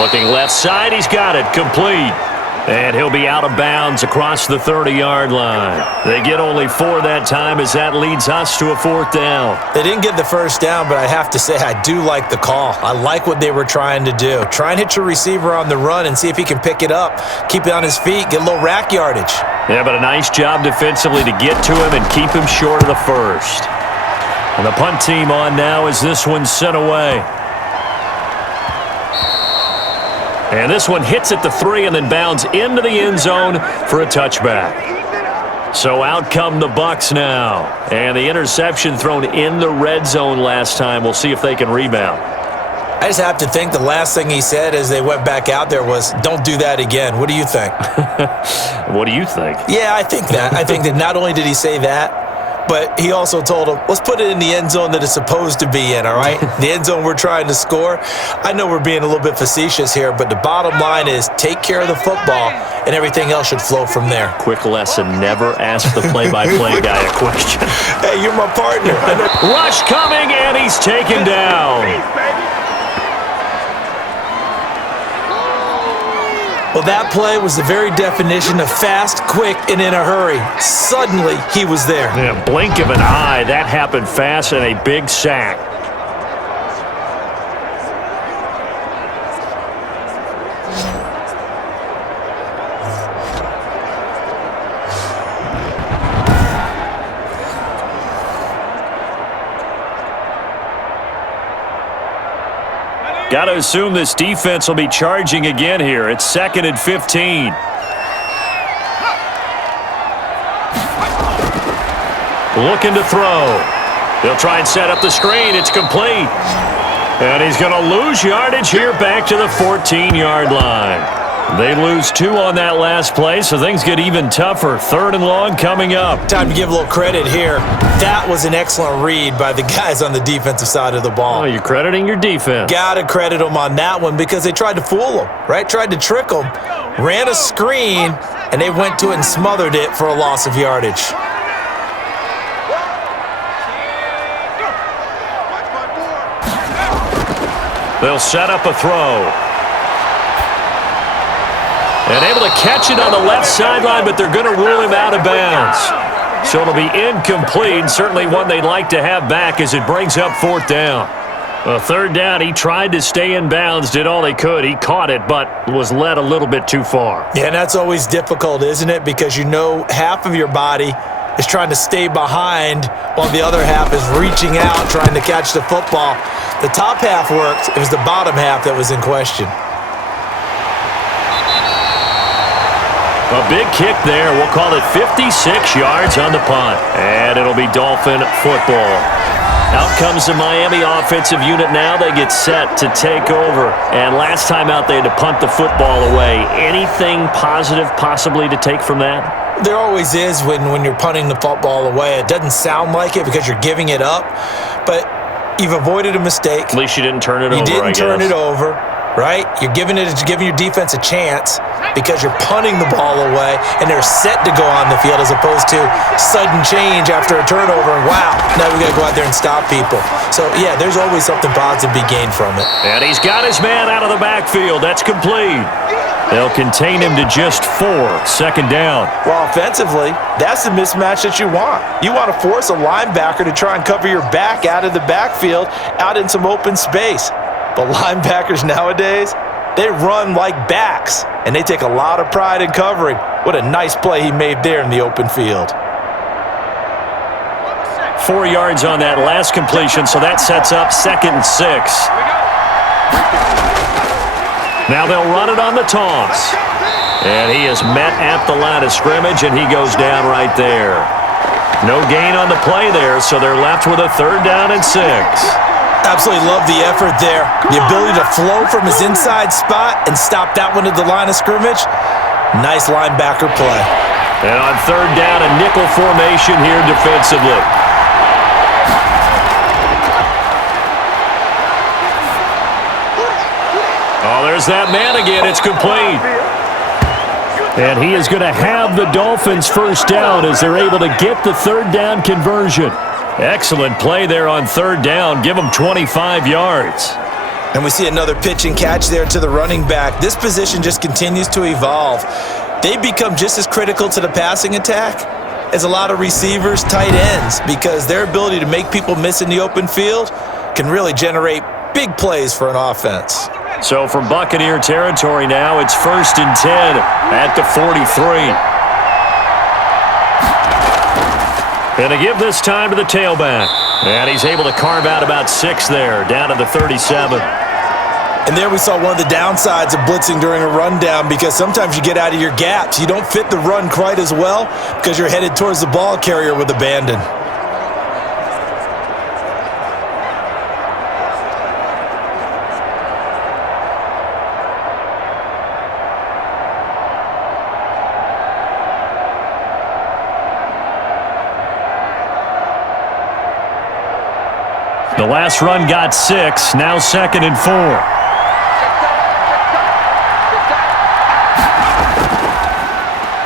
Looking left side, he's got it, complete. And he'll be out of bounds across the 30-yard line. They get only 4 that time as that leads us to a 4th down. They didn't get the first down, but I have to say I do like the call. I like what they were trying to do. Try and hit your receiver on the run and see if he can pick it up, keep it on his feet, get a little rack yardage. Yeah, but a nice job defensively to get to him and keep him short of the first. And the punt team on now as this one's sent away. And this one hits at the 3 and then bounds into the end zone for a touchback. So out come the Bucs now. And the interception thrown in the red zone last time. We'll see if they can rebound. I just have to think the last thing he said as they went back out there was, don't do that again. What do you think? What do you think? Yeah, I think that. I think that not only did he say that, but he also told him, let's put it in the end zone that it's supposed to be in, all right? The end zone we're trying to score. I know we're being a little bit facetious here, but the bottom line is take care of the football, and everything else should flow from there. Quick lesson, never ask the play-by-play guy a question. Hey, you're my partner. Rush coming, and he's taken down. Well, that play was the very definition of fast, quick, and in a hurry. Suddenly, he was there. Yeah, blink of an eye. That happened fast and a big sack. Got to assume this defense will be charging again here. It's 2nd and 15. Looking to throw. They'll try and set up the screen. It's complete. And he's going to lose yardage here back to the 14-yard line. They lose 2 on that last play, so things get even tougher. 3rd and long coming up. Time to give a little credit here. That was an excellent read by the guys on the defensive side of the ball. Oh, you're crediting your defense. Got to credit them on that one because they tried to fool them, right? Tried to trick them. Ran a screen, and they went to it and smothered it for a loss of yardage. They'll set up a throw. And able to catch it on the left sideline, but they're going to rule him out of bounds. So it'll be incomplete, certainly one they'd like to have back as it brings up 4th down. A 3rd down, he tried to stay in bounds, did all he could. He caught it, but was led a little bit too far. Yeah, and that's always difficult, isn't it? Because you know half of your body is trying to stay behind while the other half is reaching out, trying to catch the football. The top half worked. It was the bottom half that was in question. A big kick there. We'll call it 56 yards on the punt. And it'll be Dolphin football. Out comes the Miami offensive unit now. They get set to take over. And last time out, they had to punt the football away. Anything positive possibly to take from that? There always is when you're punting the football away. It doesn't sound like it because you're giving it up. But you've avoided a mistake. At least you didn't turn it over, I guess. You didn't turn it over. Right? You're giving your defense a chance because you're punting the ball away and they're set to go on the field as opposed to sudden change after a turnover and wow, now we got to go out there and stop people. So, yeah, there's always something positive to be gained from it. And he's got his man out of the backfield. That's complete. They'll contain him to just 4. 2nd down. Well, offensively, that's the mismatch that you want. You want to force a linebacker to try and cover your back out of the backfield, out in some open space. But linebackers nowadays, they run like backs, and they take a lot of pride in covering. What a nice play he made there in the open field. 4 yards on that last completion, so that sets up 2nd and 6. Now they'll run it on the toss. And he is met at the line of scrimmage, and he goes down right there. No gain on the play there, so they're left with a 3rd down and 6. Absolutely love the effort there. The ability to flow from his inside spot and stop that one at the line of scrimmage. Nice linebacker play. And on 3rd down, a nickel formation here defensively. Oh, there's that man again. It's complete. And he is going to have the Dolphins' 1st down as they're able to get the 3rd down conversion. Excellent play there on 3rd down. Give them 25 yards. And we see another pitch and catch there to the running back. This position just continues to evolve. They become just as critical to the passing attack as a lot of receivers, tight ends, because their ability to make people miss in the open field can really generate big plays for an offense. So from Buccaneer territory now, it's 1st and 10 at the 43. And to give this time to the tailback. And he's able to carve out about 6 there, down to the 37. And there we saw one of the downsides of blitzing during a rundown because sometimes you get out of your gaps. You don't fit the run quite as well because you're headed towards the ball carrier with abandon. The last run got 6, now 2nd and 4.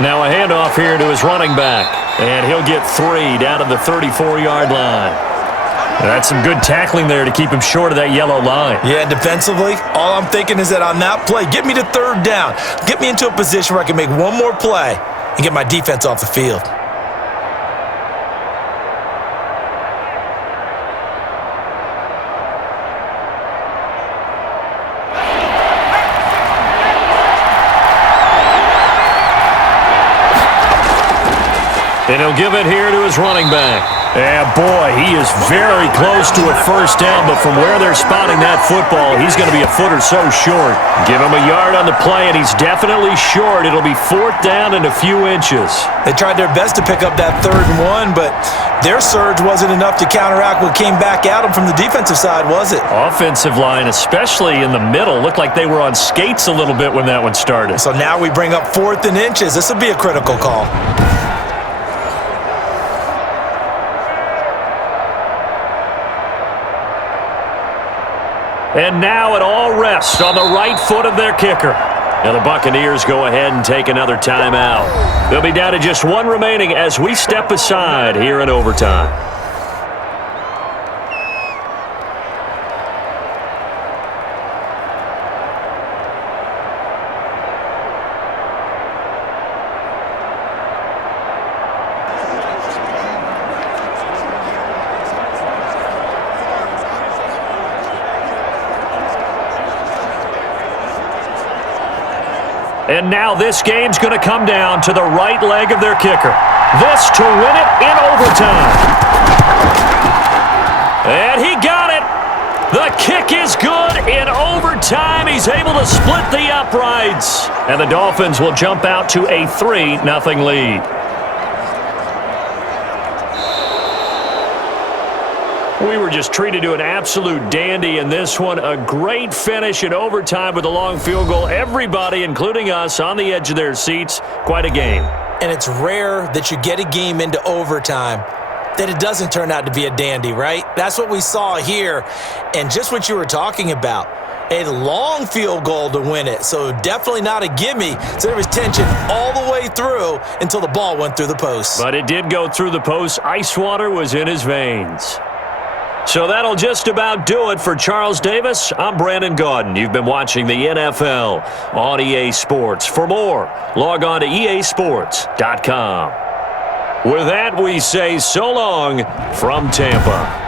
Now a handoff here to his running back. And he'll get 3 down to the 34-yard line. That's some good tackling there to keep him short of that yellow line. Yeah, defensively, all I'm thinking is that on that play, get me to 3rd down. Get me into a position where I can make one more play and get my defense off the field. And he'll give it here to his running back. Yeah, boy, he is very close to a first down, but from where they're spotting that football, he's going to be a foot or so short. Give him a yard on the play, and he's definitely short. It'll be 4th down and a few inches. They tried their best to pick up that 3rd and 1, but their surge wasn't enough to counteract what came back at them from the defensive side, was it? Offensive line, especially in the middle, looked like they were on skates a little bit when that one started. So now we bring up 4th and inches. This will be a critical call. And now it all rests on the right foot of their kicker. Now the Buccaneers go ahead and take another timeout. They'll be down to just one remaining as we step aside here in overtime. And now this game's going to come down to the right leg of their kicker. This to win it in overtime. And he got it. The kick is good in overtime. He's able to split the uprights. And the Dolphins will jump out to a 3-0 lead. We were just treated to an absolute dandy in this one. A great finish in overtime with a long field goal. Everybody, including us, on the edge of their seats. Quite a game. And it's rare that you get a game into overtime that it doesn't turn out to be a dandy, right? That's what we saw here. And just what you were talking about, a long field goal to win it. So definitely not a gimme. So there was tension all the way through until the ball went through the post. But it did go through the post. Ice water was in his veins. So that'll just about do it for Charles Davis. I'm Brandon Gaudin. You've been watching the NFL on EA Sports. For more, log on to easports.com. With that, we say so long from Tampa.